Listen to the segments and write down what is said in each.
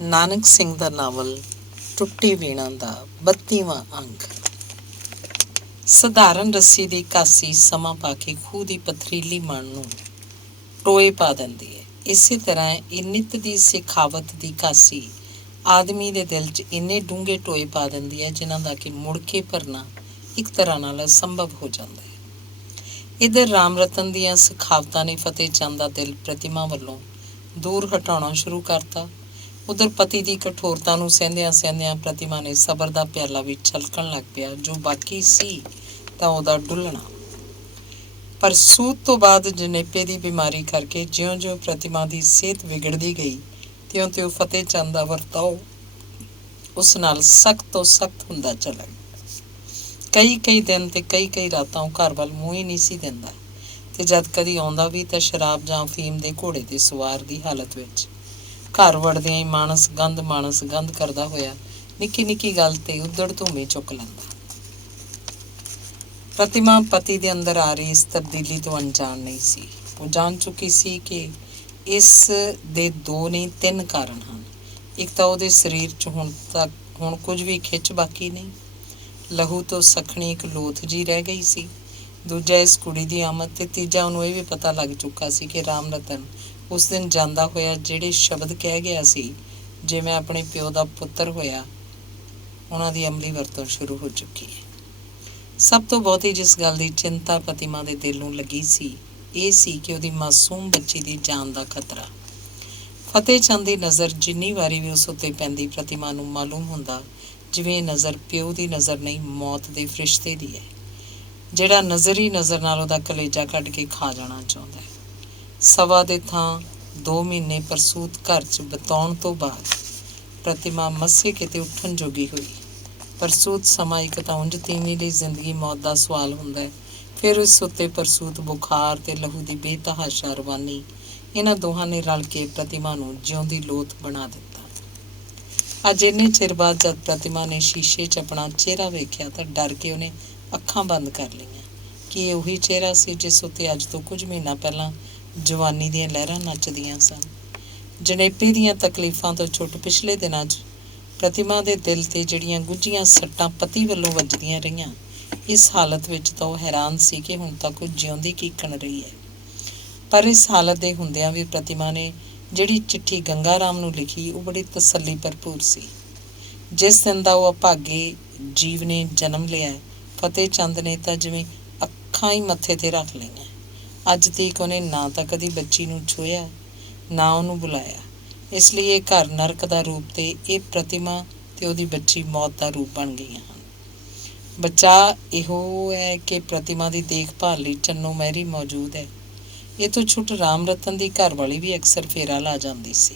ਨਾਨਕ ਸਿੰਘ ਦਾ novel ਟੁੱਟੀ ਵੀਣਾ ਦਾ 32ਵਾਂ ਅੰਕ। ਸਧਾਰਨ ਰੱਸੀ ਦੀ ਕਾਸੀ ਸਮਾਂ ਪਾ ਕੇ ਖੂਹ ਦੀ ਪਥਰੀਲੀ ਮਣ ਨੂੰ ਟੋਏ ਪਾ ਦਿੰਦੀ ਹੈ। ਇਸੇ ਤਰ੍ਹਾਂ ਇਹ ਨਿੱਤ ਦੀ ਸਿਖਾਵਤ ਦੀ ਕਾਸੀ ਆਦਮੀ ਦੇ ਦਿਲ 'ਚ ਇੰਨੇ ਡੂੰਘੇ ਟੋਏ ਪਾ ਦਿੰਦੀ ਹੈ ਜਿਨ੍ਹਾਂ ਦਾ ਕਿ ਮੁੜ ਕੇ ਭਰਨਾ ਇੱਕ ਤਰ੍ਹਾਂ ਨਾਲ ਅਸੰਭਵ ਹੋ ਜਾਂਦਾ ਹੈ। ਇੱਧਰ ਰਾਮ ਰਤਨ ਦੀਆਂ ਸਿਖਾਵਤਾਂ ਨੇ ਫਤਿਹ ਚੰਦ ਦਾ ਦਿਲ ਪ੍ਰਤਿਮਾ ਵੱਲੋਂ ਦੂਰ ਹਟਾਉਣਾ ਸ਼ੁਰੂ ਕਰਤਾ। ਉਧਰ ਪਤੀ ਦੀ ਕਠੋਰਤਾ ਨੂੰ ਸਹਿੰਦਿਆਂ ਸਹਿੰਦਿਆਂ ਪ੍ਰਤਿਮਾ ਨੇ ਸਬਰ ਦਾ ਪਿਆਲਾ ਵੀ ਛਲਕਣ ਲੱਗ ਪਿਆ। ਜੋ ਬਾਕੀ ਸੀ ਤਾਂ ਉਹਦਾ ਡੁੱਲਣਾ। ਪਰ ਸੂਤ ਤੋਂ ਬਾਅਦ ਜਣੇਪੇ ਦੀ ਬਿਮਾਰੀ ਕਰਕੇ ਜਿਉਂ-ਜਿਉਂ ਪ੍ਰਤਿਮਾ ਦੀ ਸਿਹਤ ਵਿਗੜਦੀ ਗਈ ਤਿਉਂ-ਤਿਉਂ ਫਤਿਹ ਚੰਦ ਦਾ ਵਰਤਾਓ ਉਸ ਨਾਲ ਸਖਤ ਤੋਂ ਸਖਤ ਹੁੰਦਾ ਚਲਾ ਗਿਆ। ਕਈ ਦਿਨ ਤੇ ਕਈ ਰਾਤਾਂ ਉਹ ਘਰ ਵੱਲ ਮੂੰਹ ਹੀ ਨਹੀਂ ਸੀ ਦਿੰਦਾ, ਤੇ ਜਦ ਕਦੀ ਆਉਂਦਾ ਵੀ ਤਾਂ ਸ਼ਰਾਬ ਜਾਂ ਅਫੀਮ ਦੇ ਘੋੜੇ ਤੇ ਸਵਾਰ ਦੀ ਹਾਲਤ ਵਿੱਚ। ਘਰ ਵੜਦਿਆਂ ਹੀ ਮਾਨਸ ਗੰਧ ਕਰਦਾ ਹੋਇਆ ਨਿੱਕੀ ਨਿੱਕੀ ਗੱਲ ਤੇ ਉੱਧੜ ਧੂਮੀ ਚੁੱਕ ਲੈਂਦਾ। ਪ੍ਰਤਿਮਾ ਪਤੀ ਦੇ ਅੰਦਰ ਆ ਰਹੀ ਇਸ ਤਬਦੀਲੀ ਤੋਂ ਅਣਜਾਣ ਨਹੀਂ ਸੀ। ਉਹ ਜਾਣ ਚੁੱਕੀ ਸੀ ਕਿ ਇਸ ਦੇ 2 ਨਹੀਂ 3 ਕਾਰਨ ਹਨ। ਇੱਕ ਤਾਂ ਉਹਦੇ ਸਰੀਰ 'ਚ ਹੁਣ ਕੁਝ ਵੀ ਖਿੱਚ ਬਾਕੀ ਨਹੀਂ, ਲਹੂ ਤੋਂ ਸਖਣੀ ਇੱਕ ਲੋਥ ਜੀ ਰਹਿ ਗਈ ਸੀ। ਦੂਜਾ ਇਸ ਕੁੜੀ ਦੀ ਆਮਦ, ਤੇ ਤੀਜਾ ਉਹਨੂੰ ਇਹ ਵੀ ਪਤਾ ਲੱਗ ਚੁੱਕਾ ਸੀ ਕਿ ਰਾਮ ਰਤਨ ਉਸ ਦਿਨ ਜਾਂਦਾ ਹੋਇਆ ਜਿਹੜੇ ਸ਼ਬਦ ਕਹਿ ਗਿਆ ਸੀ, ਜੇ ਮੈਂ ਆਪਣੇ ਪਿਓ ਦਾ ਪੁੱਤਰ ਹੋਇਆ, ਉਹਨਾਂ ਦੀ ਅਮਲੀ ਵਰਤੋਂ ਸ਼ੁਰੂ ਹੋ ਚੁੱਕੀ ਹੈ। ਸਭ ਤੋਂ ਬਹੁਤੀ ਜਿਸ ਗੱਲ ਦੀ ਚਿੰਤਾ ਪ੍ਰਤਿਮਾ ਦੇ ਦਿਲ ਨੂੰ ਲੱਗੀ ਸੀ, ਇਹ ਸੀ ਕਿ ਉਹਦੀ ਮਾਸੂਮ ਬੱਚੀ ਦੀ ਜਾਨ ਦਾ ਖਤਰਾ। ਫਤਿਹ ਚੰਦ ਦੀ ਨਜ਼ਰ ਜਿੰਨੀ ਵਾਰੀ ਵੀ ਉਸ ਉੱਤੇ ਪੈਂਦੀ, ਪ੍ਰਤਿਮਾ ਨੂੰ ਮਾਲੂਮ ਹੁੰਦਾ ਜਿਵੇਂ ਇਹ ਨਜ਼ਰ ਪਿਓ ਦੀ ਨਜ਼ਰ ਨਹੀਂ, ਮੌਤ ਦੇ ਫਰਿਸ਼ਤੇ ਦੀ ਹੈ, ਜਿਹੜਾ ਨਜ਼ਰ ਨਾਲ ਉਹਦਾ ਕਲੇਜਾ ਕੱਢ ਕੇ ਖਾ ਜਾਣਾ ਚਾਹੁੰਦਾ ਹੈ। ਸਵਾ ਦੇ ਥਾਂ 2 ਮਹੀਨੇ ਪ੍ਰਸੂਤ ਘਰ 'ਚ ਬਿਤਾਉਣ ਤੋਂ ਬਾਅਦ ਪ੍ਰਤਿਮਾ ਮੱਸੇ ਕਿਤੇ ਉੱਠਣ ਜੋਗੀ ਹੋਈ। ਪ੍ਰਸੂਤ ਸਮਾਂ ਇੱਕ ਤਾਂ ਉਂਝ ਤੀਵੀਂ ਲਈ ਜ਼ਿੰਦਗੀ ਮੌਤ ਦਾ ਸਵਾਲ ਹੁੰਦਾ ਹੈ, ਫਿਰ ਉਸ ਉੱਤੇ ਪ੍ਰਸੂਤ ਬੁਖਾਰ ਤੇ ਲਹੂ ਦੀ ਬੇਤਹਾਸ਼ਾ ਰਵਾਨੀ, ਇਹਨਾਂ ਦੋਹਾਂ ਨੇ ਰਲ ਕੇ ਪ੍ਰਤਿਮਾ ਨੂੰ ਜਿਉਂਦੀ ਲੋਥ ਬਣਾ ਦਿੱਤਾ। ਅੱਜ ਇੰਨੇ ਚਿਰ ਬਾਅਦ ਜਦ ਪ੍ਰਤਿਮਾ ਨੇ ਸ਼ੀਸ਼ੇ 'ਚ ਆਪਣਾ ਚਿਹਰਾ ਵੇਖਿਆ ਤਾਂ ਡਰ ਕੇ ਉਹਨੇ ਅੱਖਾਂ ਬੰਦ ਕਰ ਲਈਆਂ ਕਿ ਇਹ ਉਹੀ ਚਿਹਰਾ ਸੀ ਜਿਸ ਉੱਤੇ ਅੱਜ ਤੋਂ ਕੁਝ ਮਹੀਨਾ ਪਹਿਲਾਂ ਜਵਾਨੀ ਦੀਆਂ ਲਹਿਰਾਂ ਨੱਚਦੀਆਂ ਸਨ। ਜਣੇਪੇ ਦੀਆਂ ਤਕਲੀਫਾਂ ਤੋਂ ਛੁੱਟ ਪਿਛਲੇ ਦਿਨਾਂ 'ਚ ਪ੍ਰਤਿਮਾ ਦੇ ਦਿਲ 'ਤੇ ਜਿਹੜੀਆਂ ਗੁੱਝੀਆਂ ਸੱਟਾਂ ਪਤੀ ਵੱਲੋਂ ਵੱਜਦੀਆਂ ਰਹੀਆਂ, ਇਸ ਹਾਲਤ ਵਿੱਚ ਤਾਂ ਉਹ ਹੈਰਾਨ ਸੀ ਕਿ ਹੁਣ ਤੱਕ ਉਹ ਜਿਉਂਦੀ ਕੀਕਣ ਰਹੀ ਹੈ। ਪਰ ਇਸ ਹਾਲਤ ਦੇ ਹੁੰਦਿਆਂ ਵੀ ਪ੍ਰਤਿਮਾ ਨੇ ਜਿਹੜੀ ਚਿੱਠੀ ਗੰਗਾ ਰਾਮ ਨੂੰ ਲਿਖੀ, ਉਹ ਬੜੀ ਤਸੱਲੀ ਭਰਪੂਰ ਸੀ। ਜਿਸ ਦਿਨ ਦਾ ਉਹ ਅਭਾਗੇ ਜੀਵ ਨੇ ਜਨਮ ਲਿਆ, ਫਤਿਹ ਚੰਦ ਨੇ ਤਾਂ ਜਿਵੇਂ ਅੱਖਾਂ ਹੀ ਮੱਥੇ 'ਤੇ ਰੱਖ ਲਈਆਂ। ਅੱਜ ਤੀਕ ਉਹਨੇ ਨਾ ਤਾਂ ਕਦੀ ਬੱਚੀ ਨੂੰ ਛੂਹਿਆ, ਨਾ ਉਹਨੂੰ ਬੁਲਾਇਆ। ਇਸ ਲਈ ਇਹ ਘਰ ਨਰਕ ਦਾ ਰੂਪ ਤੇ ਇਹ ਪ੍ਰਤਿਮਾ ਤੇ ਉਹਦੀ ਬੱਚੀ ਮੌਤ ਦਾ ਰੂਪ ਬਣ ਗਈਆਂ ਹਨ। ਬੱਚਾ ਇਹੋ ਹੈ ਕਿ ਪ੍ਰਤਿਮਾ ਦੀ ਦੇਖਭਾਲ ਲਈ ਚੰਨੋ ਮਹਿਰੀ ਮੌਜੂਦ ਹੈ। ਇਹ ਤੋਂ ਛੁੱਟ ਰਾਮ ਰਤਨ ਦੀ ਘਰਵਾਲੀ ਵੀ ਅਕਸਰ ਫੇਰਾ ਲਾ ਜਾਂਦੀ ਸੀ।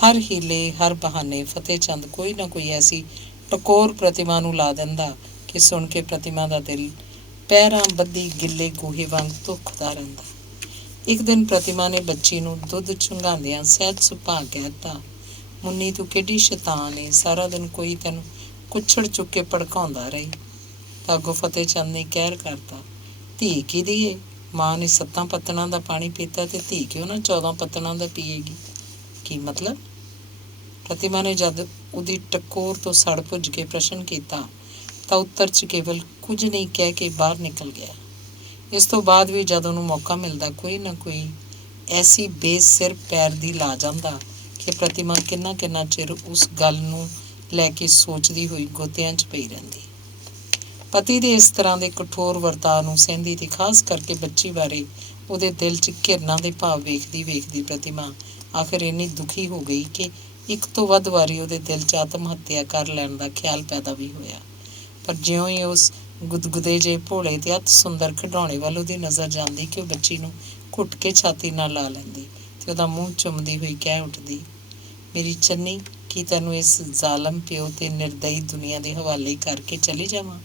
ਹਰ ਹੀਲੇ ਹਰ ਬਹਾਨੇ ਫਤਿਹ ਚੰਦ ਕੋਈ ਨਾ ਕੋਈ ਐਸੀ ਟਕੋਰ ਪ੍ਰਤਿਮਾ ਨੂੰ ਲਾ ਦਿੰਦਾ ਕਿ ਸੁਣ ਕੇ ਪ੍ਰਤਿਮਾ ਦਾ ਦਿਲ ਪੈਰਾਂ ਬੱਧੀ ਗਿੱਲੇ ਗੋਹੇ ਵਾਂਗ ਧੁਖਦਾ ਰਹਿੰਦਾ। ਇੱਕ ਦਿਨ ਪ੍ਰਤਿਮਾ ਨੇ ਬੱਚੀ ਨੂੰ ਦੁੱਧ ਚੁੰਘਾਉਂਦਿਆਂ ਸਹਿਜ ਸੁਭਾਅ ਕਹਿ ਦਿੱਤਾ, ਮੁੰਨੀ ਤੂੰ ਕਿੱਡੀ ਸ਼ੈਤਾਨ ਏ, ਸਾਰਾ ਦਿਨ ਕੋਈ ਤੈਨੂੰ ਕੁੱਛੜ ਚੁੱਕ ਕੇ ਭੜਕਾਉਂਦਾ ਰਹੀ। ਤਾਂ ਅੱਗੋਂ ਫਤਿਹ ਚੰਦ ਨੇ ਕਹਿਰ ਕਰਤਾ, ਧੀ ਕਿਹਦੀ ਏ? ਮਾਂ ਨੇ 7 ਪੱਤਣਾਂ ਦਾ ਪਾਣੀ ਪੀਤਾ ਤੇ ਧੀ ਕਿਉਂ ਨਾ 14 ਪੱਤਣਾਂ ਦਾ ਪੀਏਗੀ? ਕੀ ਮਤਲਬ? ਪ੍ਰਤਿਮਾ ਨੇ ਜਦ ਉਹਦੀ ਟਕੋਰ ਤੋਂ ਸੜ ਭੁੱਜ ਕੇ ਪ੍ਰਸ਼ਨ ਕੀਤਾ ਤਾਂ ਉੱਤਰ 'ਚ ਕੇਵਲ ਕੁਝ ਨਹੀਂ ਕਹਿ ਕੇ ਬਾਹਰ ਨਿਕਲ ਗਿਆ। ਇਸ ਤੋਂ ਬਾਅਦ ਵੀ ਜਦ ਉਹਨੂੰ ਮੌਕਾ ਮਿਲਦਾ ਕੋਈ ਨਾ ਕੋਈ ਐਸੀ ਬੇਸਿਰ ਪੈਰ ਦੀ ਲਾ ਜਾਂਦਾ ਕਿ ਪ੍ਰਤਿਮਾ ਕਿੰਨਾ ਚਿਰ ਉਸ ਗੱਲ ਨੂੰ ਲੈ ਕੇ ਸੋਚਦੀ ਹੋਈ ਗੋਤਿਆਂ 'ਚ ਪਈ ਰਹਿੰਦੀ। ਪਤੀ ਦੇ ਇਸ ਤਰ੍ਹਾਂ ਦੇ ਕਠੋਰ ਵਰਤਾਅ ਨੂੰ ਸਹਿੰਦੀ ਤੇ ਖਾਸ ਕਰਕੇ ਬੱਚੀ ਬਾਰੇ ਉਹਦੇ ਦਿਲ 'ਚ ਘਿਰਨਾ ਦੇ ਭਾਵ ਵੇਖਦੀ ਪ੍ਰਤਿਮਾ ਆਖਿਰ ਇੰਨੀ ਦੁਖੀ ਹੋ ਗਈ ਕਿ ਇੱਕ ਤੋਂ ਵੱਧ ਵਾਰੀ ਉਹਦੇ ਦਿਲ 'ਚ ਆਤਮ ਹੱਤਿਆ ਕਰ ਲੈਣ ਦਾ ਖਿਆਲ ਪੈਦਾ ਵੀ ਹੋਇਆ। ਪਰ ਜਿਉਂ ਹੀ ਉਸ ਗੁਦਗੁਦੇ ਜਿਹੇ ਭੋਲੇ ਤੇ ਅਤ ਸੁੰਦਰ ਖਿਡੌਣੇ ਵੱਲ ਉਹਦੀ ਨਜ਼ਰ ਜਾਂਦੀ ਕਿ ਉਹ ਬੱਚੀ ਨੂੰ ਘੁੱਟ ਕੇ ਛਾਤੀ ਨਾਲ ਲਾ ਲੈਂਦੀ ਤੇ ਉਹਦਾ ਮੂੰਹ ਚੁੰਮਦੀ ਹੋਈ ਕਹਿ ਉੱਠਦੀ, ਮੇਰੀ ਚੰਨੀ, ਕੀ ਤੈਨੂੰ ਇਸ ਜ਼ਾਲਮ ਪਿਓ ਤੇ ਨਿਰਦਈ ਦੁਨੀਆ ਦੇ ਹਵਾਲੇ ਕਰਕੇ ਚਲੀ ਜਾਵਾਂ?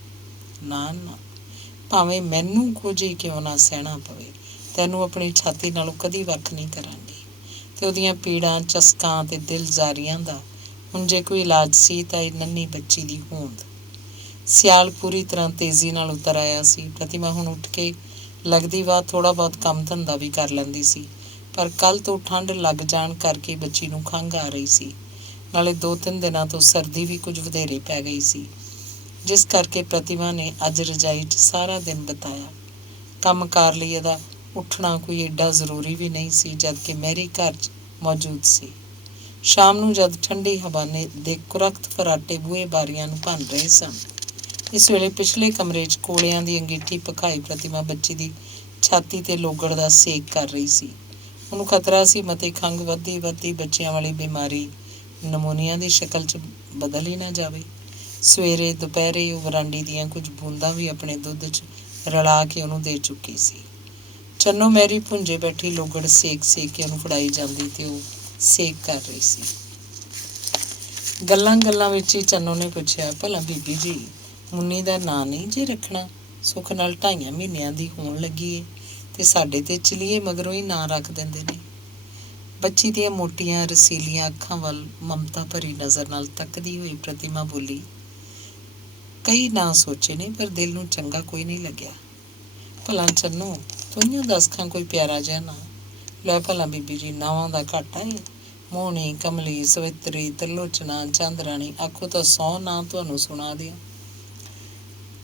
ਨਾ, ਭਾਵੇਂ ਮੈਨੂੰ ਕੁਝ ਹੀ ਕਿਉਂ ਨਾ ਸਹਿਣਾ ਪਵੇ, ਤੈਨੂੰ ਆਪਣੀ ਛਾਤੀ ਨਾਲੋਂ ਕਦੀ ਵੱਖ ਨਹੀਂ ਕਰਾਂਗੀ। ਤੇ ਉਹਦੀਆਂ ਪੀੜਾਂ, ਚਸਕਾਂ ਤੇ ਦਿਲਜ਼ਾਰੀਆਂ ਦਾ ਹੁਣ ਜੇ ਕੋਈ ਇਲਾਜ ਸੀ ਤਾਂ ਇਹ ਨੰਨੀ ਬੱਚੀ ਦੀ ਹੋਂਦ। ਸਿਆਲ ਪੂਰੀ ਤਰ੍ਹਾਂ ਤੇਜ਼ੀ ਨਾਲ ਉਤਰ ਆਇਆ ਸੀ। ਪ੍ਰਤਿਮਾ ਹੁਣ ਉੱਠ ਕੇ ਲੱਗਦੀ ਵਾਰ ਥੋੜ੍ਹਾ ਬਹੁਤ ਕੰਮ ਧੰਦਾ ਵੀ ਕਰ ਲੈਂਦੀ ਸੀ, ਪਰ ਕੱਲ੍ਹ ਤੋਂ ਠੰਡ ਲੱਗ ਜਾਣ ਕਰਕੇ ਬੱਚੀ ਨੂੰ ਖੰਘ ਆ ਰਹੀ ਸੀ। ਨਾਲੇ 2-3 ਦਿਨਾਂ ਤੋਂ ਸਰਦੀ ਵੀ ਕੁਝ ਵਧੇਰੇ ਪੈ ਗਈ ਸੀ, ਜਿਸ ਕਰਕੇ ਪ੍ਰਤਿਮਾ ਨੇ ਅੱਜ ਰਜਾਈ 'ਚ ਸਾਰਾ ਦਿਨ ਬਿਤਾਇਆ। ਕੰਮ ਕਾਰ ਲਈ ਇਹਦਾ ਉੱਠਣਾ ਕੋਈ ਏਡਾ ਜ਼ਰੂਰੀ ਵੀ ਨਹੀਂ ਸੀ, ਜਦ ਕਿ ਮੈਰੀ ਘਰ 'ਚ ਮੌਜੂਦ ਸੀ। ਸ਼ਾਮ ਨੂੰ ਜਦ ਠੰਡੀ ਹਵਾ ਦੇ ਕੁਰਖਤ ਫਰਾਟੇ ਬੂਹੇ ਬਾਰੀਆਂ ਨੂੰ ਭੰਨ ਰਹੇ ਸਨ, ਇਸ ਵੇਲੇ ਪਿਛਲੇ ਕਮਰੇ 'ਚ ਕੋਲਿਆਂ ਦੀ ਅੰਗੀਠੀ ਭਖਾਈ ਪ੍ਰਤਿਮਾ ਬੱਚੀ ਦੀ ਛਾਤੀ 'ਤੇ ਲੋਗੜ ਦਾ ਸੇਕ ਕਰ ਰਹੀ ਸੀ। ਉਹਨੂੰ ਖਤਰਾ ਸੀ ਮਤੇ ਖੰਘ ਵੱਧਦੀ ਬੱਚਿਆਂ ਵਾਲੀ ਬਿਮਾਰੀ ਨਮੂਨੀਆ ਦੀ ਸ਼ਕਲ 'ਚ ਬਦਲ ਹੀ ਨਾ ਜਾਵੇ। ਸਵੇਰੇ ਦੁਪਹਿਰੇ ਉਹ ਵਰਾਂਡੀ ਦੀਆਂ ਕੁਝ ਬੂੰਦਾਂ ਵੀ ਆਪਣੇ ਦੁੱਧ 'ਚ ਰਲਾ ਕੇ ਉਹਨੂੰ ਦੇ ਚੁੱਕੀ ਸੀ। ਚੰਨੋ ਮੈਰੀ ਭੁੰਜੇ ਬੈਠੀ ਲੋਗੜ ਸੇਕ ਕੇ ਉਹਨੂੰ ਫੜਾਈ ਜਾਂਦੀ ਤੇ ਉਹ ਸੇਕ ਕਰ ਰਹੀ ਸੀ। ਗੱਲਾਂ ਵਿੱਚ ਹੀ ਚੰਨੋ ਨੇ ਪੁੱਛਿਆ, ਭਲਾ ਬੀਬੀ ਜੀ, ਮੁੰਨੀ ਦਾ ਨਾਂ ਨਹੀਂ ਜੇ ਰੱਖਣਾ? ਸੁੱਖ ਨਾਲ 2.5 ਮਹੀਨਿਆਂ ਦੀ ਹੋਣ ਲੱਗੀ ਏ ਤੇ ਸਾਡੇ ਤੇ ਚਲੀਏ ਮਗਰੋਂ ਹੀ ਨਾਂ ਰੱਖ ਦਿੰਦੇ ਨੇ। ਬੱਚੀ ਦੀਆਂ ਮੋਟੀਆਂ ਰਸੀਲੀਆਂ ਅੱਖਾਂ ਵੱਲ ਮਮਤਾ ਭਰੀ ਨਜ਼ਰ ਨਾਲ ਤੱਕਦੀ ਹੋਈ ਪ੍ਰਤਿਮਾ ਬੋਲੀ, ਕਈ ਨਾਂ ਸੋਚੇ ਨੇ ਪਰ ਦਿਲ ਨੂੰ ਚੰਗਾ ਕੋਈ ਨਹੀਂ ਲੱਗਿਆ। ਭਲਾ ਚੰਨੋ, ਤੂੰ ਹੀ ਦੱਸ ਖਾਂ ਕੋਈ ਪਿਆਰਾ ਜਿਹਾ ਨਾਂ। ਲੈ ਭਲਾ ਬੀਬੀ ਜੀ, ਨਾਵਾਂ ਦਾ ਘਾਟਾ ਏ। ਮੋਹਣੀ, ਕਮਲੀ, ਸਵਿਤਰੀ, ਤ੍ਰਿਲੋਚਨਾ, ਚਾਂਦਰਾਣੀ, ਆਖੋ ਤਾਂ 100 ਨਾਂ ਤੁਹਾਨੂੰ ਸੁਣਾ ਦਿਆਂ।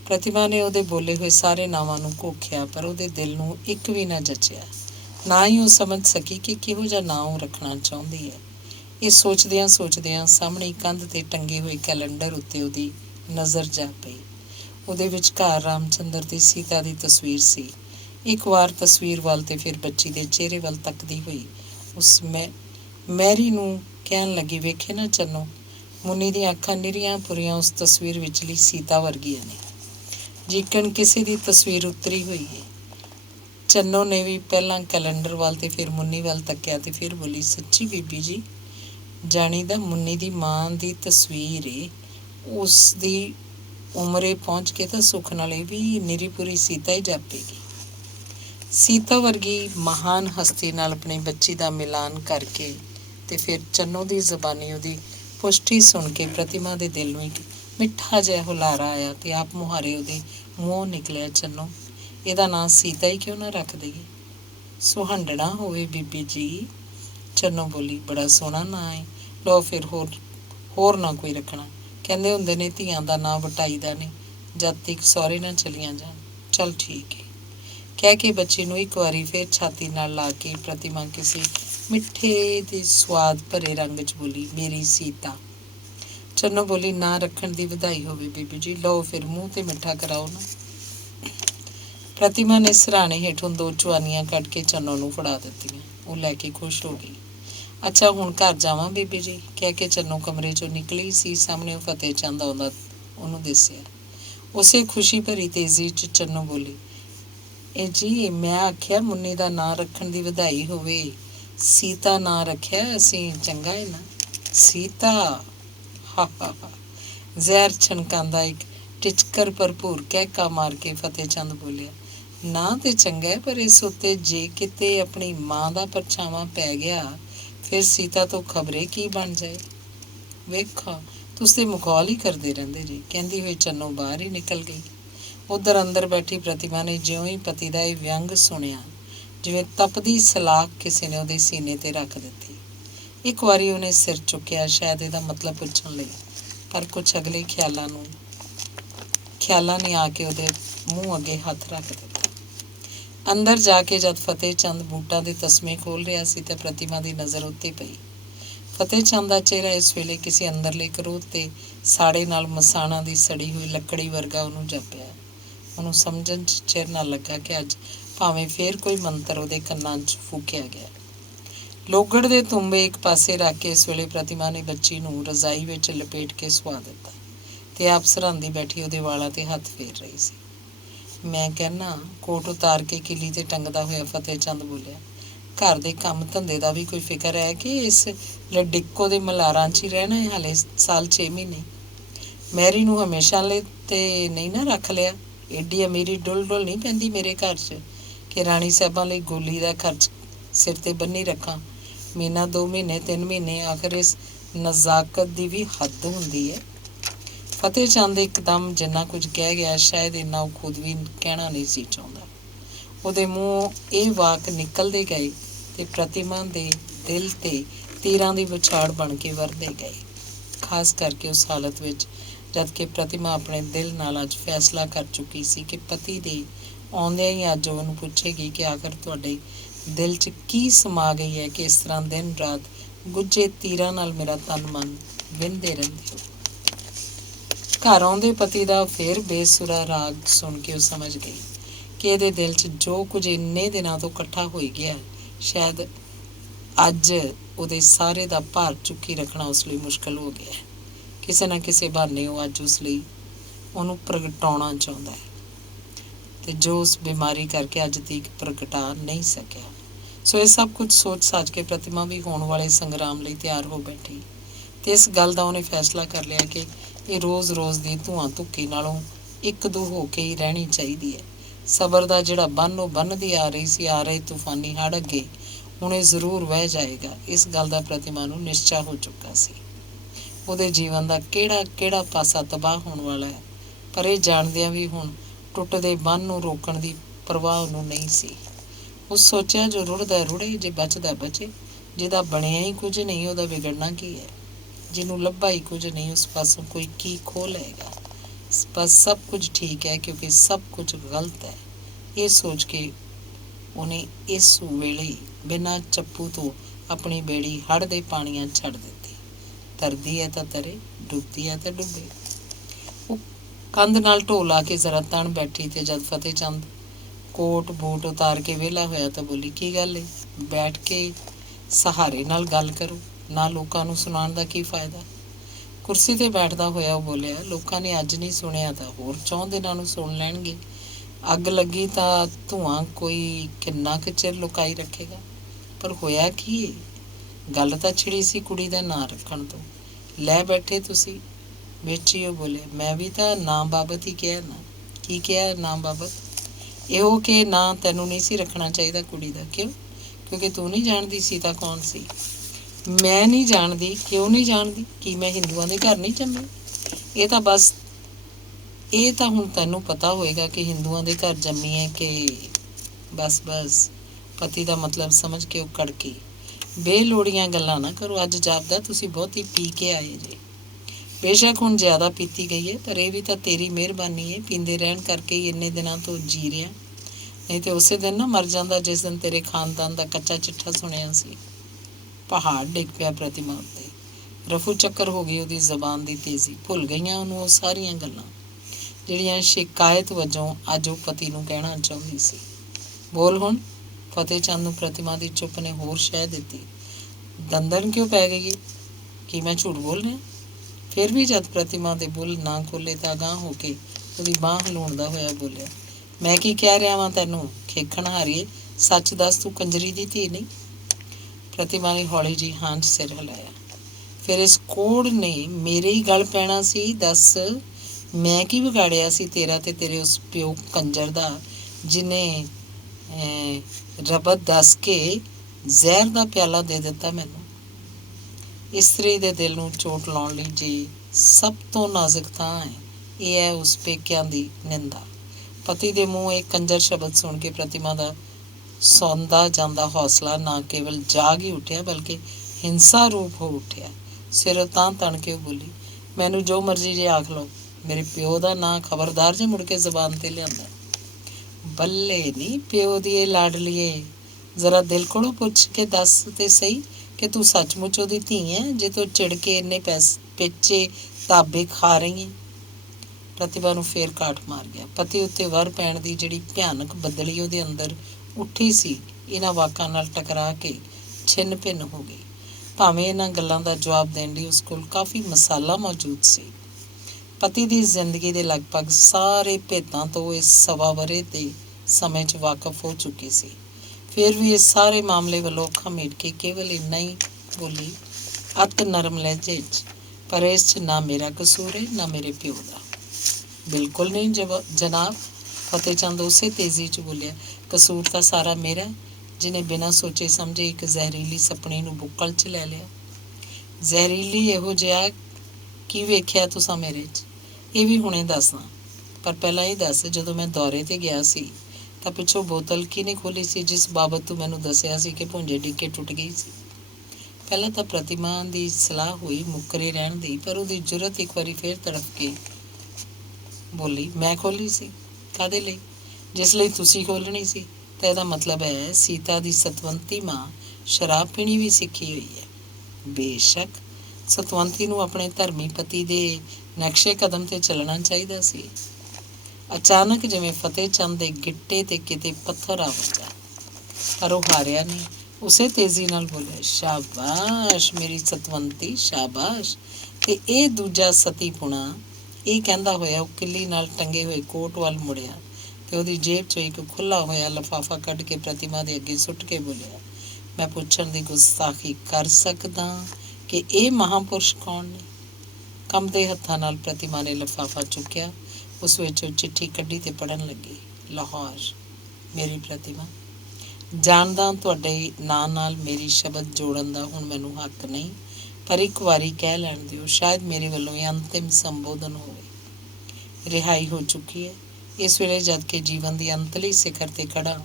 ਪ੍ਰਤਿਮਾ ਨੇ ਉਹਦੇ ਬੋਲੇ ਹੋਏ ਸਾਰੇ ਨਾਵਾਂ ਨੂੰ ਘੋਖਿਆ, ਪਰ ਉਹਦੇ ਦਿਲ ਨੂੰ ਇੱਕ ਵੀ ਨਾ ਜਚਿਆ। ਨਾ ਹੀ ਉਹ ਸਮਝ ਸਕੀ ਕਿ ਕਿਹੋ ਜਿਹਾ ਨਾਂ ਉਹ ਰੱਖਣਾ ਚਾਹੁੰਦੀ ਹੈ। ਇਹ ਸੋਚਦਿਆਂ ਸਾਹਮਣੇ ਕੰਧ 'ਤੇ ਟੰਗੇ ਹੋਏ ਕੈਲੰਡਰ ਉੱਤੇ ਉਹਦੀ ਨਜ਼ਰ ਜਾ ਪਈ। ਉਹਦੇ ਵਿਚਕਾਰ ਰਾਮਚੰਦਰ ਤੇ ਸੀਤਾ ਦੀ ਤਸਵੀਰ ਸੀ। ਇੱਕ ਵਾਰ ਤਸਵੀਰ ਵੱਲ ਤੇ ਫਿਰ ਬੱਚੀ ਦੇ ਚਿਹਰੇ ਵੱਲ ਤੱਕਦੀ ਹੋਈ ਉਸ ਮੈਰੀ ਨੂੰ ਕਹਿਣ ਲੱਗੀ, ਵੇਖੇ ਨਾ ਚੰਨੋ, ਮੁੰਨੀ ਦੀਆਂ ਅੱਖਾਂ ਨਿਰੀਆਂ ਪੁਰੀਆਂ ਉਸ ਤਸਵੀਰ ਵਿਚਲੀ ਸੀਤਾ ਵਰਗੀਆਂ ਨੇ, ਜਿਕਣ ਕਿਸੇ ਦੀ ਤਸਵੀਰ ਉਤਰੀ ਹੋਈ ਹੈ। ਚੰਨੋ ਨੇ ਵੀ ਪਹਿਲਾਂ ਕੈਲੰਡਰ ਵੱਲ ਤੇ ਫਿਰ ਮੁੰਨੀ ਵੱਲ ਤੱਕਿਆ ਤੇ ਫਿਰ ਬੋਲੀ, ਸੱਚੀ ਬੀਬੀ ਜੀ, ਜਾਣੀ ਦਾ ਮੁੰਨੀ ਦੀ ਮਾਂ ਦੀ ਤਸਵੀਰ ਏ। ਉਸ ਦੀ ਉਮਰੇ ਪਹੁੰਚ ਕੇ ਤਾਂ ਸੁੱਖ ਨਾਲ ਇਹ ਵੀ ਨਿਰੀ ਪੂਰੀ ਸੀਤਾ ਹੀ ਜਾਪੇਗੀ। ਸੀਤਾ ਵਰਗੀ ਮਹਾਨ ਹਸਤੀ ਨਾਲ ਆਪਣੀ ਬੱਚੀ ਦਾ ਮਿਲਾਨ ਕਰਕੇ ਤੇ ਫਿਰ ਚੰਨੋ ਦੀ ਜ਼ਬਾਨੀ ਉਹਦੀ ਪੁਸ਼ਟੀ ਸੁਣ ਕੇ ਪ੍ਰਤਿਮਾ ਦੇ ਦਿਲ ਨੂੰ ਇੱਕ ਮਿੱਠਾ ਜਿਹਾ ਹੁਲਾਰਾ ਆਇਆ ਤੇ ਆਪ ਮੁਹਾਰੇ ਉਹਦੇ ਮੂੰਹੋਂ ਨਿਕਲਿਆ, ਚੰਨੋ, ਇਹਦਾ ਨਾਂ ਸੀਤਾ ਹੀ ਕਿਉਂ ਨਾ ਰੱਖ ਦੇਈਏ? ਸੁਹੰਡਣਾ ਹੋਵੇ ਬੀਬੀ ਜੀ। ਚੰਨੋ ਬੋਲੀ, ਬੜਾ ਸੋਹਣਾ ਨਾਂ ਹੈ। ਲਓ ਫਿਰ ਹੋਰ ਨਾ ਕੋਈ ਰੱਖਣਾ। ਕਹਿੰਦੇ ਹੁੰਦੇ ਨੇ ਧੀਆਂ ਦਾ ਨਾਂ ਵਟਾਈ ਦਾ ਨਹੀਂ, ਜਦ ਤੱਕ ਸਹੁਰੇ ਨਾ ਚਲੀਆਂ ਜਾਣ। ਚੱਲ ਠੀਕ ਹੈ, ਕਹਿ ਕੇ ਬੱਚੀ ਨੂੰ ਇੱਕ ਵਾਰੀ ਫਿਰ ਛਾਤੀ ਨਾਲ ਲਾ ਕੇ ਪ੍ਰਤਿਮਾ ਕਿਸੇ ਮਿੱਠੇ ਤੇ ਸਵਾਦ ਭਰੇ ਰੰਗ 'ਚ ਬੋਲੀ, ਮੇਰੀ ਸੀਤਾ। ਚੰਨੋ ਬੋਲੀ, ਨਾਂ ਰੱਖਣ ਦੀ ਵਧਾਈ ਹੋਵੇ ਬੀਬੀ ਜੀ। ਲਓ ਫਿਰ ਮੂੰਹ ਤੇ ਮਿੱਠਾ ਕਰਾਓ ਨਾ। ਪ੍ਰਤਿਮਾ ਨੇ ਸਿਰਹਾਣੇ ਹੇਠੋਂ 2 ਚੁਆਨੀਆਂ ਕੱਢ ਕੇ ਚੰਨੋ ਨੂੰ ਫੜਾ ਦਿੱਤੀਆਂ। ਉਹ ਲੈ ਕੇ ਖੁਸ਼ ਹੋ ਗਈ। ਅੱਛਾ, ਹੁਣ ਘਰ ਜਾਵਾਂ ਬੀਬੀ ਜੀ, ਕਹਿ ਕੇ ਚੰਨੋ ਕਮਰੇ 'ਚੋਂ ਨਿਕਲੀ ਸੀ। ਸਾਹਮਣੇ ਉਹ ਫਤਿਹ ਚੰਦ ਆਉਂਦਾ ਉਹਨੂੰ ਦਿਸਿਆ। ਉਸੇ ਖੁਸ਼ੀ ਭਰੀ ਤੇਜ਼ੀ 'ਚ ਚੰਨੋ ਬੋਲੀ, ਇਹ ਜੀ, ਮੈਂ ਆਖਿਆ ਮੁੰਨੀ ਦਾ ਨਾਂ ਰੱਖਣ ਦੀ ਵਧਾਈ ਹੋਵੇ। ਸੀਤਾ ਨਾਂ ਰੱਖਿਆ ਅਸੀਂ, ਚੰਗਾ ਹੈ ਨਾ? ਸੀਤਾ, ਹਾ ਹਾ ਹਾ। ਜ਼ਹਿਰ ਛਣਕਾਂਦਾ ਇੱਕ ਟਿਚਕਰ ਭਰਪੂਰ ਕਹਿਕਾ ਮਾਰ ਕੇ ਫਤਿਹ ਚੰਦ ਬੋਲਿਆ, ਨਾਂ ਤੇ ਚੰਗਾ, ਪਰ ਇਸ ਉੱਤੇ ਜੇ ਕਿਤੇ ਆਪਣੀ ਮਾਂ ਦਾ ਪਰਛਾਵਾਂ ਪੈ ਗਿਆ ਫਿਰ ਸੀਤਾ ਤੋਂ ਖਬਰੇ ਕੀ ਬਣ ਜਾਏ। ਵੇਖਾਂ, ਤੁਸੀਂ ਤੇ ਮਖੌਲ ਹੀ ਕਰਦੇ ਰਹਿੰਦੇ ਜੀ, ਕਹਿੰਦੀ ਹੋਈ ਚੰਨੋ ਬਾਹਰ ਹੀ ਨਿਕਲ ਗਈ। ਉੱਧਰ ਅੰਦਰ ਬੈਠੀ ਪ੍ਰਤਿਮਾ ਨੇ ਜਿਉਂ ਹੀ ਪਤੀ ਦਾ ਇਹ ਵਿਅੰਗ ਸੁਣਿਆ, ਜਿਵੇਂ ਤਪਦੀ ਸਲਾਖ ਕਿਸੇ ਨੇ ਉਹਦੇ ਸੀਨੇ 'ਤੇ ਰੱਖ ਦਿੱਤੀ। ਇੱਕ ਵਾਰੀ ਉਹਨੇ ਸਿਰ ਚੁੱਕਿਆ, ਸ਼ਾਇਦ ਇਹਦਾ ਮਤਲਬ ਪੁੱਛਣ ਲਈ, ਪਰ ਕੁਛ ਅਗਲੇ ਖਿਆਲਾਂ ਨੇ ਆ ਕੇ ਉਹਦੇ ਮੂੰਹ ਅੱਗੇ ਹੱਥ ਰੱਖ ਦਿੱਤਾ। ਅੰਦਰ ਜਾ ਕੇ ਜਦ ਫਤਿਹ ਚੰਦ ਬੂਟਾਂ ਦੇ ਤਸਮੇ ਖੋਲ੍ਹ ਰਿਹਾ ਸੀ ਤਾਂ ਪ੍ਰਤਿਮਾ ਦੀ ਨਜ਼ਰ ਉੱਤੇ ਪਈ। ਫਤਿਹ ਚੰਦ ਦਾ ਚਿਹਰਾ ਇਸ ਵੇਲੇ ਕਿਸੇ ਅੰਦਰਲੇ ਕਰੋਧ ਤੇ ਸਾੜੇ ਨਾਲ ਮਸਾਣਾ ਦੀ ਸੜੀ ਹੋਈ ਲੱਕੜੀ ਵਰਗਾ ਉਹਨੂੰ ਜਾਪਿਆ। ਉਹਨੂੰ ਸਮਝਣ 'ਚ ਚਿਰ ਨਾ ਲੱਗਾ ਕਿ ਅੱਜ ਭਾਵੇਂ ਫੇਰ ਕੋਈ ਮੰਤਰ ਉਹਦੇ ਕੰਨਾਂ 'ਚ ਫੂਕਿਆ ਗਿਆ। ਲੋਗੜ ਦੇ ਤੁੰਬੇ ਇੱਕ ਪਾਸੇ ਰੱਖ ਕੇ ਇਸ ਵੇਲੇ ਪ੍ਰਤਿਮਾ ਨੇ ਬੱਚੀ ਨੂੰ ਰਜ਼ਾਈ ਵਿੱਚ ਲਪੇਟ ਕੇ ਸੁਆ ਦਿੱਤਾ ਤੇ ਆਪ ਸਰਹੰਦੀ ਬੈਠੀ ਉਹਦੇ ਵਾਲਾਂ 'ਤੇ ਹੱਥ ਫੇਰ ਰਹੀ ਸੀ। ਮੈਂ ਕਹਿੰਦਾ, ਕੋਟ ਉਤਾਰ ਕੇ ਕਿੱਲੀ 'ਤੇ ਟੰਗਦਾ ਹੋਇਆ ਫਤਿਹ ਚੰਦ ਬੋਲਿਆ, ਘਰ ਦੇ ਕੰਮ ਧੰਦੇ ਦਾ ਵੀ ਕੋਈ ਫਿਕਰ ਹੈ ਕਿ ਇਸ ਲਡਿੱਕੋ ਦੇ ਮਲਾਰਾਂ 'ਚ ਹੀ ਰਹਿਣਾ ਹੈ ਹਾਲੇ ਸਾਲ 6 ਮਹੀਨੇ? ਮੈਰੀ ਨੂੰ ਹਮੇਸ਼ਾ ਲਈ ਤੇ ਨਹੀਂ ਨਾ ਰੱਖ ਲਿਆ? ਏਡੀ ਅਮੀਰੀ ਡੁੱਲ ਨਹੀਂ ਪੈਂਦੀ ਮੇਰੇ ਘਰ 'ਚ ਕਿ ਰਾਣੀ ਸਾਹਿਬਾਂ ਲਈ ਗੋਲੀ ਦਾ ਖਰਚ ਸਿਰ 'ਤੇ ਬੰਨੀ ਰੱਖਾਂ। ਮਹੀਨਾ 2 ਮਹੀਨੇ 3 ਮਹੀਨੇ, ਆਖਰ ਇਸ ਨਜ਼ਾਕਤ ਦੀ ਵੀ ਹੱਦ ਹੁੰਦੀ ਹੈ। ਫਤਿਹ ਚੰਦ ਇੱਕਦਮ ਜਿੰਨਾ ਕੁਝ ਕਹਿ ਗਿਆ, ਸ਼ਾਇਦ ਇੰਨਾ ਉਹ ਖੁਦ ਵੀ ਕਹਿਣਾ ਨਹੀਂ ਸੀ ਚਾਹੁੰਦਾ। ਉਹਦੇ ਮੂੰਹੋਂ ਇਹ ਵਾਕ ਨਿਕਲਦੇ ਗਏ ਤੇ ਪ੍ਰਤਿਮਾ ਦੇ ਦਿਲ 'ਤੇ ਤੀਰਾਂ ਦੀ ਵਿਛਾੜ ਬਣ ਕੇ ਵਰਦੇ ਗਏ। ਖਾਸ ਕਰਕੇ ਉਸ ਹਾਲਤ ਵਿੱਚ ਜਦ ਕਿ ਪ੍ਰਤਿਮਾ ਆਪਣੇ ਦਿਲ ਨਾਲ ਅੱਜ ਫੈਸਲਾ ਕਰ ਚੁੱਕੀ ਸੀ ਕਿ ਪਤੀ ਦੇ ਆਉਂਦਿਆਂ ਹੀ ਅੱਜ ਉਹਨੂੰ ਪੁੱਛੇਗੀ ਕਿ ਆਖਰ ਤੁਹਾਡੇ ਦਿਲ 'ਚ ਕੀ ਸਮਾ ਗਈ ਹੈ ਕਿ ਇਸ ਤਰ੍ਹਾਂ ਦਿਨ ਰਾਤ ਗੁੱਝੇ ਤੀਰਾਂ ਨਾਲ ਮੇਰਾ ਤਨ ਮਨ ਵਿੰਨ੍ਹਦੇ ਰਹਿੰਦੇ ਹੋ। ਘਰ ਆਉਂਦੇ ਪਤੀ ਦਾ ਫਿਰ ਬੇਸੁਰਾ ਰਾਗ ਸੁਣ ਕੇ ਉਹ ਸਮਝ ਗਈ ਕਿ ਇਹਦੇ ਦਿਲ 'ਚ ਜੋ ਕੁਝ ਇੰਨੇ ਦਿਨਾਂ ਤੋਂ ਇਕੱਠਾ ਹੋਈ ਗਿਆ ਸ਼ਾਇਦ ਅੱਜ ਉਹਦੇ ਸਾਰੇ ਦਾ ਭਾਰ ਚੁੱਕੀ ਰੱਖਣਾ ਉਸ ਲਈ ਮੁਸ਼ਕਲ ਹੋ ਗਿਆ। ਕਿਸੇ ਨਾ ਕਿਸੇ ਬਹਾਨੇ ਉਹ ਅੱਜ ਉਸ ਲਈ ਉਹਨੂੰ ਪ੍ਰਗਟਾਉਣਾ ਚਾਹੁੰਦਾ ਹੈ ਅਤੇ ਜੋ ਉਸ ਬਿਮਾਰੀ ਕਰਕੇ ਅੱਜ ਤੀਕ ਪ੍ਰਗਟਾ ਨਹੀਂ ਸਕਿਆ। ਸੋ ਇਹ ਸਭ ਕੁਝ ਸੋਚ ਸਾਚ ਕੇ ਪ੍ਰਤਿਮਾ ਵੀ ਹੋਣ ਵਾਲੇ ਸੰਗਰਾਮ ਲਈ ਤਿਆਰ ਹੋ ਬੈਠੀ ਅਤੇ ਇਸ ਗੱਲ ਦਾ ਉਹਨੇ ਫੈਸਲਾ ਕਰ ਲਿਆ ਕਿ ਇਹ ਰੋਜ਼ ਦੀ ਧੂਆਂ ਧੁੱਕੀ ਨਾਲੋਂ ਇੱਕ ਦੋ ਹੋ ਕੇ ਹੀ ਰਹਿਣੀ ਚਾਹੀਦੀ ਹੈ। ਸਬਰ ਦਾ ਜਿਹੜਾ ਬੰਨ੍ਹ ਉਹ ਬੰਨ੍ਹਦੀ ਆ ਰਹੀ ਸੀ, ਆ ਰਹੇ ਤੂਫਾਨੀ ਹੜ੍ਹ ਅੱਗੇ ਹੁਣ ਇਹ ਜ਼ਰੂਰ ਵਹਿ ਜਾਏਗਾ। ਇਸ ਗੱਲ ਦਾ ਪ੍ਰਤਿਮਾ ਨੂੰ ਨਿਸ਼ਚਾ ਹੋ ਚੁੱਕਾ ਸੀ। ਉਹਦੇ ਜੀਵਨ ਦਾ ਕਿਹੜਾ ਪਾਸਾ ਤਬਾਹ ਹੋਣ ਵਾਲਾ ਹੈ, ਪਰ ਇਹ ਜਾਣਦਿਆਂ ਵੀ ਹੁਣ ਟੁੱਟਦੇ ਬੰਨ੍ਹ ਨੂੰ ਰੋਕਣ ਦੀ ਪਰਵਾਹ ਉਹਨੂੰ ਨਹੀਂ ਸੀ। ਉਹ ਸੋਚਿਆ ਜੋ ਰੁੜਦਾ ਰੁੜੇ, ਜੇ ਬਚਦਾ ਬਚੇ। ਜਿਹਦਾ ਬਣਿਆ ਹੀ ਕੁਝ ਨਹੀਂ ਉਹਦਾ ਵਿਗੜਨਾ ਕੀ ਹੈ। ਜਿਹਨੂੰ ਲੱਭਾ ਹੀ ਕੁਝ ਨਹੀਂ ਉਸ ਪਾਸੋਂ ਕੋਈ ਕੀ ਖੋਹ ਲਏਗਾ। ਬਸ ਸਭ ਕੁਝ ਠੀਕ ਹੈ ਕਿਉਂਕਿ ਸਭ ਕੁਝ ਗਲਤ ਹੈ। ਇਹ ਸੋਚ ਕੇ ਉਹਨੇ ਇਸ ਵੇਲੇ ਬਿਨਾਂ ਚੱਪੂ ਤੋਂ ਆਪਣੀ ਬੇੜੀ ਹੜ੍ਹ ਦੇ ਪਾਣੀਆਂ ਛੱਡ ਦਿੱਤੀ। ਤਰਦੀ ਹੈ ਤਾਂ ਤਰੇ, ਡੁੱਬਦੀ ਹੈ ਤਾਂ ਡੁੱਬੇ। ਉਹ ਕੰਧ ਨਾਲ ਢੋ ਲਾ ਕੇ ਜ਼ਰਾ ਤਣ ਬੈਠੀ ਅਤੇ ਜਦ ਫਤਿਹ ਚੰਦ ਕੋਟ ਬੂਟ ਉਤਾਰ ਕੇ ਵਿਹਲਾ ਹੋਇਆ ਤਾਂ ਬੋਲੀ, ਕੀ ਗੱਲ ਏ? ਬੈਠ ਕੇ ਸਹਾਰੇ ਨਾਲ ਗੱਲ ਕਰੋ, ਨਾ ਲੋਕਾਂ ਨੂੰ ਸੁਣਾਉਣ ਦਾ ਕੀ ਫਾਇਦਾ। ਕੁਰਸੀ 'ਤੇ ਬੈਠਦਾ ਹੋਇਆ ਉਹ ਬੋਲਿਆ, ਲੋਕਾਂ ਨੇ ਅੱਜ ਨਹੀਂ ਸੁਣਿਆ ਤਾਂ ਹੋਰ 4 ਦਿਨਾਂ ਨੂੰ ਸੁਣ ਲੈਣਗੇ। ਅੱਗ ਲੱਗੀ ਤਾਂ ਧੂੰਆਂ ਕੋਈ ਕਿੰਨਾ ਕੁ ਚਿਰ ਲੁਕਾਈ ਰੱਖੇਗਾ। ਪਰ ਹੋਇਆ ਕੀ ਏ? ਗੱਲ ਤਾਂ ਛਿੜੀ ਸੀ ਕੁੜੀ ਦਾ ਨਾਂ ਰੱਖਣ ਤੋਂ। ਲੈ ਬੈਠੇ ਤੁਸੀਂ। ਵਿੱਚ ਹੀ ਉਹ ਬੋਲੇ, ਮੈਂ ਵੀ ਤਾਂ ਨਾਂ ਬਾਬਤ ਹੀ ਕਿਹਾ ਨਾ। ਕੀ ਕਿਹਾ ਨਾਂ ਬਾਬਤ? ਇਹੋ ਕਿ ਨਾਂ ਤੈਨੂੰ ਨਹੀਂ ਸੀ ਰੱਖਣਾ ਚਾਹੀਦਾ ਕੁੜੀ ਦਾ। ਕਿਉਂ? ਕਿਉਂਕਿ ਤੂੰ ਨਹੀਂ ਜਾਣਦੀ ਸੀਤਾ ਕੌਣ ਸੀ। ਮੈਂ ਨਹੀਂ ਜਾਣਦੀ। ਕਿਉਂ ਨਹੀਂ ਜਾਣਦੀ? ਕੀ ਮੈਂ ਹਿੰਦੂਆਂ ਦੇ ਘਰ ਨਹੀਂ ਜੰਮੀ? ਇਹ ਤਾਂ ਹੁਣ ਤੈਨੂੰ ਪਤਾ ਹੋਏਗਾ ਕਿ ਹਿੰਦੂਆਂ ਦੇ ਘਰ ਜੰਮੀ ਹੈ ਕਿ ਬਸ ਪਤੀ ਦਾ ਮਤਲਬ ਸਮਝ ਕੇ ਉਹ ਕੜਕੀ, ਬੇਲੋੜੀਆਂ ਗੱਲਾਂ ਨਾ ਕਰੋ। ਅੱਜ ਜਾਪਦਾ ਤੁਸੀਂ ਬਹੁਤੀ ਪੀ ਕੇ ਆਏ ਜੇ। ਬੇਸ਼ੱਕ ਹੁਣ ਜ਼ਿਆਦਾ ਪੀਤੀ ਗਈ ਹੈ, ਪਰ ਇਹ ਵੀ ਤਾਂ ਤੇਰੀ ਮਿਹਰਬਾਨੀ ਹੈ। ਪੀਂਦੇ ਰਹਿਣ ਕਰਕੇ ਹੀ ਇੰਨੇ ਦਿਨਾਂ ਤੋਂ ਜੀ ਰਿਹਾ, ਨਹੀਂ ਤਾਂ ਉਸੇ ਦਿਨ ਨਾ ਮਰ ਜਾਂਦਾ ਜਿਸ ਦਿਨ ਤੇਰੇ ਖਾਨਦਾਨ ਦਾ ਕੱਚਾ ਚਿੱਠਾ ਸੁਣਿਆ ਸੀ। ਪਹਾੜ ਡਿੱਗ ਪਿਆ ਪ੍ਰਤਿਮਾ ਉੱਤੇ। ਰਫੂ ਚੱਕਰ ਹੋ ਗਈ ਉਹਦੀ ਜ਼ਬਾਨ ਦੀ ਤੇਜ਼ੀ। ਭੁੱਲ ਗਈਆਂ ਉਹਨੂੰ ਉਹ ਸਾਰੀਆਂ ਗੱਲਾਂ ਜਿਹੜੀਆਂ ਸ਼ਿਕਾਇਤ ਵਜੋਂ ਅੱਜ ਉਹ ਪਤੀ ਨੂੰ ਕਹਿਣਾ ਚਾਹੁੰਦੀ ਸੀ। ਬੋਲ ਹੁਣ। ਫਤਿਹ ਚੰਦ ਨੂੰ ਪ੍ਰਤਿਮਾ ਦੀ ਚੁੱਪ ਨੇ ਹੋਰ ਸ਼ਹਿ ਦਿੱਤੀ। ਦੰਦਨ ਕਿਉਂ ਪੈ ਗਈ ਏ? ਕੀ ਮੈਂ ਝੂਠ ਬੋਲ ਰਿਹਾ? ਫਿਰ ਵੀ ਜਦ ਪ੍ਰਤਿਮਾ ਦੇ ਬੁੱਲ ਨਾ ਖੋਲ੍ਹੇ ਤਾਂ ਅਗਾਂਹ ਹੋ ਕੇ ਉਹਦੀ ਬਾਂਹ ਹਿਲਾਉਂਦਾ ਹੋਇਆ ਬੋਲਿਆ, ਮੈਂ ਕੀ ਕਹਿ ਰਿਹਾ ਵਾਂ ਤੈਨੂੰ? ਖੇਖਣ ਹਾਰੀਏ, ਸੱਚ ਦੱਸ, ਤੂੰ ਕੰਜਰੀ ਦੀ ਧੀ ਨਹੀਂ? ਪ੍ਰਤਿਮਾ ਨੇ ਹੌਲੀ ਜਿਹੀ ਹਾਂ 'ਚ ਸਿਰ ਹਿਲਾਇਆ। ਫਿਰ ਇਸ ਕੋੜ ਨੇ ਮੇਰੇ ਹੀ ਗਲ ਪੈਣਾ ਸੀ। ਦੱਸ, ਮੈਂ ਕੀ ਵਿਗਾੜਿਆ ਸੀ ਤੇਰਾ ਤੇ ਤੇਰੇ ਉਸ ਪਿਓ ਕੰਜਰ ਦਾ, ਜਿਹਨੇ ਰਬਤ ਦੱਸ ਕੇ ਜ਼ਹਿਰ ਦਾ ਪਿਆਲਾ ਦੇ ਦਿੱਤਾ ਮੈਨੂੰ। ਇਸਤਰੀ ਦੇ ਦਿਲ ਨੂੰ ਚੋਟ ਲਾਉਣ ਲਈ ਜੇ ਸਭ ਤੋਂ ਨਾਜ਼ੁਕ ਥਾਂ ਹੈ, ਇਹ ਹੈ ਉਸ ਪੇਕਿਆਂ ਦੀ ਨਿੰਦਾ। ਪਤੀ ਦੇ ਮੂੰਹ ਇਹ ਕੰਜਰ ਸ਼ਬਦ ਸੁਣ ਕੇ ਪ੍ਰਤਿਮਾ ਦਾ ਸੌਂਦਾ ਜਾਂਦਾ ਹੌਸਲਾ ਨਾ ਕੇਵਲ ਜਾਗ ਹੀ ਉੱਠਿਆ ਬਲਕਿ ਹਿੰਸਾ ਰੂਪ ਹੋ ਉੱਠਿਆ। ਸਿਰ ਤਾਂ ਤਣ ਕੇ ਉਹ ਬੋਲੀ, ਮੈਨੂੰ ਜੋ ਮਰਜ਼ੀ ਜੇ ਆਖ ਲਓ, ਮੇਰੇ ਪਿਓ ਦਾ ਨਾਂ ਖਬਰਦਾਰ ਜੇ ਮੁੜ ਕੇ ਜ਼ਬਾਨ 'ਤੇ ਲਿਆਂਦਾ। ਬੱਲੇ ਨਹੀਂ ਪਿਓ ਦੀ ਇਹ ਲਾਡਲੀਏ, ਜ਼ਰਾ ਦਿਲ ਕੋਲੋਂ ਪੁੱਛ ਕੇ ਦੱਸ ਤੇ ਸਹੀ ਕਿ ਤੂੰ ਸੱਚਮੁੱਚ ਉਹਦੀ ਧੀ ਹੈ ਜੇ ਤੂੰ ਚਿੜ ਕੇ ਇੰਨੇ ਪੇਚੇ ਤਾਬੇ ਖਾ ਰਹੀ ਹੈ। ਪ੍ਰਤਿਭਾ ਨੂੰ ਫੇਰ ਕਾਠ ਮਾਰ ਗਿਆ। ਪਤੀ ਉੱਤੇ ਵਰ ਪੈਣ ਦੀ ਜਿਹੜੀ ਭਿਆਨਕ ਬੱਦਲੀ ਉਹਦੇ ਅੰਦਰ ਉੱਠੀ ਸੀ, ਇਹਨਾਂ ਵਾਕਾਂ ਨਾਲ ਟਕਰਾ ਕੇ ਛਿੰਨ ਭਿੰਨ ਹੋ ਗਈ। ਭਾਵੇਂ ਇਹਨਾਂ ਗੱਲਾਂ ਦਾ ਜਵਾਬ ਦੇਣ ਲਈ ਉਸ ਕੋਲ ਕਾਫੀ ਮਸਾਲਾ ਮੌਜੂਦ ਸੀ। ਪਤੀ ਦੀ ਜ਼ਿੰਦਗੀ ਦੇ ਲਗਭਗ ਸਾਰੇ ਭੇਤਾਂ ਤੋਂ ਇਸ ਸਵਾ ਵਰ੍ਹੇ ਦੇ ਸਮੇਂ 'ਚ ਵਾਕਫ ਹੋ ਚੁੱਕੀ ਸੀ। ਫਿਰ ਵੀ ਇਸ ਸਾਰੇ ਮਾਮਲੇ ਵੱਲੋਂ ਅੱਖਾਂ ਮੀਟ ਕੇ ਕੇਵਲ ਇੰਨਾ ਹੀ ਬੋਲੀ, ਅਤ ਨਰਮ ਲਹਿਜੇ 'ਚ, ਪਰ ਇਸ 'ਚ ਨਾ ਮੇਰਾ ਕਸੂਰ ਹੈ ਨਾ ਮੇਰੇ ਪਿਓ ਦਾ। ਬਿਲਕੁਲ ਨਹੀਂ ਜਨਾਬ। ਫਤਿਹ ਚੰਦ ਉਸੇ ਤੇਜ਼ੀ 'ਚ ਬੋਲਿਆ, ਕਸੂਰ ਤਾਂ ਸਾਰਾ ਮੇਰਾ, ਜਿਹਨੇ ਬਿਨਾਂ ਸੋਚੇ ਸਮਝੇ ਇੱਕ ਜ਼ਹਿਰੀਲੀ ਸਪਨੇ ਨੂੰ ਬੁੱਕਲ 'ਚ ਲੈ ਲਿਆ। ਜ਼ਹਿਰੀਲੀ ਇਹੋ ਜਿਹਾ ਕੀ ਵੇਖਿਆ ਤੁਸਾਂ ਮੇਰੇ 'ਚ? ਇਹ ਵੀ ਹੁਣੇ ਦੱਸਣਾ, ਪਰ ਪਹਿਲਾਂ ਇਹ ਦੱਸ, ਜਦੋਂ ਮੈਂ ਦੌਰੇ 'ਤੇ ਗਿਆ ਸੀ ਤਾਂ ਪਿੱਛੋਂ ਬੋਤਲ ਕਿਹਨੇ ਖੋਲ੍ਹੀ ਸੀ ਜਿਸ ਬਾਬਤ ਤੂੰ ਮੈਨੂੰ ਦੱਸਿਆ ਸੀ ਕਿ ਭੁੰਜੇ ਡਿੱਗ ਕੇ ਟੁੱਟ ਗਈ ਸੀ? ਪਹਿਲਾਂ ਤਾਂ ਪ੍ਰਤਿਮਾ ਦੀ ਸਲਾਹ ਹੋਈ ਮੁੱਕਰੇ ਰਹਿਣ ਦੀ, ਪਰ ਉਹਦੀ ਜੁਰਤ ਇੱਕ ਵਾਰੀ ਫੇਰ ਤੜਫ ਕੇ ਬੋਲੀ, ਮੈਂ ਖੋਲ੍ਹੀ ਸੀ। ਕਾਹਦੇ ਲਈ? ਜਿਸ ਲਈ ਤੁਸੀਂ ਖੋਲ੍ਹਣੀ ਸੀ। ਤਾਂ ਇਹਦਾ ਮਤਲਬ ਹੈ ਸੀਤਾ ਦੀ ਸਤਵੰਤੀ ਮਾਂ ਸ਼ਰਾਬ ਪੀਣੀ ਵੀ ਸਿੱਖੀ ਹੋਈ ਹੈ। ਬੇਸ਼ੱਕ ਸਤਵੰਤੀ ਨੂੰ ਆਪਣੇ ਧਰਮੀ ਪਤੀ ਦੇ ਨਕਸ਼ੇ ਕਦਮ 'ਤੇ ਚੱਲਣਾ ਚਾਹੀਦਾ ਸੀ। ਅਚਾਨਕ ਜਿਵੇਂ ਫਤਿਹ ਚੰਦ ਦੇ ਗਿੱਟੇ 'ਤੇ ਕਿਤੇ ਪੱਥਰ ਆ ਵੱਜਾ, ਪਰ ਉਹ ਹਾਰਿਆ ਨਹੀਂ। ਉਸੇ ਤੇਜ਼ੀ ਨਾਲ ਬੋਲਿਆ, ਸ਼ਾਬਾਸ਼ ਮੇਰੀ ਸਤਵੰਤੀ, ਸ਼ਾਬਾਸ਼। ਤੇ ਇਹ ਦੂਜਾ ਸਤੀ ਪੁਣਾ, ਇਹ ਕਹਿੰਦਾ ਹੋਇਆ ਉਹ ਕਿੱਲੀ ਨਾਲ ਟੰਗੇ ਹੋਏ ਕੋਟ ਵੱਲ ਮੁੜਿਆ ਤੇ ਉਹਦੀ ਜੇਬ 'ਚੋਂ ਇੱਕ ਖੁੱਲ੍ਹਾ ਹੋਇਆ ਲਿਫਾਫਾ ਕੱਢ ਕੇ ਪ੍ਰਤਿਮਾ ਦੇ ਅੱਗੇ ਸੁੱਟ ਕੇ ਬੋਲਿਆ, ਮੈਂ ਪੁੱਛਣ ਦੀ ਗੁਸਤਾਖੀ ਕਰ ਸਕਦਾ ਕਿ ਇਹ ਮਹਾਂਪੁਰਸ਼ ਕੌਣ ਨੇ? ਕੰਬਦੇ ਹੱਥਾਂ ਨਾਲ ਪ੍ਰਤਿਮਾ ਨੇ ਲਿਫਾਫਾ ਚੁੱਕਿਆ, ਉਸ ਵਿੱਚੋਂ ਚਿੱਠੀ ਕੱਢੀ ਤੇ ਪੜ੍ਹਨ ਲੱਗੀ। ਲਾਹੌਰ, ਮੇਰੀ ਪ੍ਰਤਿਮਾ, ਜਾਣਦਾ ਤੁਹਾਡੇ ਨਾਂ ਨਾਲ ਮੇਰੀ ਸ਼ਬਦ ਜੋੜਨ ਦਾ ਹੁਣ ਮੈਨੂੰ ਹੱਕ ਨਹੀਂ, ਪਰ ਇੱਕ ਵਾਰੀ ਕਹਿ ਲੈਣ ਦਿਓ, ਸ਼ਾਇਦ ਮੇਰੇ ਵੱਲੋਂ ਇਹ ਅੰਤਿਮ ਸੰਬੋਧਨ ਹੋਵੇ। ਰਿਹਾਈ ਹੋ ਚੁੱਕੀ ਹੈ। ਇਸ ਵੇਲੇ ਜਦ ਕਿ ਜੀਵਨ ਦੀ ਅੰਤਲੀ ਸਿਖਰ 'ਤੇ ਖੜ੍ਹਾ,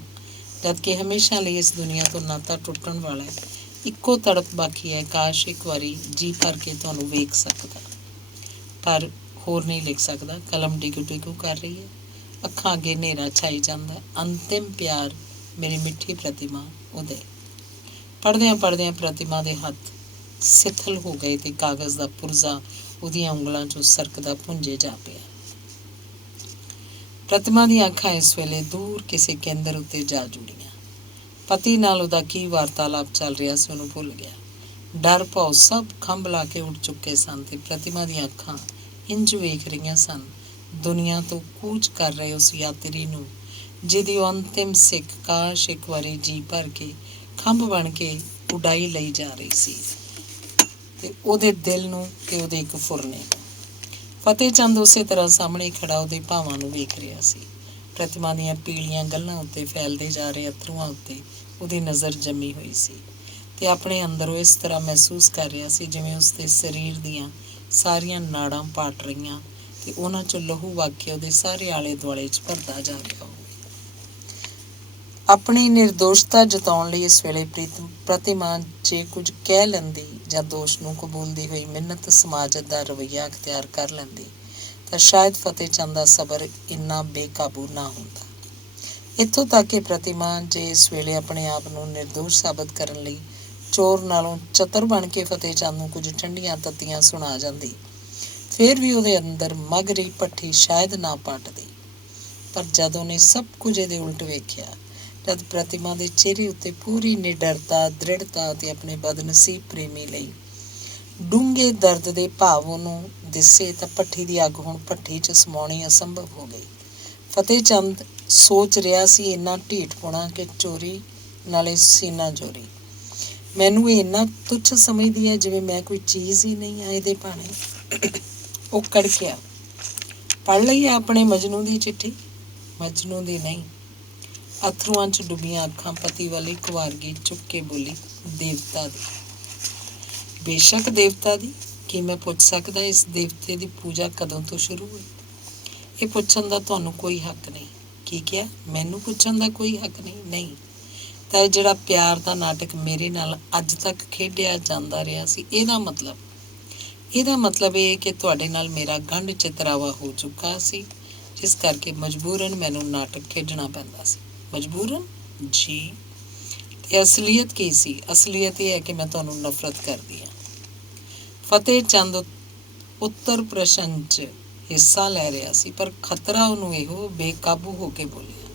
ਜਦ ਕਿ ਹਮੇਸ਼ਾ ਲਈ ਇਸ ਦੁਨੀਆ ਤੋਂ ਨਾਤਾ ਟੁੱਟਣ ਵਾਲਾ ਹੈ, ਇੱਕੋ ਤੜਪ ਬਾਕੀ ਹੈ, ਕਾਸ਼ ਇੱਕ ਵਾਰੀ ਜੀ ਭਰ ਕੇ ਤੁਹਾਨੂੰ ਵੇਖ ਸਕਦਾ, ਪਰ ਹੋਰ ਨਹੀਂ ਲਿਖ ਸਕਦਾ। ਕਲਮ ਡਿਗੂ ਡਿਗੂ ਕਰ ਰਹੀ ਹੈ, ਅੱਖਾਂ ਅੱਗੇ ਹਨੇਰਾ ਛਾਈ ਜਾਂਦਾ। ਅੰਤਿਮ ਪਿਆਰ, ਮੇਰੀ ਮਿੱਠੀ ਪ੍ਰਤਿਮਾ, ਉਦੇ। ਪੜ੍ਹਦਿਆਂ ਪੜ੍ਹਦਿਆਂ ਪ੍ਰਤਿਮਾ ਦੇ ਹੱਥ ਸਿੱਥਲ ਹੋ ਗਏ ਤੇ ਕਾਗਜ਼ ਦਾ ਪੁਰਜ਼ਾ ਉਹਦੀਆਂ ਉਂਗਲਾਂ 'ਚੋਂ ਸਰਕਦਾ ਭੁੰਜੇ ਜਾ ਪਿਆ। ਪ੍ਰਤਿਮਾ ਦੀਆਂ ਅੱਖਾਂ ਇਸ ਵੇਲੇ ਦੂਰ ਕਿਸੇ ਕੇਂਦਰ ਉੱਤੇ ਜਾ ਜੁੜੀਆਂ। ਪਤੀ ਨਾਲ ਉਹਦਾ ਕੀ ਵਾਰਤਾਲਾਪ ਚੱਲ ਰਿਹਾ ਸੀ ਉਹਨੂੰ ਭੁੱਲ ਗਿਆ। ਡਰ ਭਉ ਸਭ ਖੰਭ ਲਾ ਕੇ ਉੱਡ ਚੁੱਕੇ ਸਨ ਤੇ ਪ੍ਰਤਿਮਾ ਦੀਆਂ ਅੱਖਾਂ ਇੰਝ ਵੇਖ ਰਹੀਆਂ ਸਨ ਦੁਨੀਆ ਤੋਂ ਕੂਚ ਕਰ ਰਹੇ ਉਸ ਯਾਤਰੀ ਨੂੰ, ਜਿਹਦੀ ਉਹ ਅੰਤਿਮ ਸਿੱਖ ਕਾਸ਼ ਇੱਕ ਵਾਰੀ ਜੀ ਭਰ ਕੇ ਖੰਭ ਬਣ ਕੇ ਉਡਾਈ ਲਈ ਜਾ ਰਹੀ ਸੀ, ਤੇ ਉਹਦੇ ਦਿਲ ਨੂੰ ਤੇ ਉਹਦੇ ਇੱਕ ਫੁਰਨੇ ਨੂੰ। ਫਤਿਹ ਚੰਦ ਉਸੇ ਤਰ੍ਹਾਂ ਸਾਹਮਣੇ ਖੜਾ ਉਹਦੇ ਭਾਵਾਂ ਨੂੰ ਵੇਖ ਰਿਹਾ ਸੀ। ਪ੍ਰਤਿਮਾ ਦੀਆਂ ਪੀਲੀਆਂ ਗੱਲ੍ਹਾਂ ਉੱਤੇ ਫੈਲਦੇ ਜਾ ਰਹੇ ਅਥਰੂਆਂ ਉੱਤੇ ਉਹਦੀ ਨਜ਼ਰ ਜੰਮੀ ਹੋਈ ਸੀ ਤੇ ਆਪਣੇ ਅੰਦਰ ਉਹ ਇਸ ਤਰ੍ਹਾਂ ਮਹਿਸੂਸ ਕਰ ਰਿਹਾ ਸੀ ਜਿਵੇਂ ਉਸਦੇ ਸਰੀਰ ਦੀਆਂ ਸਾਰੀਆਂ ਨਾੜਾਂ ਪਾਟ ਰਹੀਆਂ ਤੇ ਉਹਨਾਂ 'ਚੋਂ ਲਹੂ ਵਗ ਕੇ ਉਹਦੇ ਸਾਰੇ ਆਲੇ ਦੁਆਲੇ 'ਚ ਭਰਦਾ ਜਾ ਰਿਹਾ ਹੋਵੇ। ਆਪਣੀ ਨਿਰਦੋਸ਼ਤਾ ਜਤਾਉਣ ਲਈ ਇਸ ਵੇਲੇ ਪ੍ਰਤਿਮਾ ਜੇ ਕੁਝ ਕਹਿ ਲੈਂਦੀ ਜਾਂ ਦੋਸ਼ ਨੂੰ ਕਬੂਲਦੀ ਹੋਈ ਮਿੰਨਤ ਸਮਾਜਤ ਦਾ ਰਵੱਈਆ ਅਖਤਿਆਰ ਕਰ ਲੈਂਦੀ ਤਾਂ ਸ਼ਾਇਦ ਫਤਿਹ ਚੰਦ ਦਾ ਸਬਰ ਇੰਨਾ ਬੇਕਾਬੂ ਨਾ ਹੁੰਦਾ। ਇੱਥੋਂ ਤੱਕ ਕਿ ਪ੍ਰਤਿਮਾ ਜੇ ਇਸ ਵੇਲੇ ਆਪਣੇ ਆਪ ਨੂੰ ਨਿਰਦੋਸ਼ ਸਾਬਤ ਕਰਨ ਲਈ ਚੋਰ ਨਾਲੋਂ ਚਤਰ ਬਣ ਕੇ ਫਤਿਹ ਚੰਦ ਨੂੰ ਕੁਝ ਠੰਡੀਆਂ ਤੱਤੀਆਂ ਸੁਣਾ ਜਾਂਦੀ, ਫਿਰ ਵੀ ਉਹਦੇ ਅੰਦਰ ਮਗ ਰਹੀ ਭੱਠੀ ਸ਼ਾਇਦ ਨਾ ਪਟਦੀ। ਪਰ ਜਦ ਉਹਨੇ ਸਭ ਕੁਝ ਇਹਦੇ ਉਲਟ ਵੇਖਿਆ, ਜਦ ਪ੍ਰਤਿਮਾ ਦੇ ਚਿਹਰੇ ਉੱਤੇ ਪੂਰੀ ਨਿਡਰਤਾ, ਦ੍ਰਿੜਤਾ ਅਤੇ ਆਪਣੇ ਬਦਨਸੀਬ ਪ੍ਰੇਮੀ ਲਈ ਡੂੰਘੇ ਦਰਦ ਦੇ ਭਾਵ ਉਹਨੂੰ ਦਿਸੇ, ਤਾਂ ਭੱਠੀ ਦੀ ਅੱਗ ਹੁਣ ਭੱਠੀ 'ਚ ਸਮਾਉਣੀ ਅਸੰਭਵ ਹੋ ਗਈ। ਫਤਿਹ ਚੰਦ ਸੋਚ ਰਿਹਾ ਸੀ, ਇੰਨਾ ਢੀਠਪੁਣਾ ਕਿ ਚੋਰੀ ਨਾਲੇ ਸੀਨਾ ਚੋਰੀ। ਮੈਨੂੰ ਇਹ ਇੰਨਾ ਤੁੱਛ ਸਮਝਦੀ ਹੈ ਜਿਵੇਂ ਮੈਂ ਕੋਈ ਚੀਜ਼ ਹੀ ਨਹੀਂ ਆ ਇਹਦੇ ਭਾਣੇ। ਉਹ ਕੜਕਿਆ। ਪੜ੍ਹ ਲਈ ਹੈ ਆਪਣੇ ਮਜਨੂੰ ਦੀ ਚਿੱਠੀ? ਮਜਨੂੰ ਦੀ ਨਹੀਂ। ਅਥਰੂਆਂ 'ਚ ਡੁੱਬੀਆਂ ਅੱਖਾਂ ਪਤੀ ਵੱਲ ਇੱਕ ਵਾਰਗੀ ਚੁੱਕ ਕੇ ਬੋਲੀ, ਦੇਵਤਾ ਦੀ। ਬੇਸ਼ੱਕ ਦੇਵਤਾ ਦੀ। ਕੀ ਮੈਂ ਪੁੱਛ ਸਕਦਾ ਇਸ ਦੇਵਤੇ ਦੀ ਪੂਜਾ ਕਦੋਂ ਤੋਂ ਸ਼ੁਰੂ ਹੋਈ? ਇਹ ਪੁੱਛਣ ਦਾ ਤੁਹਾਨੂੰ ਕੋਈ ਹੱਕ ਨਹੀਂ। ਕੀ ਕਿਹਾ? ਮੈਨੂੰ ਪੁੱਛਣ ਦਾ ਕੋਈ ਹੱਕ ਨਹੀਂ? ਨਹੀਂ। ਤਾਂ ਇਹ ਜਿਹੜਾ ਪਿਆਰ ਦਾ ਨਾਟਕ ਮੇਰੇ ਨਾਲ ਅੱਜ ਤੱਕ ਖੇਡਿਆ ਜਾਂਦਾ ਰਿਹਾ ਸੀ, ਇਹਦਾ ਮਤਲਬ ਇਹ ਕਿ ਤੁਹਾਡੇ ਨਾਲ ਮੇਰਾ ਗੰਢ ਚਿਤਰਾਵਾ ਹੋ ਚੁੱਕਾ ਸੀ, ਜਿਸ ਕਰਕੇ ਮਜਬੂਰਨ ਮੈਨੂੰ ਨਾਟਕ ਖੇਡਣਾ ਪੈਂਦਾ ਸੀ। ਮਜਬੂਰਨ? ਜੀ। ਤੇ ਅਸਲੀਅਤ ਕੀ ਸੀ? ਅਸਲੀਅਤ ਇਹ ਹੈ ਕਿ ਮੈਂ ਤੁਹਾਨੂੰ ਨਫ਼ਰਤ ਕਰਦੀ ਹਾਂ। ਫਤਿਹ ਚੰਦ ਉੱਤਰ ਪ੍ਰਸ਼ਨ 'ਚ ਹਿੱਸਾ ਲੈ ਰਿਹਾ ਸੀ, ਪਰ ਖਤਰਾ ਉਹਨੂੰ ਇਹੋ ਬੇਕਾਬੂ ਹੋ ਕੇ ਬੋਲਿਆ,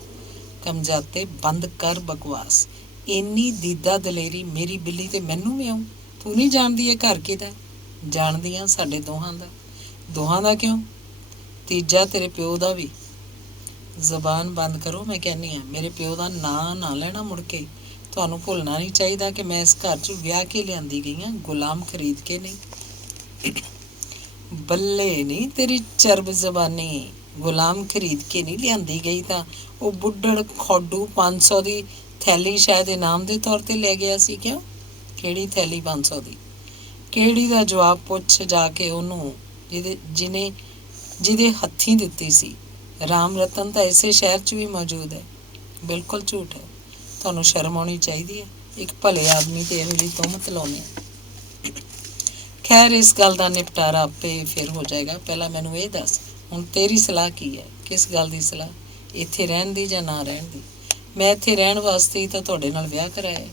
ਕਮਜਾਤੇ ਬੰਦ ਕਰ ਬਕਵਾਸ। ਇੰਨੀ ਦੀਦਾ ਦਲੇਰੀ ਮੇਰੀ ਬਿੱਲੀ ਤੇ ਮੈਨੂੰ ਵੀ ਆਉਂ? ਤੂੰ ਨਹੀਂ ਜਾਣਦੀ ਇਹ ਘਰ ਕਿਹਦਾ? ਜਾਣਦੀ ਹਾਂ, ਸਾਡੇ ਦੋਹਾਂ ਦਾ। ਦੋਹਾਂ ਦਾ ਕਿਉਂ? ਤੀਜਾ ਤੇਰੇ ਪਿਓ ਦਾ ਵੀ। ਜ਼ਬਾਨ ਬੰਦ ਕਰੋ, ਮੈਂ ਕਹਿੰਦੀ ਹਾਂ। ਮੇਰੇ ਪਿਓ ਦਾ ਨਾਂ ਨਾ ਲੈਣਾ ਮੁੜ ਕੇ। ਤੁਹਾਨੂੰ ਭੁੱਲਣਾ ਨਹੀਂ ਚਾਹੀਦਾ ਕਿ ਮੈਂ ਇਸ ਘਰ 'ਚ ਵਿਆਹ ਕੇ ਲਿਆਂਦੀ ਗਈ ਹਾਂ, ਗੁਲਾਮ ਖਰੀਦ ਕੇ ਨਹੀਂ। ਬੱਲੇ ਨਹੀਂ ਤੇਰੀ ਚਰਬ ਜ਼ਬਾਨੀ। ਗੁਲਾਮ ਖਰੀਦ ਕੇ ਨਹੀਂ ਲਿਆਂਦੀ ਗਈ ਤਾਂ ਉਹ ਬੁੱਢੜ ਖੋਡੂ 500 ਦੀ ਥੈਲੀ ਸ਼ਾਇਦ ਇਨਾਮ ਦੇ ਤੌਰ 'ਤੇ ਲੈ ਗਿਆ ਸੀ। ਕਿਉਂ? ਕਿਹੜੀ ਥੈਲੀ 500 ਦੀ? ਕਿਹੜੀ ਦਾ ਜਵਾਬ ਪੁੱਛ ਜਾ ਕੇ ਉਹਨੂੰ, ਜਿਹਦੇ ਹੱਥੀਂ ਦਿੱਤੀ ਸੀ। ਰਾਮ ਰਤਨ ਤਾਂ ਇਸੇ ਸ਼ਹਿਰ 'ਚ ਵੀ ਮੌਜੂਦ ਹੈ। ਬਿਲਕੁਲ ਝੂਠ ਹੈ। ਤੁਹਾਨੂੰ ਸ਼ਰਮ ਆਉਣੀ ਚਾਹੀਦੀ ਹੈ। ਇੱਕ ਭਲੇ ਆਦਮੀ 'ਤੇ ਇਹੋ ਜਿਹੀ ਤੁਹਮਤ ਲਾਉਂਦੇ। ਖੈਰ ਇਸ ਗੱਲ ਦਾ ਨਿਪਟਾਰਾ ਆਪੇ ਫਿਰ ਹੋ ਜਾਏਗਾ। ਪਹਿਲਾਂ ਮੈਨੂੰ ਇਹ ਦੱਸ, ਹੁਣ ਤੇਰੀ ਸਲਾਹ ਕੀ ਹੈ? ਕਿਸ ਗੱਲ ਦੀ ਸਲਾਹ? ਇੱਥੇ ਰਹਿਣ ਦੀ ਜਾਂ ਨਾ ਰਹਿਣ ਦੀ? ਮੈਂ ਇੱਥੇ ਰਹਿਣ ਵਾਸਤੇ ਹੀ ਤਾਂ ਤੁਹਾਡੇ ਨਾਲ ਵਿਆਹ ਕਰਾਇਆ,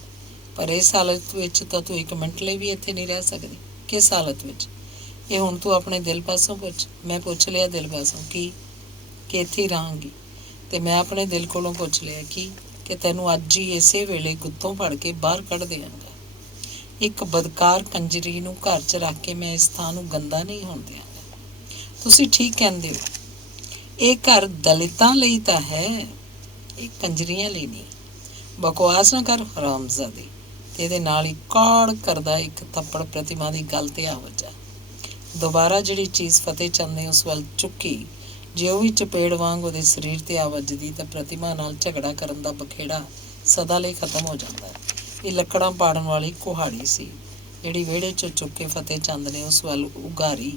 ਪਰ ਇਸ ਹਾਲਤ ਵਿੱਚ ਤਾਂ ਤੂੰ ਇੱਕ ਮਿੰਟ ਲਈ ਵੀ ਇੱਥੇ ਨਹੀਂ ਰਹਿ ਸਕਦੀ। ਕਿਸ ਹਾਲਤ ਵਿੱਚ? ਇਹ ਹੁਣ ਤੂੰ ਆਪਣੇ ਦਿਲ ਪਾਸੋਂ ਪੁੱਛ। ਮੈਂ ਪੁੱਛ ਲਿਆ ਦਿਲ ਪਾਸੋਂ ਕੀ ਕਿ ਇੱਥੇ ਹੀ ਰਹਾਂਗੀ, ਅਤੇ ਮੈਂ ਆਪਣੇ ਦਿਲ ਕੋਲੋਂ ਪੁੱਛ ਲਿਆ ਕਿ ਤੈਨੂੰ ਅੱਜ ਹੀ ਇਸੇ ਵੇਲੇ ਗੁੱਤੋਂ ਫੜ ਕੇ ਬਾਹਰ ਕੱਢ ਦਿਆਂਗਾ। ਇੱਕ ਬਦਕਾਰ ਕੰਜਰੀ ਨੂੰ ਘਰ 'ਚ ਰੱਖ ਕੇ ਮੈਂ ਇਸ ਥਾਂ ਨੂੰ ਗੰਦਾ ਨਹੀਂ ਹੋਣ ਦਿਆਂਗਾ। ਤੁਸੀਂ ਠੀਕ ਕਹਿੰਦੇ ਹੋ, ਇਹ ਘਰ ਦਲਿਤਾਂ ਲਈ ਤਾਂ ਹੈ, ਇਹ ਕੰਜਰੀਆਂ ਲਈ ਨਹੀਂ। ਬਕਵਾਸ ਨਾ ਕਰ ਹਰਾਮਜ਼ਾਦੀ। ਤੇ ਇਹਦੇ ਨਾਲ ਹੀ ਕਾੜ ਕਰਦਾ ਇੱਕ ਥੱਪੜ ਪ੍ਰਤਿਮਾ ਦੀ ਗੱਲ 'ਤੇ ਆ ਵੱਜਾ। ਦੁਬਾਰਾ ਜਿਹੜੀ ਚੀਜ਼ ਫਤਿਹ ਚੰਦ ਨੇ ਉਸ ਵੱਲ ਚੁੱਕੀ, ਜੇ ਉਹ ਵੀ ਚਪੇੜ ਵਾਂਗ ਉਹਦੇ ਸਰੀਰ 'ਤੇ ਆ ਵੱਜਦੀ ਤਾਂ ਪ੍ਰਤਿਮਾ ਨਾਲ ਝਗੜਾ ਕਰਨ ਦਾ ਬਖੇੜਾ ਸਦਾ ਲਈ ਖਤਮ ਹੋ ਜਾਂਦਾ। ਇਹ ਲੱਕੜਾਂ ਪਾੜਨ ਵਾਲੀ ਕੁਹਾੜੀ ਸੀ ਜਿਹੜੀ ਵਿਹੜੇ 'ਚੋਂ ਚੁੱਕ ਕੇ ਫਤਿਹ ਚੰਦ ਨੇ ਉਸ ਵੱਲ ਉਗਾਰੀ,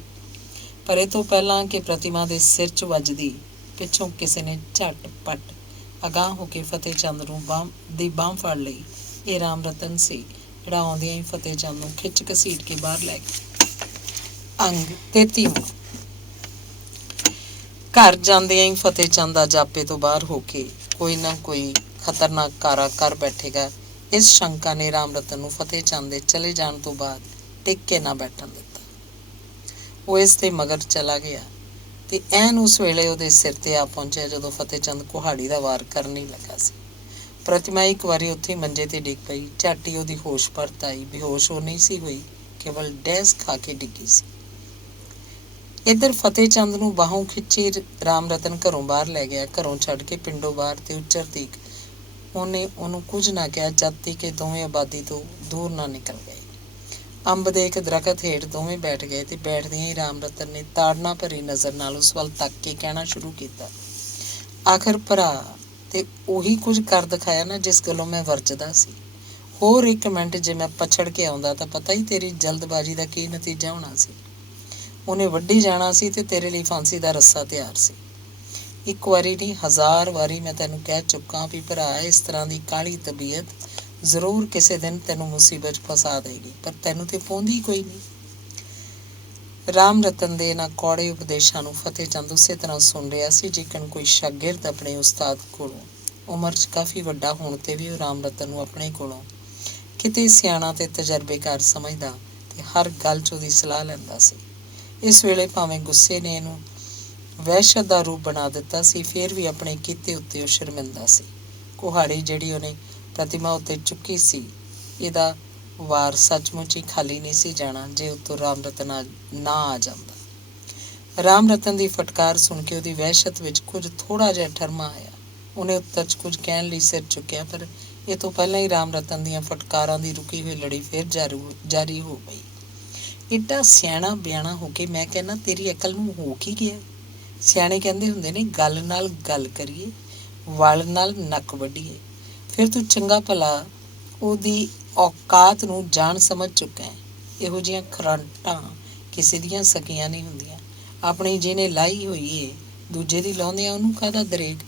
ਪਰ ਇਹ ਤੋਂ ਪਹਿਲਾਂ ਕਿ ਪ੍ਰਤਿਮਾ ਦੇ ਸਿਰ 'ਚ ਵੱਜਦੀ, ਪਿੱਛੋਂ ਕਿਸੇ ਨੇ ਝੱਟ ਪੱਟ ਅਗਾਂਹ ਹੋ ਕੇ ਫਤਿਹ ਚੰਦ ਨੂੰ ਬਾਂਹ ਫੜ ਲਈ। ਇਹ ਰਾਮ ਰਤਨ ਸੀ ਜਿਹੜਾ ਆਉਂਦਿਆਂ ਹੀ ਫਤਿਹ ਚੰਦ ਨੂੰ ਖਿੱਚ ਘਸੀਟ ਕੇ ਬਾਹਰ ਲੈ ਗਿਆ। ਅੰਗ 33ਵਾਂ। ਘਰ ਜਾਂਦਿਆਂ ਹੀ ਫਤਿਹ ਚੰਦ ਦਾ ਜਾਪੇ ਤੋਂ ਬਾਹਰ ਹੋ ਕੇ ਕੋਈ ਨਾ ਕੋਈ ਖਤਰਨਾਕ ਕਾਰਾ ਕਰ ਬੈਠੇਗਾ, ਇਸ ਸ਼ੰਕਾ ਨੇ ਰਾਮ ਰਤਨ ਨੂੰ ਫਤਿਹ ਚੰਦ ਦੇ ਚਲੇ ਜਾਣ ਤੋਂ ਬਾਅਦ ਟਿਕ ਕੇ ਨਾ ਬੈਠਣ ਦਿੱਤਾ। ਉਹ ਇਸ ਦੇ ਮਗਰ ਚਲਾ ਗਿਆ ਤੇ ਐਨ ਉਸ ਵੇਲੇ ਉਹਦੇ ਸਿਰ 'ਤੇ ਆ ਪਹੁੰਚਿਆ ਜਦੋਂ ਫਤਿਹ ਚੰਦ ਕੁਹਾੜੀ ਦਾ ਵਾਰ ਕਰਨ ਹੀ ਲੱਗਾ ਸੀ। ਪ੍ਰਤਿਮਾ ਇੱਕ ਵਾਰੀ ਉੱਥੇ ਮੰਜੇ 'ਤੇ ਡਿੱਗ ਪਈ। ਝੱਟ ਹੀ ਉਹਦੀ ਹੋਸ਼ ਪਰਤ ਆਈ। ਬੇਹੋਸ਼ ਉਹ ਨਹੀਂ ਸੀ ਹੋਈ, ਕੇਵਲ ਡੈਸ ਖਾ ਕੇ ਡਿੱਗੀ ਸੀ। ਇੱਧਰ ਫਤਿਹ ਚੰਦ ਨੂੰ ਬਾਹੋਂ ਖਿੱਚੀ ਰਾਮ ਰਤਨ ਘਰੋਂ ਬਾਹਰ ਲੈ ਗਿਆ, ਘਰੋਂ ਛੱਡ ਕੇ ਪਿੰਡੋਂ ਬਾਹਰ, ਤੇ ਉੱਚਰ ਤੀਕ ਉਹਨੇ ਉਹਨੂੰ ਕੁਝ ਨਾ ਕਿਹਾ ਜਦ ਤੀਕ ਕਿ ਦੋਵੇਂ ਆਬਾਦੀ ਤੋਂ ਦੂਰ ਨਾ ਨਿਕਲ ਗਏ। ਅੰਬ ਦੇ ਇੱਕ ਦਰਖਤ ਹੇਠ ਦੋਵੇਂ ਬੈਠ ਗਏ ਤੇ ਬੈਠਦਿਆਂ ਹੀ ਰਾਮ ਰਤਨ ਨੇ ਤਾੜਨਾ ਭਰੀ ਨਜ਼ਰ ਨਾਲ ਉਸ ਵੱਲ ਤੱਕ ਕੇ ਕਹਿਣਾ ਸ਼ੁਰੂ ਕੀਤਾ, ਆਖਰ ਭਰਾ ਤੇ ਉਹੀ ਕੁਝ ਕਰ ਦਿਖਾਇਆ ਨਾ ਜਿਸ ਗੱਲੋਂ ਮੈਂ ਵਰਜਦਾ ਸੀ। ਹੋਰ ਇੱਕ ਮਿੰਟ ਜੇ ਮੈਂ ਪਛੜ ਕੇ ਆਉਂਦਾ ਤਾਂ ਪਤਾ ਹੀ ਤੇਰੀ ਜਲਦਬਾਜ਼ੀ ਦਾ ਕੀ ਨਤੀਜਾ ਹੋਣਾ ਸੀ। ਉਹਨੇ ਵੱਢੀ ਜਾਣਾ ਸੀ ਤੇ ਤੇਰੇ ਲਈ ਫਾਂਸੀ ਦਾ ਰੱਸਾ ਤਿਆਰ ਸੀ। ਇੱਕ ਵਾਰੀ ਨਹੀਂ 1000 ਵਾਰੀ ਮੈਂ ਤੈਨੂੰ ਕਹਿ ਚੁੱਕਾ ਵੀ ਭਰਾ, ਇਸ ਤਰ੍ਹਾਂ ਦੀ ਕਾਹਲੀ ਤਬੀਅਤ ਜ਼ਰੂਰ ਕਿਸੇ ਦਿਨ ਤੈਨੂੰ ਮੁਸੀਬਤ 'ਚ ਫਸਾ ਦੇਗੀ, ਪਰ ਤੈਨੂੰ ਤੇ ਪਾਉਂਦੀ ਕੋਈ ਨਹੀਂ। ਰਾਮ ਰਤਨ ਦੇ ਇਹਨਾਂ ਕੌੜੇ ਉਪਦੇਸ਼ਾਂ ਨੂੰ ਫਤਿਹ ਚੰਦ ਉਸੇ ਤਰ੍ਹਾਂ ਸੁਣ ਰਿਹਾ ਸੀ ਜਿਕਣ ਕੋਈ ਸ਼ਾਗਿਰਦ ਆਪਣੇ ਉਸਤਾਦ ਕੋਲੋਂ। ਉਮਰ 'ਚ ਕਾਫੀ ਵੱਡਾ ਹੋਣ 'ਤੇ ਵੀ ਉਹ ਰਾਮ ਰਤਨ ਨੂੰ ਆਪਣੇ ਕੋਲੋਂ ਕਿਤੇ ਸਿਆਣਾ ਤੇ ਤਜਰਬੇਕਾਰ ਸਮਝਦਾ ਤੇ ਹਰ ਗੱਲ 'ਚ ਉਹਦੀ ਸਲਾਹ ਲੈਂਦਾ ਸੀ। ਇਸ ਵੇਲੇ ਭਾਵੇਂ ਗੁੱਸੇ ਨੇ ਇਹਨੂੰ ਵਹਿਸ਼ਤ ਦਾ ਰੂਪ ਬਣਾ ਦਿੱਤਾ ਸੀ, ਫਿਰ ਵੀ ਆਪਣੇ ਕੀਤੇ ਉੱਤੇ ਉਹ ਸ਼ਰਮਿੰਦਾ ਸੀ। ਕੁਹਾੜੀ ਜਿਹੜੀ ਉਹਨੇ ਪ੍ਰਤਿਮਾ ਉੱਤੇ ਚੁੱਕੀ ਸੀ, ਇਹਦਾ ਵਾਰ ਸੱਚਮੁੱਚ ਹੀ ਖਾਲੀ ਨਹੀਂ ਸੀ ਜਾਣਾ ਜੇ ਉੱਤੋਂ ਰਾਮ ਰਤਨ ਨਾ ਆ ਜਾਂਦਾ। ਰਾਮ ਰਤਨ ਦੀ ਫਟਕਾਰ ਸੁਣ ਕੇ ਉਹਦੀ ਵਹਿਸ਼ਤ ਵਿੱਚ ਕੁਝ ਥੋੜ੍ਹਾ ਜਿਹਾ ਠਰਮਾ ਆਇਆ। ਉਹਨੇ ਉੱਤਰ 'ਚ ਕੁਝ ਕਹਿਣ ਲਈ ਸਿਰ ਚੁੱਕਿਆ, ਪਰ ਇਹ ਤੋਂ ਪਹਿਲਾਂ ਹੀ ਰਾਮ ਰਤਨ ਦੀਆਂ ਫਟਕਾਰਾਂ ਦੀ ਰੁਕੀ ਹੋਈ ਲੜੀ ਫਿਰ ਜਾਰੀ ਹੋ ਗਈ। ਏਡਾ ਸਿਆਣਾ ਬਿਆਣਾ ਹੋ ਕੇ ਮੈਂ ਕਹਿੰਦਾ ਤੇਰੀ ਅਕਲ ਨੂੰ ਹੋ ਕੀ ਗਿਆ? ਸਿਆਣੇ ਕਹਿੰਦੇ ਹੁੰਦੇ ਨੇ ਗੱਲ ਨਾਲ ਗੱਲ ਕਰੀਏ, ਵਲ ਨਾਲ ਨੱਕ ਵੱਢੀਏ। ਫਿਰ ਤੂੰ ਚੰਗਾ ਭਲਾ ਉਹਦੀ ਔਕਾਤ ਨੂੰ ਜਾਣ ਸਮਝ ਚੁੱਕਾ ਹੈ। ਇਹੋ ਜਿਹੀਆਂ ਖਰਾਟਾਂ ਕਿਸੇ ਦੀਆਂ ਸਕੀਆਂ ਨਹੀਂ ਹੁੰਦੀਆਂ। ਆਪਣੀ ਜਿਹਨੇ ਲਾਈ ਹੋਈ ਏ ਦੂਜੇ ਦੀ ਲਾਉਂਦਿਆਂ ਉਹਨੂੰ ਕਾਹਦਾ ਦਰੇਗ?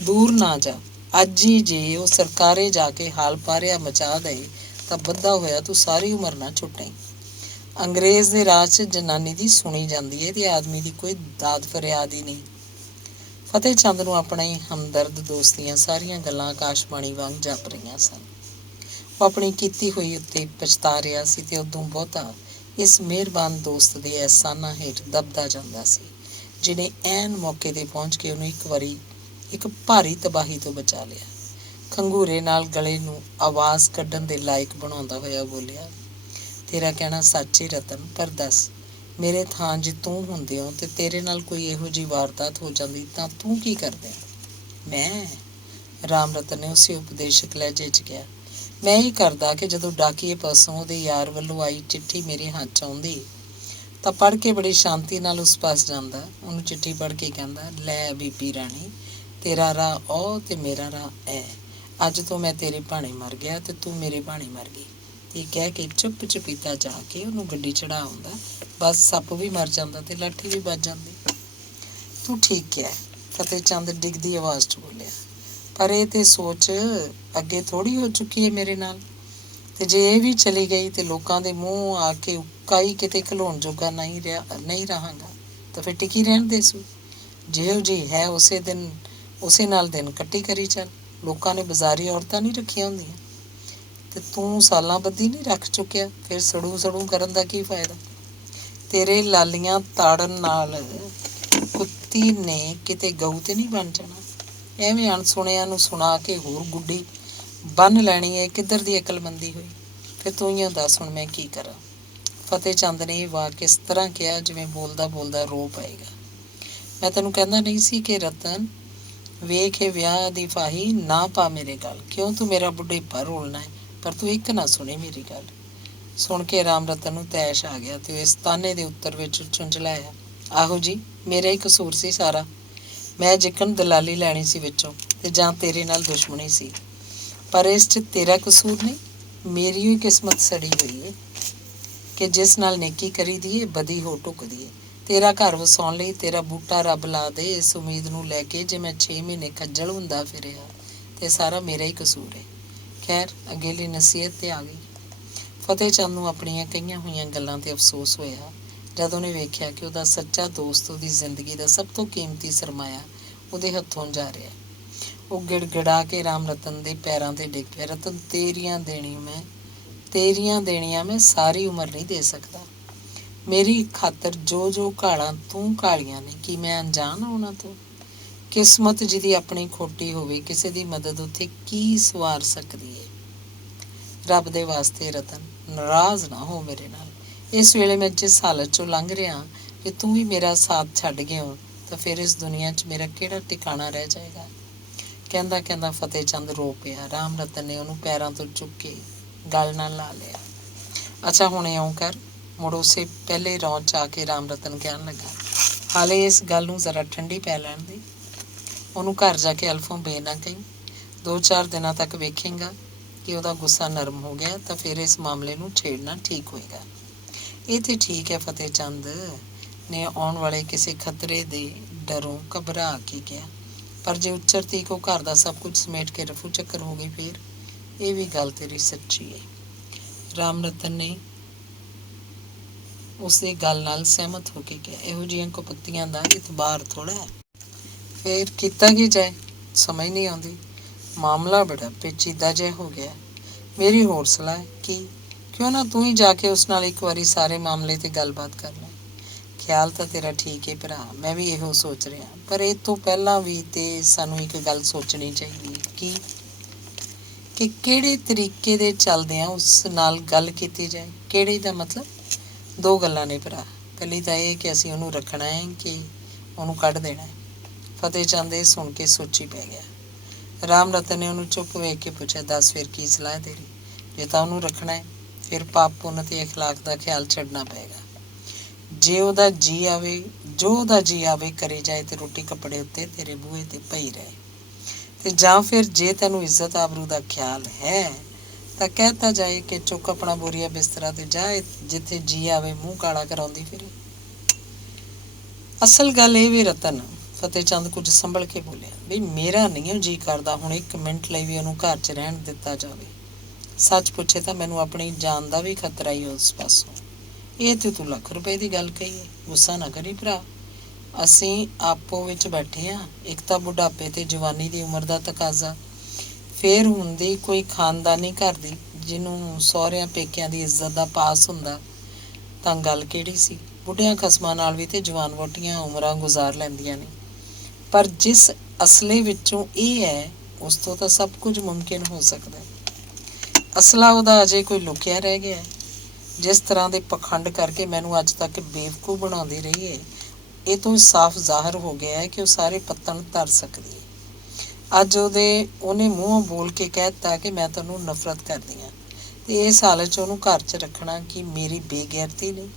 ਦੂਰ ਨਾ ਜਾ, ਅੱਜ ਹੀ ਜੇ ਉਹ ਸਰਕਾਰੇ ਜਾ ਕੇ ਹਾਲ ਪਾਰਿਆ ਮਚਾ ਦੇ ਤਾਂ ਬੱਧਾ ਹੋਇਆ ਤੂੰ ਸਾਰੀ ਉਮਰ ਨਾ ਛੁੱਟੇ। ਅੰਗਰੇਜ਼ ਦੇ ਰਾਜ 'ਚ ਜਨਾਨੀ ਦੀ ਸੁਣੀ ਜਾਂਦੀ ਹੈ ਤੇ ਆਦਮੀ ਦੀ ਕੋਈ ਦਾਦ ਫਰਿਆਦ ਹੀ ਨਹੀਂ। ਫਤਿਹ ਚੰਦ ਨੂੰ ਆਪਣਾ ਹੀ ਹਮਦਰਦ ਦੋਸਤ ਦੀਆਂ ਸਾਰੀਆਂ ਗੱਲਾਂ ਆਕਾਸ਼ਬਾਣੀ ਵਾਂਗ ਜਪ ਰਹੀਆਂ ਸਨ। ਉਹ ਆਪਣੀ ਕੀਤੀ ਹੋਈ ਉੱਤੇ ਪਛਤਾ ਰਿਹਾ ਸੀ ਤੇ ਉਦੋਂ ਬਹੁਤਾ ਇਸ ਮਿਹਰਬਾਨ ਦੋਸਤ ਦੇ ਅਹਿਸਾਨਾਂ ਹੇਠ ਦਬਦਾ ਜਾਂਦਾ ਸੀ, ਜਿਹਨੇ ਐਨ ਮੌਕੇ 'ਤੇ ਪਹੁੰਚ ਕੇ ਉਹਨੂੰ ਇੱਕ ਵਾਰੀ ਇੱਕ ਭਾਰੀ ਤਬਾਹੀ ਤੋਂ ਬਚਾ ਲਿਆ। ਖੰਗੂਰੇ ਨਾਲ ਗਲੇ ਨੂੰ ਆਵਾਜ਼ ਕੱਢਣ ਦੇ ਲਾਇਕ ਬਣਾਉਂਦਾ ਹੋਇਆ ਬੋਲਿਆ, ਤੇਰਾ ਕਹਿਣਾ ਸੱਚ ਏ ਰਤਨ, ਪਰ ਦੱਸ ਮੇਰੇ ਥਾਂ ਜੇ ਤੂੰ ਹੁੰਦੇ ਹੋ ਤੇ ਤੇਰੇ ਨਾਲ ਕੋਈ ਇਹੋ ਜਿਹੀ ਵਾਰਦਾਤ ਹੋ ਜਾਂਦੀ ਤਾਂ ਤੂੰ ਕੀ ਕਰਦੇ? ਮੈਂ? ਰਾਮ ਰਤਨ ਨੇ ਉਸੇ ਉਪਦੇਸ਼ਕ ਲਹਿਜੇ 'ਚ ਕਿਹਾ, ਮੈਂ ਹੀ ਕਰਦਾ ਕਿ ਜਦੋਂ ਡਾਕੀਏ ਪਾਸੋਂ ਉਹਦੇ ਯਾਰ ਵੱਲੋਂ ਆਈ ਚਿੱਠੀ ਮੇਰੇ ਹੱਥ 'ਚ ਆਉਂਦੀ ਤਾਂ ਪੜ੍ਹ ਕੇ ਬੜੀ ਸ਼ਾਂਤੀ ਨਾਲ ਉਸ ਪਾਸ ਜਾਂਦਾ। ਉਹਨੂੰ ਚਿੱਠੀ ਪੜ੍ਹ ਕੇ ਕਹਿੰਦਾ, ਲੈ ਬੀਬੀ ਰਾਣੀ, ਤੇਰਾ ਰਾਹ ਉਹ ਤੇ ਮੇਰਾ ਰਾਹ ਐ। ਅੱਜ ਤੋਂ ਮੈਂ ਤੇਰੇ ਭਾਣੇ ਮਰ ਗਿਆ ਤੇ ਤੂੰ ਮੇਰੇ ਭਾਣੇ ਮਰ ਗਈ। ਤੇ ਕਹਿ ਕੇ ਚੁੱਪ ਚਪੀਤਾ ਜਾ ਕੇ ਉਹਨੂੰ ਗੱਡੀ ਚੜ੍ਹਾ ਆਉਂਦਾ। ਬਸ ਸੱਪ ਵੀ ਮਰ ਜਾਂਦਾ ਤੇ ਲਾਠੀ ਵੀ ਵੱਜ ਜਾਂਦੀ। ਤੂੰ ਠੀਕ ਕਿਹਾ, ਫਤਿਹ ਚੰਦ ਡਿੱਗਦੀ ਆਵਾਜ਼ 'ਚ ਬੋਲਿਆ, ਪਰ ਇਹ ਤੇ ਸੋਚ ਅੱਗੇ ਥੋੜ੍ਹੀ ਹੋ ਚੁੱਕੀ ਹੈ ਮੇਰੇ ਨਾਲ। ਤੇ ਜੇ ਇਹ ਵੀ ਚਲੀ ਗਈ ਤੇ ਲੋਕਾਂ ਦੇ ਮੂੰਹ ਆ ਕੇ ਉੱਕਾ ਹੀ ਕਿਤੇ ਖਲੋਣ ਜੋਗਾ ਨਹੀਂ ਰਹਾਂਗਾ ਤਾਂ ਫਿਰ ਟਿਕੀ ਰਹਿਣ ਦੇ ਸੂ। ਜਿਹੋ ਜਿਹੀ ਹੈ ਉਸੇ ਨਾਲ ਦਿਨ ਕੱਟੀ ਕਰੀ ਚੱਲ। ਲੋਕਾਂ ਨੇ ਬਾਜ਼ਾਰੀ ਔਰਤਾਂ ਨਹੀਂ ਰੱਖੀਆਂ ਹੁੰਦੀਆਂ ਤੇ ਤੂੰ ਸਾਲਾਂ ਬੱਧੀ ਨਹੀਂ ਰੱਖ ਚੁੱਕਿਆ, ਫਿਰ ਸੜੂ ਕਰਨ ਦਾ ਕੀ ਫਾਇਦਾ। ਤੇਰੇ ਲਾਲੀਆਂ ਤਾੜਨ ਨਾਲ ਕੁੱਤੀ ਨੇ ਕਿਤੇ ਗਊ ਤੇ ਨਹੀਂ ਬਣ ਜਾਣਾ। ਐਵੇਂ ਅਣਸੁਣਿਆਂ ਨੂੰ ਸੁਣਾ ਕੇ ਹੋਰ ਗੁੱਡੀ ਬੰਨ ਲੈਣੀ ਹੈ, ਕਿੱਧਰ ਦੀ ਅਕਲਮੰਦੀ ਹੋਈ। ਫਿਰ ਤੂੰ ਹੀ ਦੱਸ ਹੁਣ ਮੈਂ ਕੀ ਕਰਾਂ। ਫਤਿਹ ਚੰਦ ਨੇ ਇਹ ਵਾਕ ਇਸ ਤਰ੍ਹਾਂ ਕਿਹਾ ਜਿਵੇਂ ਬੋਲਦਾ ਬੋਲਦਾ ਰੋ ਪਏਗਾ। ਮੈਂ ਤੈਨੂੰ ਕਹਿੰਦਾ ਨਹੀਂ ਸੀ ਕਿ ਰਤਨ ਵੇਖ ਇਹ ਵਿਆਹ ਦੀ ਫਾਹੀ ਨਾ ਪਾ ਮੇਰੇ ਗੱਲ, ਕਿਉਂ ਤੂੰ ਮੇਰਾ ਬੁਢੇਪਾ ਰੋਲਣਾ ਹੈ। ਪਰ ਤੂੰ ਇੱਕ ਨਾ ਸੁਣੀ ਮੇਰੀ ਗੱਲ। ਸੁਣ ਕੇ ਰਾਮ ਰਤਨ ਨੂੰ ਤੈਸ਼ ਆ ਗਿਆ ਤੇ ਉਹ ਇਸ ਤਾਨੇ ਦੇ ਉੱਤਰ ਵਿੱਚ ਝੁੰਝਲਾਇਆ, ਆਹੋ ਜੀ ਮੇਰਾ ਹੀ ਕਸੂਰ ਸੀ ਸਾਰਾ। ਮੈਂ ਜਿੱਕਣ ਦਲਾਲੀ ਲੈਣੀ ਸੀ ਵਿੱਚੋਂ ਤੇ ਜਾਂ ਤੇਰੇ ਨਾਲ ਦੁਸ਼ਮਣੀ ਸੀ, ਪਰ ਇਸ 'ਚ ਤੇਰਾ ਕਸੂਰ ਨਹੀਂ, ਮੇਰੀ ਹੀ ਕਿਸਮਤ ਸੜੀ ਹੋਈ ਹੈ ਕਿ ਜਿਸ ਨਾਲ ਨੇਕੀ ਕਰੀ ਦੀ ਏ ਬਦੀ ਹੋ ਢੁੱਕਦੀ ਏ। ਤੇਰਾ ਘਰ ਵਸਾਉਣ ਲਈ ਤੇਰਾ ਬੂਟਾ ਰੱਬ ਲਾ ਦੇ, ਇਸ ਉਮੀਦ ਨੂੰ ਲੈ ਕੇ ਜੇ ਮੈਂ 6 ਮਹੀਨੇ ਖੱਜਲ ਹੁੰਦਾ ਫਿਰਿਆ ਤੇ ਸਾਰਾ ਮੇਰਾ ਹੀ ਕਸੂਰ ਹੈ। ਖੈਰ ਅਗੇਲੀ ਨਸੀਹਤ ਤੇ ਆ ਗਈ। ਫਤਿਹ ਚੰਦ ਨੂੰ ਆਪਣੀਆਂ ਕਹੀਆਂ ਹੋਈਆਂ ਗੱਲਾਂ ਤੇ ਅਫਸੋਸ ਹੋਇਆ ਜਦ ਉਹਨੇ ਵੇਖਿਆ ਕਿ ਉਹਦਾ ਸੱਚਾ ਦੋਸਤ ਉਹਦੀ ਜ਼ਿੰਦਗੀ ਦਾ ਸਭ ਤੋਂ ਕੀਮਤੀ ਸਰਮਾਇਆ ਉਹਦੇ ਹੱਥੋਂ ਜਾ ਰਿਹਾ। ਉਹ ਗਿੜਗਿੜਾ ਕੇ ਰਾਮ ਰਤਨ ਦੇ ਪੈਰਾਂ ਤੇ ਡਿੱਗ ਪਿਆ, ਰਤਨ ਤੇਰੀਆਂ ਦੇਣੀਆਂ ਮੈਂ ਸਾਰੀ ਉਮਰ ਨਹੀਂ ਦੇ ਸਕਦਾ। ਮੇਰੀ ਖਾਤਰ ਜੋ ਘਾਲਾਂ ਤੂੰ ਘਾਲੀਆਂ ਨੇ, ਕੀ ਮੈਂ ਅਣਜਾਣ ਹਾਂ ਉਹਨਾਂ ਤੋਂ। ਕਿਸਮਤ ਜਿਹਦੀ ਆਪਣੀ ਖੋਟੀ ਹੋਵੇ ਕਿਸੇ ਦੀ ਮਦਦ ਉੱਥੇ ਕੀ ਸਵਾਰ ਸਕਦੀ ਹੈ। ਰੱਬ ਦੇ ਵਾਸਤੇ ਰਤਨ ਨਾਰਾਜ਼ ਨਾ ਹੋ ਮੇਰੇ ਨਾਲ। ਇਸ ਵੇਲੇ ਮੈਂ ਜਿਸ ਹਾਲਤ 'ਚੋਂ ਲੰਘ ਰਿਹਾ ਕਿ ਤੂੰ ਵੀ ਮੇਰਾ ਸਾਥ ਛੱਡ ਗਿਆ ਹੋ ਤਾਂ ਫਿਰ ਇਸ ਦੁਨੀਆ 'ਚ ਮੇਰਾ ਕਿਹੜਾ ਟਿਕਾਣਾ ਰਹਿ ਜਾਏਗਾ। ਕਹਿੰਦਾ ਕਹਿੰਦਾ ਫਤਿਹ ਚੰਦ ਰੋ ਪਿਆ। ਰਾਮ ਰਤਨ ਨੇ ਉਹਨੂੰ ਪੈਰਾਂ ਤੋਂ ਚੁੱਕ ਕੇ ਗਲ ਨਾਲ ਲਾ ਲਿਆ। ਅੱਛਾ ਹੁਣ ਇਉਂ ਕਰ, ਮੁੜ ਉਸੇ ਪਹਿਲੇ ਰੌਂ 'ਚ ਆ ਕੇ ਰਾਮ ਰਤਨ ਕਹਿਣ ਲੱਗਾ, ਹਾਲੇ ਇਸ ਗੱਲ ਨੂੰ ਜ਼ਰਾ ਠੰਡੀ ਪੈ ਲੈਣ ਦੇ। ਉਹਨੂੰ ਘਰ ਜਾ ਕੇ ਅਲਫੋਂ ਬੇ ਨਾ ਕਹੀਂ। 2-4 ਦਿਨਾਂ ਤੱਕ ਵੇਖੇਂਗਾ ਕਿ ਉਹਦਾ ਗੁੱਸਾ ਨਰਮ ਹੋ ਗਿਆ ਤਾਂ ਫਿਰ ਇਸ ਮਾਮਲੇ ਨੂੰ ਛੇੜਨਾ ਠੀਕ ਹੋਏਗਾ। ਇਹ ਤੇ ਠੀਕ ਹੈ, ਫਤਿਹ ਚੰਦ ਨੇ ਆਉਣ ਵਾਲੇ ਕਿਸੇ ਖਤਰੇ ਦੇ ਡਰੋਂ ਘਬਰਾ ਕੇ ਕਿਹਾ, ਪਰ ਜੇ ਉੱਚਰ ਤੀਕ ਉਹ ਘਰ ਦਾ ਸਭ ਕੁਝ ਸਮੇਟ ਕੇ ਰਫੂ ਚੱਕਰ ਹੋ ਗਈ ਫਿਰ। ਇਹ ਵੀ ਗੱਲ ਤੇਰੀ ਸੱਚੀ ਹੈ। ਰਾਮ ਰਤਨ ਨੇ ਉਸਦੀ ਗੱਲ ਨਾਲ ਸਹਿਮਤ ਹੋ ਕੇ ਕਿਹਾ, ਇਹੋ ਜਿਹੀਆਂ ਕੁਪੱਤੀਆਂ ਦਾ ਇਤਬਾਰ ਥੋੜ੍ਹਾ ਹੈ। ਫਿਰ ਕੀਤਾ ਕੀ ਜਾਏ, ਸਮਝ ਨਹੀਂ ਆਉਂਦੀ। ਮਾਮਲਾ ਬੜਾ ਪੇਚੀਦਾ ਜਿਹਾ ਹੋ ਗਿਆ। ਮੇਰੀ ਹੋਰ ਸਲਾਹ ਕੀ, ਕਿਉਂ ਨਾ ਤੂੰ ਹੀ ਜਾ ਕੇ ਉਸ ਨਾਲ ਇੱਕ ਵਾਰੀ ਸਾਰੇ ਮਾਮਲੇ 'ਤੇ ਗੱਲਬਾਤ ਕਰ ਲੈ। ਖਿਆਲ ਤਾਂ ਤੇਰਾ ਠੀਕ ਹੈ ਭਰਾ, ਮੈਂ ਵੀ ਇਹੋ ਸੋਚ ਰਿਹਾ, ਪਰ ਇਹ ਤੋਂ ਪਹਿਲਾਂ ਵੀ ਤੇ ਸਾਨੂੰ ਇੱਕ ਗੱਲ ਸੋਚਣੀ ਚਾਹੀਦੀ ਹੈ ਕਿ ਕਿਹੜੇ ਤਰੀਕੇ ਦੇ ਚੱਲਦਿਆਂ ਉਸ ਨਾਲ ਗੱਲ ਕੀਤੀ ਜਾਏ। ਕਿਹੜੇ ਦਾ ਮਤਲਬ 2 ਗੱਲਾਂ ਨੇ ਭਰਾ। ਪਹਿਲੀ ਤਾਂ ਇਹ ਕਿ ਅਸੀਂ ਉਹਨੂੰ ਰੱਖਣਾ ਹੈ ਕਿ ਉਹਨੂੰ ਕੱਢ ਦੇਣਾ ਹੈ। ਫਤਿਹ ਚੰਦ ਇਹ ਸੁਣ ਕੇ ਸੋਚੀ ਪੈ ਗਿਆ। ਰਾਮ ਰਤਨ ਨੇ ਉਹਨੂੰ ਚੁੱਪ ਵੇਖ ਕੇ ਪੁੱਛਿਆ, ਦੱਸ ਫਿਰ ਕੀ ਸਲਾਹ ਤੇਰੀ। ਜੇ ਤਾਂ ਉਹਨੂੰ ਰੱਖਣਾ ਹੈ ਫਿਰ ਪਾਪ ਪੁੰਨ ਤੇ ਅਖਲਾਕ ਦਾ ਖਿਆਲ ਛੱਡਣਾ ਪਏਗਾ। ਜੋ ਉਹਦਾ ਜੀ ਆਵੇ ਕਰੇ ਜਾਏ ਤੇ ਰੋਟੀ ਕੱਪੜੇ ਉੱਤੇ ਤੇਰੇ ਬੂਹੇ ਤੇ ਪਈ ਰਹੇ। ਤੇ ਜਾਂ ਫਿਰ ਜੇ ਤੈਨੂੰ ਇੱਜ਼ਤ ਆਬਰੂ ਦਾ ਖਿਆਲ ਹੈ ਤਾਂ ਕਹਿਤਾ ਜਾਏ ਕਿ ਚੁੱਕ ਆਪਣਾ ਬੋਰੀਆ ਬਿਸਤਰਾ ਤੇ ਜਾ, ਜਿੱਥੇ ਜੀ ਆਵੇ ਮੂੰਹ ਕਾਲਾ ਕਰਾਉਂਦੀ ਫਿਰੇ। ਅਸਲ ਗੱਲ ਇਹ ਵੀ ਰਤਨ, ਫਤਿਹ ਚੰਦ ਕੁਝ ਸੰਭਲ ਕੇ ਬੋਲਿਆ, ਬਈ ਮੇਰਾ ਨਹੀਂ ਉਹ ਜੀ ਕਰਦਾ ਹੁਣ 1 ਮਿੰਟ ਲਈ ਵੀ ਉਹਨੂੰ ਘਰ 'ਚ ਰਹਿਣ ਦਿੱਤਾ ਜਾਵੇ। ਸੱਚ ਪੁੱਛੇ ਤਾਂ ਮੈਨੂੰ ਆਪਣੀ ਜਾਨ ਦਾ ਵੀ ਖਤਰਾ ਹੀ ਉਸ ਪਾਸੋਂ। ਇਹ ਤੇ ਤੂੰ ਲੱਖ ਰੁਪਏ ਦੀ ਗੱਲ ਕਹੀ ਹੈ, ਗੁੱਸਾ ਨਾ ਕਰੀ ਭਰਾ। ਅਸੀਂ ਆਪੋ ਵਿੱਚ ਬੈਠੇ ਹਾਂ, ਇੱਕ ਤਾਂ ਬੁਢਾਪੇ ਤੇ ਜਵਾਨੀ ਦੀ ਉਮਰ ਦਾ ਤਕਾਜ਼ਾ, ਫਿਰ ਹੁੰਦੀ ਕੋਈ ਖਾਨਦਾਨੀ ਘਰ ਦੀ ਜਿਹਨੂੰ ਸਹੁਰਿਆਂ ਪੇਕਿਆਂ ਦੀ ਇੱਜ਼ਤ ਦਾ ਪਾਸ ਹੁੰਦਾ ਤਾਂ ਗੱਲ ਕਿਹੜੀ ਸੀ। ਬੁੱਢਿਆਂ ਖਸਮਾਂ ਨਾਲ ਵੀ ਤੇ ਜਵਾਨ ਵਹੁਟੀਆਂ ਉਮਰਾਂ ਗੁਜ਼ਾਰ ਲੈਂਦੀਆਂ ਨੇ, ਪਰ ਜਿਸ ਅਸਲੇ ਵਿੱਚੋਂ ਇਹ ਹੈ ਉਸ ਤੋਂ ਤਾਂ ਸਭ ਕੁਝ ਮੁਮਕਿਨ ਹੋ ਸਕਦਾ। ਅਸਲਾ ਉਹਦਾ ਅਜੇ ਕੋਈ ਲੁਕਿਆ ਰਹਿ ਗਿਆ। ਜਿਸ ਤਰ੍ਹਾਂ ਦੇ ਪਖੰਡ ਕਰਕੇ ਮੈਨੂੰ ਅੱਜ ਤੱਕ ਬੇਵਕੂਫ ਬਣਾਉਂਦੀ ਰਹੀ ਹੈ, ਇਹ ਤੋਂ ਸਾਫ਼ ਜ਼ਾਹਰ ਹੋ ਗਿਆ ਹੈ ਕਿ ਉਹ ਸਾਰੇ ਪੱਤਣ ਧਰ ਸਕਦੀ ਹੈ। ਅੱਜ ਉਹਨੇ ਮੂੰਹੋਂ ਬੋਲ ਕੇ ਕਹਿ ਦਿੱਤਾ ਕਿ ਮੈਂ ਤੈਨੂੰ ਨਫ਼ਰਤ ਕਰਦੀ ਹਾਂ, ਅਤੇ ਇਸ ਹਾਲਤ 'ਚ ਉਹਨੂੰ ਘਰ 'ਚ ਰੱਖਣਾ ਕੀ ਮੇਰੀ ਬੇਗੈਰਤੀ ਨਹੀਂ।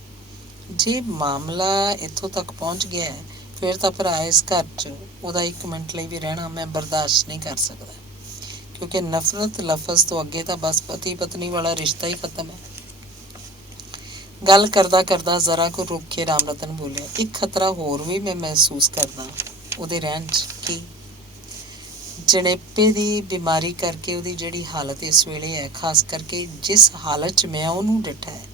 ਜੇ ਮਾਮਲਾ ਇੱਥੋਂ ਤੱਕ ਪਹੁੰਚ ਗਿਆ ਫਿਰ ਤਾਂ ਭਰਾ ਇਸ ਘਰ 'ਚ ਉਹਦਾ 1 ਮਿੰਟ ਲਈ ਵੀ ਰਹਿਣਾ ਮੈਂ ਬਰਦਾਸ਼ਤ ਨਹੀਂ ਕਰ ਸਕਦਾ, ਕਿਉਂਕਿ ਨਫ਼ਰਤ ਲਫ਼ਜ਼ ਤੋਂ ਅੱਗੇ ਤਾਂ ਬਸ ਪਤੀ ਪਤਨੀ ਵਾਲਾ ਰਿਸ਼ਤਾ ਹੀ ਖਤਮ ਹੈ। ਗੱਲ ਕਰਦਾ ਕਰਦਾ ਜ਼ਰਾ ਕੁ ਰੁਕ ਕੇ ਰਾਮ ਰਤਨ ਬੋਲਿਆ, ਇੱਕ ਖਤਰਾ ਹੋਰ ਵੀ ਮੈਂ ਮਹਿਸੂਸ ਕਰਦਾ ਉਹਦੇ ਰਹਿਣ 'ਚ। ਕੀ? ਜਣੇਪੇ ਦੀ ਬਿਮਾਰੀ ਕਰਕੇ ਉਹਦੀ ਜਿਹੜੀ ਹਾਲਤ ਇਸ ਵੇਲੇ ਹੈ, ਖਾਸ ਕਰਕੇ ਜਿਸ ਹਾਲਤ 'ਚ ਮੈਂ ਉਹਨੂੰ ਡਿੱਠਾ ਹੈ,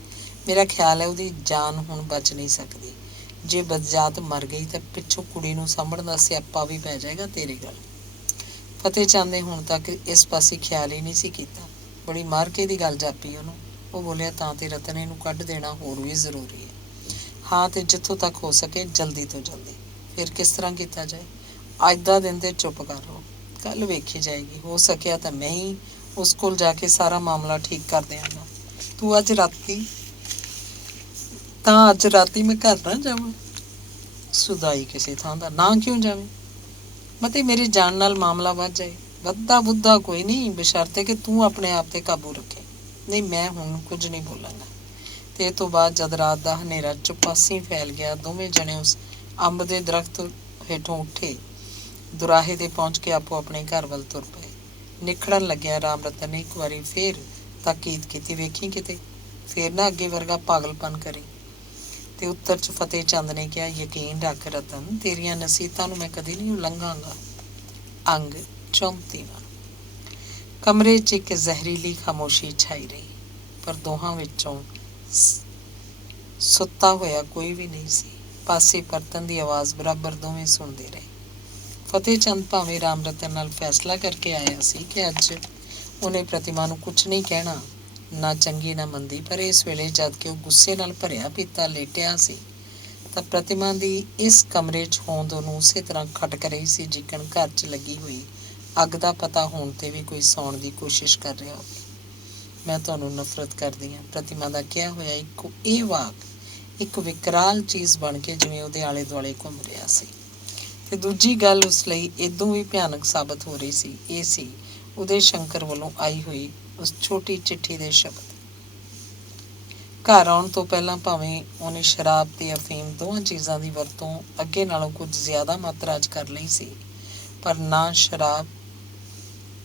ਮੇਰਾ ਖਿਆਲ ਹੈ ਉਹਦੀ ਜਾਨ ਹੁਣ ਬਚ ਨਹੀਂ ਸਕਦੀ। ਜੇ ਬਦਜਾਤ ਮਰ ਗਈ ਤਾਂ ਪਿੱਛੋਂ ਕੁੜੀ ਨੂੰ ਸਾਂਭਣ ਦਾ ਸਿਆਪਾ ਵੀ ਪੈ ਜਾਏਗਾ ਤੇਰੇ ਗਲ। ਫਤਿਹ ਚੰਦ ਨੇ ਹੁਣ ਤੱਕ ਇਸ ਪਾਸੇ ਖਿਆਲ ਹੀ ਨਹੀਂ ਸੀ ਕੀਤਾ। ਬੜੀ ਮਾਰ ਕੇ ਦੀ ਗੱਲ ਜਾਪੀ ਉਹਨੂੰ। ਉਹ ਬੋਲਿਆ, ਤਾਂ ਤੇ ਰਤਨ ਇਹਨੂੰ ਕੱਢ ਦੇਣਾ ਹੋਰ ਵੀ ਜ਼ਰੂਰੀ ਹੈ। ਹਾਂ, ਤੇ ਜਿੱਥੋਂ ਤੱਕ ਹੋ ਸਕੇ ਜਲਦੀ ਤੋਂ ਜਲਦੀ। ਫਿਰ ਕਿਸ ਤਰ੍ਹਾਂ ਕੀਤਾ ਜਾਏ? ਅੱਜ ਦਾ ਦਿਨ ਤੇ ਚੁੱਪ ਕਰ ਰਹੋ, ਕੱਲ ਵੇਖੀ ਜਾਏਗੀ। ਹੋ ਸਕਿਆ ਤਾਂ ਮੈਂ ਹੀ ਉਸ ਕੋਲ ਜਾ ਕੇ ਸਾਰਾ ਮਾਮਲਾ ਠੀਕ ਕਰ ਦਿਆਂਗਾ। ਤੂੰ ਅੱਜ ਰਾਤੀ ਮੈਂ ਘਰ ਨਾ ਜਾਵਾਂ? ਸੁਦਾਈ ਕਿਸੇ ਥਾਂ ਦਾ ਨਾ ਕਿਉਂ ਜਾਵੇ? ਮਤੇ ਮੇਰੇ ਜਾਣ ਨਾਲ ਮਾਮਲਾ ਵੱਧ ਜਾਏ। ਵੱਧਦਾ ਬੁੱਧਾ ਕੋਈ ਨਹੀਂ, ਬਸ਼ਰਤੇ ਕਿ ਤੂੰ ਆਪਣੇ ਆਪ ਤੇ ਕਾਬੂ ਰੱਖੇ। ਨਹੀਂ, ਮੈਂ ਹੁਣ ਕੁਝ ਨਹੀਂ ਬੋਲਾਂਗਾ। ਤੇ ਇਹ ਤੋਂ ਬਾਅਦ ਜਦ ਰਾਤ ਦਾ ਹਨੇਰਾ ਚੁਪਾਸੀ ਫੈਲ ਗਿਆ, ਦੋਵੇਂ ਜਣੇ ਉਸ ਅੰਬ ਦੇ ਦਰਖਤ ਹੇਠੋਂ ਉੱਠੇ, ਦੁਰਾਹੇ ਤੇ ਪਹੁੰਚ ਕੇ ਆਪੋ ਆਪਣੇ ਘਰ ਵੱਲ ਤੁਰ ਪਏ। ਨਿਖੜਨ ਲੱਗਿਆ ਰਾਮ ਰਤਨ ਨੇ ਇੱਕ ਵਾਰੀ ਫੇਰ ਤਾਕੀਦ ਕੀਤੀ, ਵੇਖੀ ਕਿਤੇ ਫੇਰ ਨਾ ਅੱਗੇ ਵਰਗਾ ਪਾਗਲਪਨ ਕਰੀ। ਤੇ ਉੱਤਰ 'ਚ ਫਤਿਹ ਚੰਦ ਨੇ ਕਿਹਾ, ਯਕੀਨ ਰੱਖ ਰਤਨ, ਤੇਰੀਆਂ ਨਸੀਹਤਾਂ ਨੂੰ ਮੈਂ ਕਦੇ ਨਹੀਂ ਉਲੰਘਾਂਗਾ। ਅੰਗ 34। ਕਮਰੇ 'ਚ ਇੱਕ ਜ਼ਹਿਰੀਲੀ ਖਾਮੋਸ਼ੀ ਛਾਈ ਰਹੀ, ਪਰ ਦੋਹਾਂ ਵਿੱਚੋਂ ਸੁੱਤਾ ਹੋਇਆ ਕੋਈ ਵੀ ਨਹੀਂ ਸੀ। ਪਾਸੇ ਪਰਤਣ ਦੀ ਆਵਾਜ਼ ਬਰਾਬਰ ਦੋਵੇਂ ਸੁਣਦੇ ਰਹੇ। ਫਤਿਹ ਚੰਦ ਭਾਵੇਂ ਰਾਮ ਰਤਨ ਨਾਲ ਫੈਸਲਾ ਕਰਕੇ ਆਇਆ ਸੀ ਕਿ ਅੱਜ ਉਹਨੇ ਪ੍ਰਤਿਮਾ ਨੂੰ ਕੁਛ ਨਹੀਂ ਕਹਿਣਾ, ਨਾ ਚੰਗੀ ਨਾ ਮੰਦੀ, ਪਰ ਇਸ ਵੇਲੇ ਜਦ ਕਿ ਉਹ ਗੁੱਸੇ ਨਾਲ ਭਰਿਆ ਪੀਤਾ ਲੇਟਿਆ ਸੀ, ਤਾਂ ਪ੍ਰਤਿਮਾ ਦੀ ਇਸ ਕਮਰੇ 'ਚ ਹੋਂਦ ਉਹਨੂੰ ਉਸੇ ਤਰ੍ਹਾਂ ਖਟਕ ਰਹੀ ਸੀ ਜਿੱਕਣ ਘਰ 'ਚ ਲੱਗੀ ਹੋਈ ਅੱਗ ਦਾ ਪਤਾ ਹੋਣ 'ਤੇ ਵੀ ਕੋਈ ਸੌਣ ਦੀ ਕੋਸ਼ਿਸ਼ ਕਰ ਰਿਹਾ ਹੋਵੇ। ਮੈਂ ਤੁਹਾਨੂੰ ਨਫ਼ਰਤ ਕਰਦੀ ਹਾਂ। ਪ੍ਰਤਿਮਾ ਦਾ ਕਿਹਾ ਹੋਇਆ ਇੱਕੋ ਇਹ ਵਾਕ ਇੱਕ ਵਿਕਰਾਲ ਚੀਜ਼ ਬਣ ਕੇ ਜਿਵੇਂ ਉਹਦੇ ਆਲੇ ਦੁਆਲੇ ਘੁੰਮ ਰਿਹਾ ਸੀ। ਤੇ ਦੂਜੀ ਗੱਲ ਉਸ ਲਈ ਇਦੋਂ ਵੀ ਭਿਆਨਕ ਸਾਬਤ ਹੋ ਰਹੀ ਸੀ, ਇਹ ਸੀ ਉਦੈ ਸ਼ੰਕਰ ਵੱਲੋਂ ਆਈ ਹੋਈ ਉਸ ਛੋਟੀ ਚਿੱਠੀ ਦੇ ਸ਼ਬਦ। ਘਰ ਆਉਣ ਤੋਂ ਪਹਿਲਾਂ ਭਾਵੇਂ ਉਹਨੇ ਸ਼ਰਾਬ ਤੇ ਅਫੀਮ ਦੋਵਾਂ ਚੀਜ਼ਾਂ ਦੀ ਵਰਤੋਂ ਅੱਗੇ ਨਾਲੋਂ ਕੁਝ ਜ਼ਿਆਦਾ ਮਾਤਰਾ 'ਚ ਕਰ ਲਈ ਸੀ, ਪਰ ਨਾ ਸ਼ਰਾਬ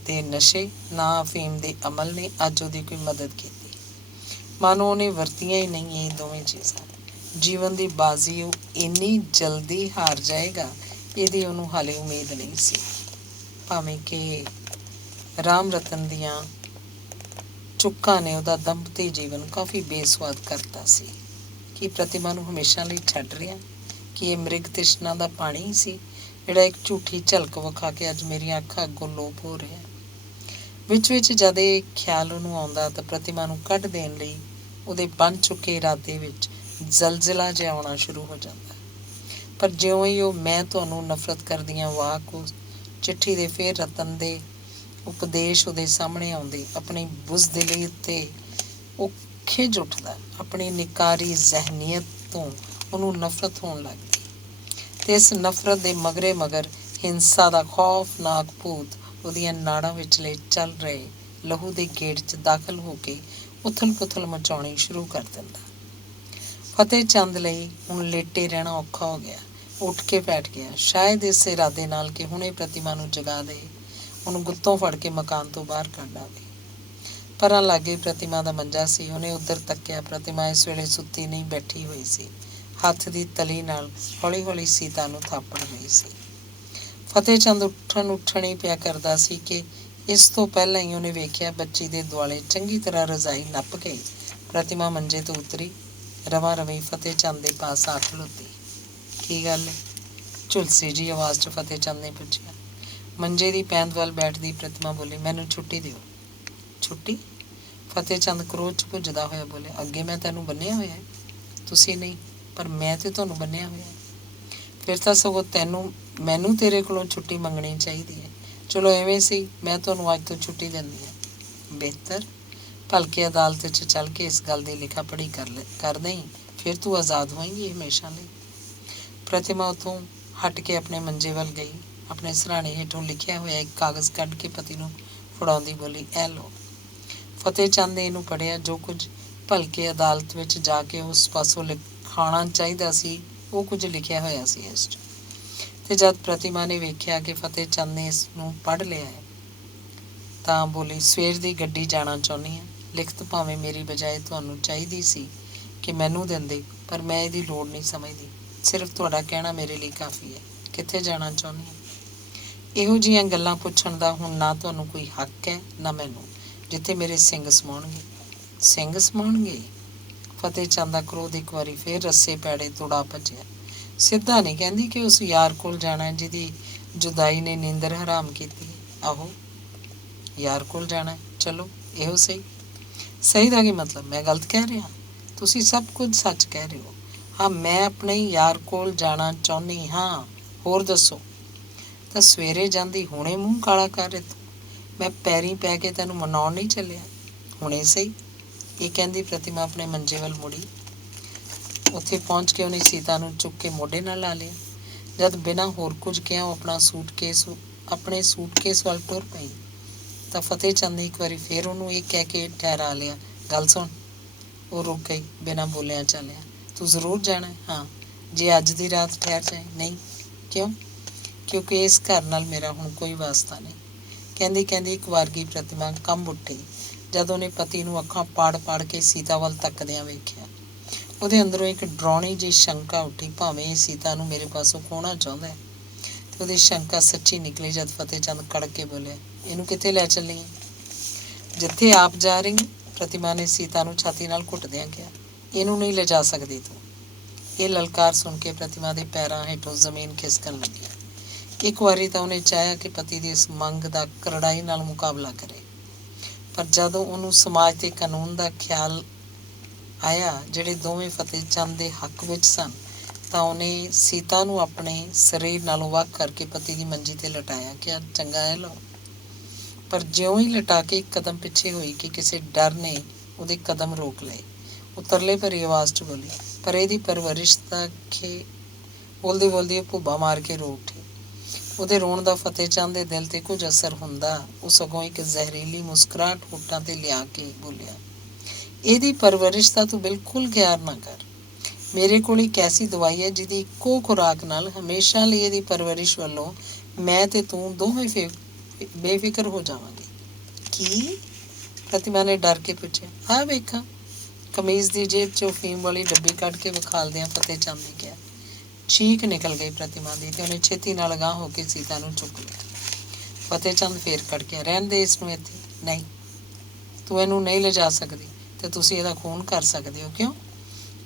ਦੇ ਨਸ਼ੇ ਨਾ ਅਫੀਮ ਦੇ ਅਮਲ ਨੇ ਅੱਜ ਉਹਦੀ ਕੋਈ ਮਦਦ ਕੀਤੀ। ਮਾਨੋ ਉਹਨੇ ਵਰਤੀਆਂ ਹੀ ਨਹੀਂ ਇਹ ਦੋਵੇਂ ਚੀਜ਼ਾਂ। ਜੀਵਨ ਦੀ ਬਾਜ਼ੀ ਉਹ ਇੰਨੀ ਜਲਦੀ ਹਾਰ ਜਾਏਗਾ, ਇਹਦੀ ਉਹਨੂੰ ਹਾਲੇ ਉਮੀਦ ਨਹੀਂ ਸੀ। ਭਾਵੇਂ ਕਿ ਰਾਮ ਰਤਨ ਦੀਆਂ ਚੁੱਕਾਂ ਨੇ ਉਹਦਾ ਦੰਪਤੀ ਜੀਵਨ ਕਾਫੀ ਬੇਸੁਆਦ ਕਰਤਾ ਸੀ। ਕੀ ਪ੍ਰਤਿਮਾ ਨੂੰ ਹਮੇਸ਼ਾ ਲਈ ਛੱਡ ਰਿਹਾ? ਕਿ ਇਹ ਮ੍ਰਿਗ ਤ੍ਰਿਸ਼ਨਾ ਦਾ ਪਾਣੀ ਹੀ ਸੀ ਜਿਹੜਾ ਇੱਕ ਝੂਠੀ ਝਲਕ ਵਿਖਾ ਕੇ ਅੱਜ ਮੇਰੀਆਂ ਅੱਖਾਂ ਅੱਗੋਂ ਲੋਪ ਹੋ ਰਿਹਾ? ਵਿੱਚ ਜਦ ਇਹ ਖਿਆਲ ਉਹਨੂੰ ਆਉਂਦਾ ਤਾਂ ਪ੍ਰਤਿਮਾ ਨੂੰ ਕੱਢ ਦੇਣ ਲਈ ਉਹਦੇ ਬਣ ਚੁੱਕੇ ਇਰਾਦੇ ਵਿੱਚ ਜ਼ਲਜ਼ਲਾ ਜਿਹਾ ਆਉਣਾ ਸ਼ੁਰੂ ਹੋ ਜਾਂਦਾ। ਪਰ ਜਿਉਂ ਹੀ ਉਹ ਮੈਂ ਤੁਹਾਨੂੰ ਨਫ਼ਰਤ ਕਰਦੀ ਹਾਂ ਵਾਕ ਉਸ ਚਿੱਠੀ ਦੇ ਫੇਰ ਰਤਨ ਦੇ ਉਪਦੇਸ਼ ਉਹਦੇ ਸਾਹਮਣੇ ਆਉਂਦੇ, ਆਪਣੀ ਬੁਜ਼ਦਿਲੀ ਉੱਤੇ ਉਹ ਖਿਝ ਉੱਠਦਾ। ਆਪਣੀ ਨਿਕਾਰੀ ਜ਼ਹਿਨੀਅਤ ਤੋਂ ਉਹਨੂੰ ਨਫ਼ਰਤ ਹੋਣ ਲੱਗਦੀ, ਤੇ ਇਸ ਨਫ਼ਰਤ ਦੇ ਮਗਰ ਹਿੰਸਾ ਦਾ ਖੌਫਨਾਕ ਭੂਤ ਉਹਦੀਆਂ ਨਾੜਾਂ ਵਿਚਲੇ ਚੱਲ ਰਹੇ ਲਹੂ ਦੇ ਗੇੜ 'ਚ ਦਾਖਲ ਹੋ ਕੇ ਉਥਲ ਪੁਥਲ ਮਚਾਉਣੀ ਸ਼ੁਰੂ ਕਰ ਦਿੰਦਾ। ਫਤਿਹ ਚੰਦ ਲਈ ਹੁਣ ਲੇਟੇ ਰਹਿਣਾ ਔਖਾ ਹੋ ਗਿਆ। ਉੱਠ ਕੇ ਬੈਠ ਗਿਆ, ਸ਼ਾਇਦ ਇਸ ਇਰਾਦੇ ਨਾਲ ਕਿ ਹੁਣੇ ਪ੍ਰਤਿਮਾ ਨੂੰ ਜਗਾ ਦੇ, ਉਹਨੂੰ ਗੁੱਤੋਂ ਫੜ ਕੇ ਮਕਾਨ ਤੋਂ ਬਾਹਰ ਕੱਢ ਆਵੇ। ਪਰਾਂ ਲਾਗੇ ਪ੍ਰਤਿਮਾ ਦਾ ਮੰਜਾ ਸੀ। ਉਹਨੇ ਉੱਧਰ ਤੱਕਿਆ। ਪ੍ਰਤਿਮਾ ਇਸ ਵੇਲੇ ਸੁੱਤੀ ਨਹੀਂ, ਬੈਠੀ ਹੋਈ ਸੀ, ਹੱਥ ਦੀ ਤਲੀ ਨਾਲ ਹੌਲੀ ਹੌਲੀ ਸੀਤਾ ਨੂੰ ਥਾਪੜ ਰਹੀ ਸੀ। ਫਤਿਹ ਚੰਦ ਉੱਠਣ ਹੀ ਪਿਆ ਕਰਦਾ ਸੀ ਕਿ ਇਸ ਤੋਂ ਪਹਿਲਾਂ ਹੀ ਉਹਨੇ ਵੇਖਿਆ ਬੱਚੀ ਦੇ ਦੁਆਲੇ ਚੰਗੀ ਤਰ੍ਹਾਂ ਰਜ਼ਾਈ ਨੱਪ ਕੇ ਪ੍ਰਤਿਮਾ ਮੰਜੇ ਤੋਂ ਉਤਰੀ, ਰਵਾਂ ਰਵੀਂ ਫਤਿਹ ਚੰਦ ਦੇ ਪਾਸ ਆ ਖਲੋਤੀ। ਕੀ ਗੱਲ ਹੈ? ਝੁਲਸੀ ਜੀ ਆਵਾਜ਼ 'ਚ ਫਤਿਹ ਚੰਦ ਨੇ ਪੁੱਛਿਆ। ਮੰਜੇ ਦੀ ਪੈਂਦ ਵੱਲ ਬੈਠਦੀ ਪ੍ਰਤਿਮਾ ਬੋਲੀ, ਮੈਨੂੰ ਛੁੱਟੀ ਦਿਓ। ਛੁੱਟੀ? ਫਤਿਹ ਚੰਦ ਕ੍ਰੋਧ 'ਚ ਭੁੱਜਦਾ ਹੋਇਆ ਬੋਲਿਆ, ਅੱਗੇ ਮੈਂ ਤੈਨੂੰ ਬੰਨ੍ਹਿਆ ਹੋਇਆ ਹੈ, ਤੁਸੀਂ ਨਹੀਂ, ਪਰ ਮੈਂ ਤੇ ਤੁਹਾਨੂੰ ਬੰਨ੍ਹਿਆ ਹੋਇਆ। ਫਿਰ ਤਾਂ ਸਗੋਂ ਮੈਨੂੰ ਤੇਰੇ ਕੋਲੋਂ ਛੁੱਟੀ ਮੰਗਣੀ ਚਾਹੀਦੀ ਹੈ। ਚਲੋ ਐਵੇਂ ਸੀ, ਮੈਂ ਤੁਹਾਨੂੰ ਅੱਜ ਤੋਂ ਛੁੱਟੀ ਦਿੰਦੀ ਹਾਂ। ਬਿਹਤਰ, ਭਲਕੇ ਅਦਾਲਤ 'ਚ ਚੱਲ ਕੇ ਇਸ ਗੱਲ ਦੀ ਲਿਖਾ ਪੜ੍ਹੀ ਕਰ ਦੇਈਂ, ਫਿਰ ਤੂੰ ਆਜ਼ਾਦ ਹੋਏਂਗੀ ਹਮੇਸ਼ਾ ਲਈ। ਪ੍ਰਤਿਮਾ ਉੱਥੋਂ ਹਟ ਕੇ ਆਪਣੇ ਮੰਜੇ ਵੱਲ ਗਈ। ਆਪਣੇ ਸਿਰਹਾਣੇ ਹੇਠੋਂ ਲਿਖਿਆ ਹੋਇਆ ਇੱਕ ਕਾਗਜ਼ ਕੱਢ ਕੇ ਪਤੀ ਨੂੰ ਫੜਾਉਂਦੀ ਬੋਲੀ, ਇਹ ਲਓ। ਫਤਿਹ ਚੰਦ ਨੇ ਇਹਨੂੰ ਪੜ੍ਹਿਆ। ਜੋ ਕੁਝ ਭਲਕੇ ਅਦਾਲਤ ਵਿੱਚ ਜਾ ਕੇ ਉਸ ਪਾਸੋਂ ਲਿਖਾਉਣਾ ਚਾਹੀਦਾ ਸੀ, ਉਹ ਕੁਝ ਲਿਖਿਆ ਹੋਇਆ ਸੀ ਇਸ 'ਚ। ਤੇ ਜਦ ਪ੍ਰਤਿਮਾ ਨੇ ਵੇਖਿਆ ਕਿ ਫਤਿਹ ਚੰਦ ਨੇ ਇਸ ਨੂੰ ਪੜ੍ਹ ਲਿਆ ਹੈ, ਤਾਂ ਬੋਲੀ, ਸਵੇਰ ਦੀ ਗੱਡੀ ਜਾਣਾ ਚਾਹੁੰਦੀ ਹਾਂ। ਲਿਖਤ ਭਾਵੇਂ ਮੇਰੀ ਬਜਾਏ ਤੁਹਾਨੂੰ ਚਾਹੀਦੀ ਸੀ ਕਿ ਮੈਨੂੰ ਦਿੰਦੇ, ਪਰ ਮੈਂ ਇਹਦੀ ਲੋੜ ਨਹੀਂ ਸਮਝਦੀ। ਸਿਰਫ ਤੁਹਾਡਾ ਕਹਿਣਾ ਮੇਰੇ ਲਈ ਕਾਫੀ ਹੈ। ਕਿੱਥੇ ਜਾਣਾ ਚਾਹੁੰਦੀ ਹਾਂ? ਇਹੋ ਜਿਹੀਆਂ ਗੱਲਾਂ ਪੁੱਛਣ ਦਾ ਹੁਣ ਨਾ ਤੁਹਾਨੂੰ ਕੋਈ ਹੱਕ ਹੈ ਨਾ ਮੈਨੂੰ, ਜਿੱਥੇ ਮੇਰੇ ਸਿੰਘ ਸਮਾਉਣਗੇ। ਸਿੰਘ ਸਮਾਉਣਗੇ? ਫਤਿਹ ਚੰਦ ਦਾ ਕ੍ਰੋਧ ਇੱਕ ਵਾਰੀ ਫੇਰ ਰੱਸੇ ਪੈੜੇ ਤੁੜਾ ਭੱਜਿਆ। ਸਿੱਧਾ ਨਹੀਂ ਕਹਿੰਦੀ ਕਿ ਉਸ ਯਾਰ ਕੋਲ ਜਾਣਾ ਜਿਹਦੀ ਜੁਦਾਈ ਨੇ ਨੀਂਦਰ ਹਰਾਮ ਕੀਤੀ। ਆਹੋ, ਯਾਰ ਕੋਲ ਜਾਣਾ, ਚਲੋ ਇਹੋ ਸਹੀ। ਸਹੀ ਦਾ ਕੀ ਮਤਲਬ? ਮੈਂ ਗਲਤ ਕਹਿ ਰਿਹਾ? ਤੁਸੀਂ ਸਭ ਕੁਝ ਸੱਚ ਕਹਿ ਰਹੇ ਹੋ। ਹਾਂ, ਮੈਂ ਆਪਣੇ ਯਾਰ ਕੋਲ ਜਾਣਾ ਚਾਹੁੰਦੀ ਹਾਂ। ਹੋਰ ਦੱਸੋ? ਤਾਂ ਸਵੇਰੇ ਜਾਂਦੀ, ਹੁਣੇ ਮੂੰਹ ਕਾਲਾ ਕਰ ਰਹੇ ਤੂੰ। ਮੈਂ ਪੈਰੀਂ ਪੈ ਕੇ ਤੈਨੂੰ ਮਨਾਉਣ ਨਹੀਂ ਚੱਲਿਆ। ਹੁਣੇ ਸਹੀ। ਇਹ ਕਹਿੰਦੀ ਪ੍ਰਤਿਮਾ ਆਪਣੇ ਮੰਜੇ ਵੱਲ ਮੁੜੀ। ਉੱਥੇ ਪਹੁੰਚ ਕੇ ਉਹਨੇ ਸੀਤਾ ਨੂੰ ਚੁੱਕ ਕੇ ਮੋਢੇ ਨਾਲ ਲਾ ਲਿਆ। ਜਦ ਬਿਨਾਂ ਹੋਰ ਕੁਝ ਕਿਹਾ ਉਹ ਆਪਣੇ ਸੂਟਕੇਸ ਵੱਲ ਟੁਰ ਪਈ ਤਾਂ ਫਤਿਹ ਚੰਦ ਨੇ ਇੱਕ ਵਾਰੀ ਫੇਰ ਉਹਨੂੰ ਇਹ ਕਹਿ ਕੇ ਠਹਿਰਾ ਲਿਆ, ਗੱਲ ਸੁਣ। ਉਹ ਰੁਕ ਗਈ, ਬਿਨਾਂ ਬੋਲਿਆ ਚੱਲਿਆ। ਤੂੰ ਜ਼ਰੂਰ ਜਾਣਾ? ਹਾਂ, ਜੇ ਅੱਜ ਦੀ ਰਾਤ ਠਹਿਰ ਜਾਏ। ਨਹੀਂ। ਕਿਉਂ? ਕਿਉਂਕਿ ਇਸ ਘਰ ਨਾਲ ਮੇਰਾ ਹੁਣ ਕੋਈ ਵਾਸਤਾ ਨਹੀਂ। ਕਹਿੰਦੀ ਕਹਿੰਦੀ ਇੱਕ ਵਾਰਗੀ ਪ੍ਰਤਿਮਾ ਕੰਬ ਉੱਠੀ ਜਦ ਉਹਨੇ ਪਤੀ ਨੂੰ ਅੱਖਾਂ ਪਾੜ ਪਾੜ ਕੇ ਸੀਤਾ ਵੱਲ ਤੱਕਦਿਆਂ ਵੇਖਿਆ। ਉਹਦੇ ਅੰਦਰੋਂ ਇੱਕ ਡਰਾਉਣੀ ਜਿਹੀ ਸ਼ੰਕਾ ਉੱਠੀ, ਭਾਵੇਂ ਇਹ ਸੀਤਾ ਨੂੰ ਮੇਰੇ ਪਾਸੋਂ ਖੋਹਣਾ ਚਾਹੁੰਦਾ ਹੈ। ਤੇ ਉਹਦੀ ਸ਼ੰਕਾ ਸੱਚੀ ਨਿਕਲੀ ਜਦ ਫਤਿਹ ਚੰਦ ਕੜਕ ਕੇ ਬੋਲਿਆ, ਇਹਨੂੰ ਕਿੱਥੇ ਲੈ ਚੱਲੀ? ਜਿੱਥੇ ਆਪ ਜਾ ਰਹੀ। ਪ੍ਰਤਿਮਾ ਨੇ ਸੀਤਾ ਨੂੰ ਛਾਤੀ ਨਾਲ ਘੁੱਟਦਿਆਂ ਕਿਹਾ, ਇਹਨੂੰ ਨਹੀਂ ਲਿਜਾ ਸਕਦੀ ਤੂੰ। ਇਹ ਲਲਕਾਰ ਸੁਣ ਕੇ ਪ੍ਰਤਿਮਾ ਦੇ ਪੈਰਾਂ ਹੇਠੋਂ ਜ਼ਮੀਨ ਖਿਸਕਣ ਲੱਗੀ। ਇੱਕ ਵਾਰੀ ਤਾਂ ਉਹਨੇ ਚਾਹਿਆ ਕਿ ਪਤੀ ਦੀ ਇਸ ਮੰਗ ਦਾ ਕਰੜਾਈ ਨਾਲ ਮੁਕਾਬਲਾ ਕਰੇ, ਪਰ ਜਦੋਂ ਉਹਨੂੰ ਸਮਾਜ ਤੇ ਕਾਨੂੰਨ ਦਾ ਖਿਆਲ ਆਇਆ, ਜਿਹੜੇ ਦੋਵੇਂ ਫਤਿਹ ਚੰਦ ਦੇ ਹੱਕ ਵਿੱਚ ਸਨ, ਤਾਂ ਉਹਨੇ ਸੀਤਾ ਨੂੰ ਆਪਣੇ ਸਰੀਰ ਨਾਲੋਂ ਵੱਖ ਕਰਕੇ ਪਤੀ ਦੀ ਮੰਜੀ ਤੇ ਲਟਾਇਆ। ਕਿਹਾ, ਚੰਗਾ ਹੈ ਲਓ। ਪਰ ਜਿਉਂ ਹੀ ਲਟਾ ਕੇ ਇੱਕ ਕਦਮ ਪਿੱਛੇ ਹੋਈ ਕਿ ਕਿਸੇ ਡਰ ਨੇ ਉਹਦੇ ਕਦਮ ਰੋਕ ਲਏ। ਉਹ ਤਰਲੇ ਭਰੀ ਆਵਾਜ਼ 'ਚ ਬੋਲੀ, ਪਰ ਇਹਦੀ ਪਰਵਰਿਸ਼ ਤਾਂ ਬੋਲਦੀ ਬੋਲਦੀ ਉਹ ਭੁੱਬਾ ਮਾਰ ਕੇ ਰੋ ਉੱਠੀ। ਉਹਦੇ ਰੋਣ ਦਾ ਫਤਿਹ ਚੰਦ ਦੇ ਦਿਲ ਤੇ ਕੁਝ ਅਸਰ ਹੁੰਦਾ। ਉਹ ਸਗੋਂ ਇੱਕ ਜ਼ਹਿਰੀਲੀ ਮੁਸਕਰਾਹਟ ਹੋਠਾਂ ਤੇ ਲਿਆ ਕੇ ਬੋਲਿਆ, ਇਹਦੀ ਪਰਵਰਿਸ਼ ਤਾਂ ਤੂੰ ਬਿਲਕੁਲ ਖਿਆਲ ਨਾ ਕਰ। ਮੇਰੇ ਕੋਲ ਇੱਕ ਐਸੀ ਦਵਾਈ ਹੈ ਜਿਹਦੀ ਇੱਕੋ ਖੁਰਾਕ ਨਾਲ ਹਮੇਸ਼ਾ ਲਈ ਇਹਦੀ ਪਰਵਰਿਸ਼ ਵੱਲੋਂ ਮੈਂ ਤੇ ਤੂੰ ਦੋਵੇਂ ਬੇਫਿਕਰ ਹੋ ਜਾਵਾਂਗੇ। ਕੀ? ਪ੍ਰਤਿਮਾ ਨੇ ਡਰ ਕੇ ਪੁੱਛਿਆ। ਹਾਂ ਵੇਖਾਂ। ਕਮੀਜ਼ ਦੀ ਜੇਬ 'ਚੋਂ ਅਫੀਮ ਵਾਲੀ ਡੱਬੀ ਕੱਢ ਕੇ ਵਿਖਾਲਦਿਆਂ ਫਤਿਹ ਚੰਦ ਨੇ ਕਿਹਾ। ਚੀਕ ਨਿਕਲ ਗਈ ਪ੍ਰਤਿਮਾ ਦੀ ਤੇ ਉਹਨੇ ਛੇਤੀ ਨਾਲ ਅਗਾਂਹ ਹੋ ਕੇ ਸੀਤਾ ਨੂੰ ਚੁੱਕ ਲਿਆ। ਫਤਿਹ ਚੰਦ ਫੇਰ ਕੜਕਿਆ, ਰਹਿਣ ਦੇ ਇਸ ਨੂੰ ਇੱਥੇ। ਨਹੀਂ, ਤੂੰ ਇਹਨੂੰ ਨਹੀਂ ਲਿਜਾ ਸਕਦੀ ਤੇ ਤੁਸੀਂ ਇਹਦਾ ਖੂਨ ਕਰ ਸਕਦੇ ਹੋ। ਕਿਉਂ?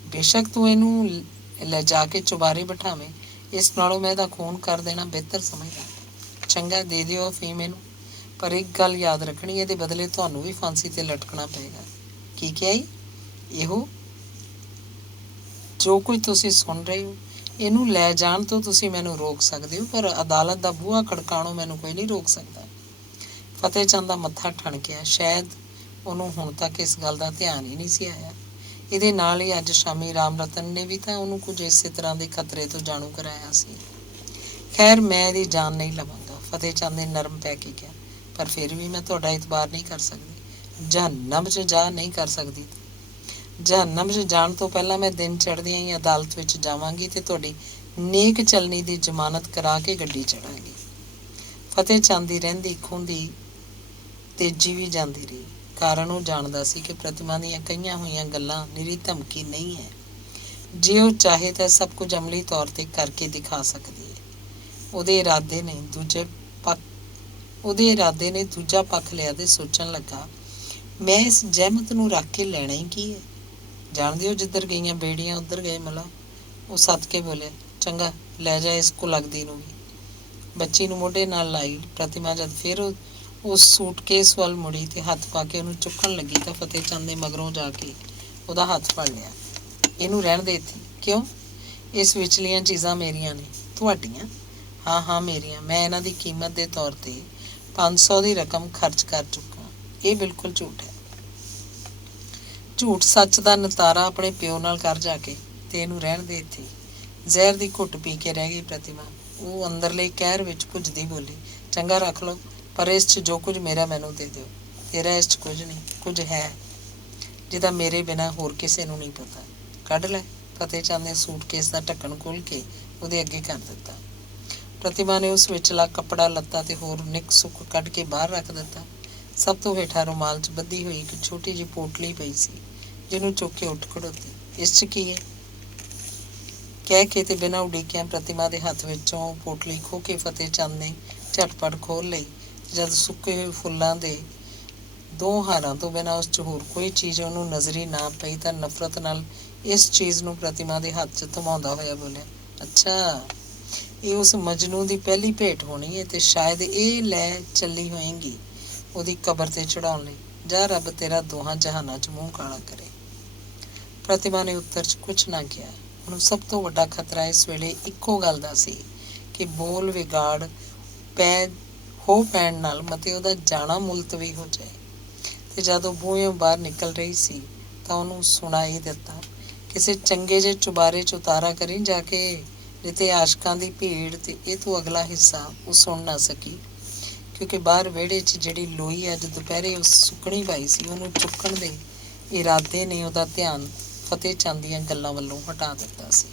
ਬੇਸ਼ੱਕ ਤੂੰ ਇਹਨੂੰ ਲਿਜਾ ਕੇ ਚੁਬਾਰੇ ਬਿਠਾਵੇਂ, ਇਸ ਨਾਲੋਂ ਮੈਂ ਇਹਦਾ ਖੂਨ ਕਰ ਦੇਣਾ ਬਿਹਤਰ ਸਮਝਦਾ। ਚੰਗਾ, ਦੇ ਦਿਓ ਅਫੀਮ ਇਹਨੂੰ, ਪਰ ਇੱਕ ਗੱਲ ਯਾਦ ਰੱਖਣੀ, ਇਹਦੇ ਬਦਲੇ ਤੁਹਾਨੂੰ ਵੀ ਫਾਂਸੀ ਤੇ ਲਟਕਣਾ ਪਏਗਾ। ਕੀ ਕਿਹਾ ਜੀ? ਇਹੋ ਜੋ ਕੁਝ ਤੁਸੀਂ ਸੁਣ ਰਹੇ ਹੋ। ਇਹਨੂੰ ਲੈ ਜਾਣ ਤੋਂ ਤੁਸੀਂ ਮੈਨੂੰ ਰੋਕ ਸਕਦੇ ਹੋ, ਪਰ ਅਦਾਲਤ ਦਾ ਬੂਹਾ ਖੜਕਾਉਣੋਂ ਮੈਨੂੰ ਕੋਈ ਨਹੀਂ ਰੋਕ ਸਕਦਾ। ਫਤਿਹ ਚੰਦ ਦਾ ਮੱਥਾ ਠਣਕਿਆ। ਸ਼ਾਇਦ ਉਹਨੂੰ ਹੁਣ ਤੱਕ ਇਸ ਗੱਲ ਦਾ ਧਿਆਨ ਹੀ ਨਹੀਂ ਸੀ ਆਇਆ। ਇਹਦੇ ਨਾਲ ਹੀ ਅੱਜ ਸ਼ਾਮੀ ਰਾਮ ਰਤਨ ਨੇ ਵੀ ਤਾਂ ਉਹਨੂੰ ਕੁਝ ਇਸੇ ਤਰ੍ਹਾਂ ਦੇ ਖਤਰੇ ਤੋਂ ਜਾਣੂ ਕਰਾਇਆ ਸੀ। ਖੈਰ, ਮੈਂ ਇਹਦੀ ਜਾਨ ਨਹੀਂ ਲਵਾਂਗਾ, ਫਤਿਹ ਚੰਦ ਨੇ ਨਰਮ ਪੈ ਕੇ ਕਿਹਾ, ਪਰ ਫਿਰ ਵੀ ਮੈਂ ਤੁਹਾਡਾ ਇਤਬਾਰ ਨਹੀਂ ਕਰ ਸਕਦੀ। ਜਹੰਨਮ 'ਚ ਜਾ ਨਹੀਂ ਕਰ ਸਕਦੀ। ਜਹੰਨਮ 'ਚ ਜਾਣ ਤੋਂ ਪਹਿਲਾਂ ਮੈਂ ਦਿਨ ਚੜ੍ਹਦਿਆਂ ਹੀ ਅਦਾਲਤ ਵਿੱਚ ਜਾਵਾਂਗੀ ਤੇ ਤੁਹਾਡੀ ਨੇਕ ਚਲਣੀ ਦੀ ਜ਼ਮਾਨਤ ਕਰਾ ਕੇ ਗੱਡੀ ਚੜ੍ਹਾਂਗੀ। ਫਤਿਹ ਚੰਦ ਦੀ ਰਹਿੰਦੀ ਖੂੰਹਦੀ ਤੇਜ਼ੀ ਵੀ ਜਾਂਦੀ ਰਹੀ। ਕਾਰਨ ਉਹ ਜਾਣਦਾ ਸੀ ਕਿ ਪ੍ਰਤਿਮਾ ਦੀਆਂ ਕਹੀਆਂ ਹੋਈਆਂ ਗੱਲਾਂ ਨਿਰੀ ਧਮਕੀ ਨਹੀਂ ਹੈ। ਜੇ ਉਹ ਚਾਹੇ ਤਾਂ ਸਭ ਕੁਝ ਅਮਲੀ ਤੌਰ 'ਤੇ ਕਰਕੇ ਦਿਖਾ ਸਕਦੀ ਹੈ। ਉਹਦੇ ਇਰਾਦੇ ਨੇ ਦੂਜਾ ਪੱਖ ਲਿਆ ਤੇ ਸੋਚਣ ਲੱਗਾ, ਮੈਂ ਇਸ ਜਹਿਮਤ ਨੂੰ ਰੱਖ ਕੇ ਲੈਣਾ ਹੀ ਕੀ ਹੈ? ਜਾਣਦੇ ਹੋ, ਜਿੱਧਰ ਗਈਆਂ ਬੇੜੀਆਂ ਉੱਧਰ ਗਏ ਮਲਾ। ਉਹ ਸੱਦ ਕੇ ਬੋਲਿਆ, ਚੰਗਾ ਲੈ ਜਾ ਇਸ ਕੋ ਲੱਗਦੀ ਨੂੰ ਵੀ। ਬੱਚੀ ਨੂੰ ਮੋਢੇ ਨਾਲ ਲਾਈ। ਪ੍ਰਤਿਮਾ ਜਦ ਫਿਰ ਉਸ ਸੂਟਕੇਸ ਵੱਲ ਮੁੜੀ ਤੇ ਹੱਥ ਪਾ ਕੇ ਉਹਨੂੰ ਚੁੱਕਣ ਲੱਗੀ ਤਾਂ ਫਤਿਹ ਚੰਦ ਨੇ ਮਗਰੋਂ ਜਾ ਕੇ ਉਹਦਾ ਹੱਥ ਫੜ ਲਿਆ। ਇਹਨੂੰ ਰਹਿਣ ਦੇ ਇੱਥੇ। ਕਿਉਂ? ਇਸ ਵਿਚਲੀਆਂ ਚੀਜ਼ਾਂ ਮੇਰੀਆਂ ਨੇ। ਤੁਹਾਡੀਆਂ? ਹਾਂ ਹਾਂ ਮੇਰੀਆਂ। ਮੈਂ ਇਹਨਾਂ ਦੀ ਕੀਮਤ ਦੇ ਤੌਰ 'ਤੇ 500 ਦੀ ਰਕਮ ਖਰਚ ਕਰ ਚੁੱਕਾ। ਇਹ ਬਿਲਕੁਲ ਝੂਠ ਹੈ। ਝੂਠ ਸੱਚ ਦਾ ਨਿਤਾਰਾ ਆਪਣੇ ਪਿਓ ਨਾਲ ਕਰ ਜਾ ਕੇ, ਤੇ ਇਹਨੂੰ ਰਹਿਣ ਦੇ ਇੱਥੇ। ਜ਼ਹਿਰ ਦੀ ਘੁੱਟ ਪੀ ਕੇ ਰਹਿ ਗਈ ਪ੍ਰਤਿਮਾ। ਉਹ ਅੰਦਰਲੇ ਕਹਿਰ ਵਿੱਚ ਭੁੱਜਦੀ ਬੋਲੀ, ਚੰਗਾ ਰੱਖ ਲਓ, ਪਰ ਇਸ 'ਚ ਜੋ ਕੁਝ ਮੇਰਾ ਮੈਨੂੰ ਦੇ ਦਿਓ। ਤੇਰਾ ਇਸ 'ਚ ਕੁਝ ਨਹੀਂ, ਕੁਝ ਹੈ ਜਿਹਦਾ ਮੇਰੇ ਬਿਨਾਂ ਹੋਰ ਕਿਸੇ ਨੂੰ ਨਹੀਂ ਪਤਾ। ਕੱਢ ਲੈ। ਫਤਿਹ ਚੰਦ ਨੇ ਸੂਟਕੇਸ ਦਾ ਢੱਕਣ ਖੋਲ੍ਹ ਕੇ ਉਹਦੇ ਅੱਗੇ ਕਰ ਦਿੱਤਾ। ਪ੍ਰਤਿਮਾ ਨੇ ਉਸ ਵਿਚਲਾ ਕੱਪੜਾ ਲੱਤਾ ਤੇ ਹੋਰ ਨਿੱਕ ਸੁੱਕ ਕੱਢ ਕੇ ਬਾਹਰ ਰੱਖ ਦਿੱਤਾ। ਸਭ ਤੋਂ ਹੇਠਾਂ ਰੁਮਾਲ 'ਚ ਬੱਧੀ ਹੋਈ ਇੱਕ ਛੋਟੀ ਜਿਹੀ ਪੋਟਲੀ ਪਈ ਸੀ, ਜਿਹਨੂੰ ਚੁੱਕ ਕੇ ਉੱਠ ਖੜੋਤੀ। ਇਸ 'ਚ ਕੀ ਹੈ? ਕਹਿ ਕੇ ਤੇ ਬਿਨਾਂ ਉਡੀਕਿਆਂ ਪ੍ਰਤਿਮਾ ਦੇ ਹੱਥ ਵਿੱਚੋਂ ਪੋਟਲੀ ਖੋਹ ਕੇ ਫਤਿਹ ਚੰਦ ਨੇ ਝਟਪਟ ਖੋਲ੍ਹ ਲਈ। ਜਦ ਸੁੱਕੇ ਹੋਏ ਫੁੱਲਾਂ ਦੇ 2 ਹਾਰਾਂ ਤੋਂ ਬਿਨਾਂ ਉਸ 'ਚ ਹੋਰ ਕੋਈ ਚੀਜ਼ ਉਹਨੂੰ ਨਜ਼ਰੀ ਨਾ ਪਈ ਤਾਂ ਨਫ਼ਰਤ ਨਾਲ ਇਸ ਚੀਜ਼ ਨੂੰ ਪ੍ਰਤਿਮਾ ਦੇ ਹੱਥ 'ਚ ਥਮਾਉਂਦਾ ਹੋਇਆ ਬੋਲਿਆ, ਅੱਛਾ, ਇਹ ਉਸ ਮਜਨੂੰ ਦੀ ਪਹਿਲੀ ਭੇਟ ਹੋਣੀ ਹੈ ਅਤੇ ਸ਼ਾਇਦ ਇਹ ਲੈ ਚੱਲੀ ਹੋਏਗੀ ਉਹਦੀ ਕਬਰ 'ਤੇ ਚੜ੍ਹਾਉਣ ਲਈ। ਜਾਂ ਰੱਬ ਤੇਰਾ ਦੋਹਾਂ ਜਹਾਨਾਂ 'ਚ ਮੂੰਹ ਕਾਲਾ ਕਰੇ। ਪ੍ਰਤਿਮਾ ਨੇ ਉੱਤਰ 'ਚ ਕੁਛ ਨਾ ਕਿਹਾ। ਉਹਨੂੰ ਸਭ ਤੋਂ ਵੱਡਾ ਖਤਰਾ ਇਸ ਵੇਲੇ ਇੱਕੋ ਗੱਲ ਦਾ ਸੀ ਕਿ ਬੋਲ ਵਿਗਾੜ ਪੈਣ ਨਾਲ ਮਤੇ ਉਹਦਾ ਜਾਣਾ ਮੁਲਤਵੀ ਹੋ ਜਾਏ। ਅਤੇ ਜਦ ਉਹ ਬੂਹਿਓਂ ਬਾਹਰ ਨਿਕਲ ਰਹੀ ਸੀ ਤਾਂ ਉਹਨੂੰ ਸੁਣਾਈ ਦਿੱਤਾ, ਕਿਸੇ ਚੰਗੇ ਜਿਹੇ ਚੁਬਾਰੇ 'ਚ ਉਤਾਰਾ ਕਰੀ ਜਾ ਕੇ, ਜਿੱਥੇ ਆਸ਼ਕਾਂ ਦੀ ਭੀੜ। ਅਤੇ ਇਹ ਤੋਂ ਅਗਲਾ ਹਿੱਸਾ ਉਹ ਸੁਣ ਨਾ ਸਕੀ ਕਿਉਂਕਿ ਬਾਹਰ ਵਿਹੜੇ 'ਚ ਜਿਹੜੀ ਲੋਈ ਅੱਜ ਦੁਪਹਿਰੇ ਉਸ ਸੁੱਕਣੀ ਪਾਈ ਸੀ ਉਹਨੂੰ ਚੁੱਕਣ ਦੇ ਇਰਾਦੇ ਨੇ ਉਹਦਾ ਧਿਆਨ ਫਤਿਹ ਚੰਦ ਦੀਆਂ ਗੱਲਾਂ ਵੱਲੋਂ ਹਟਾ ਦਿੱਤਾ ਸੀ।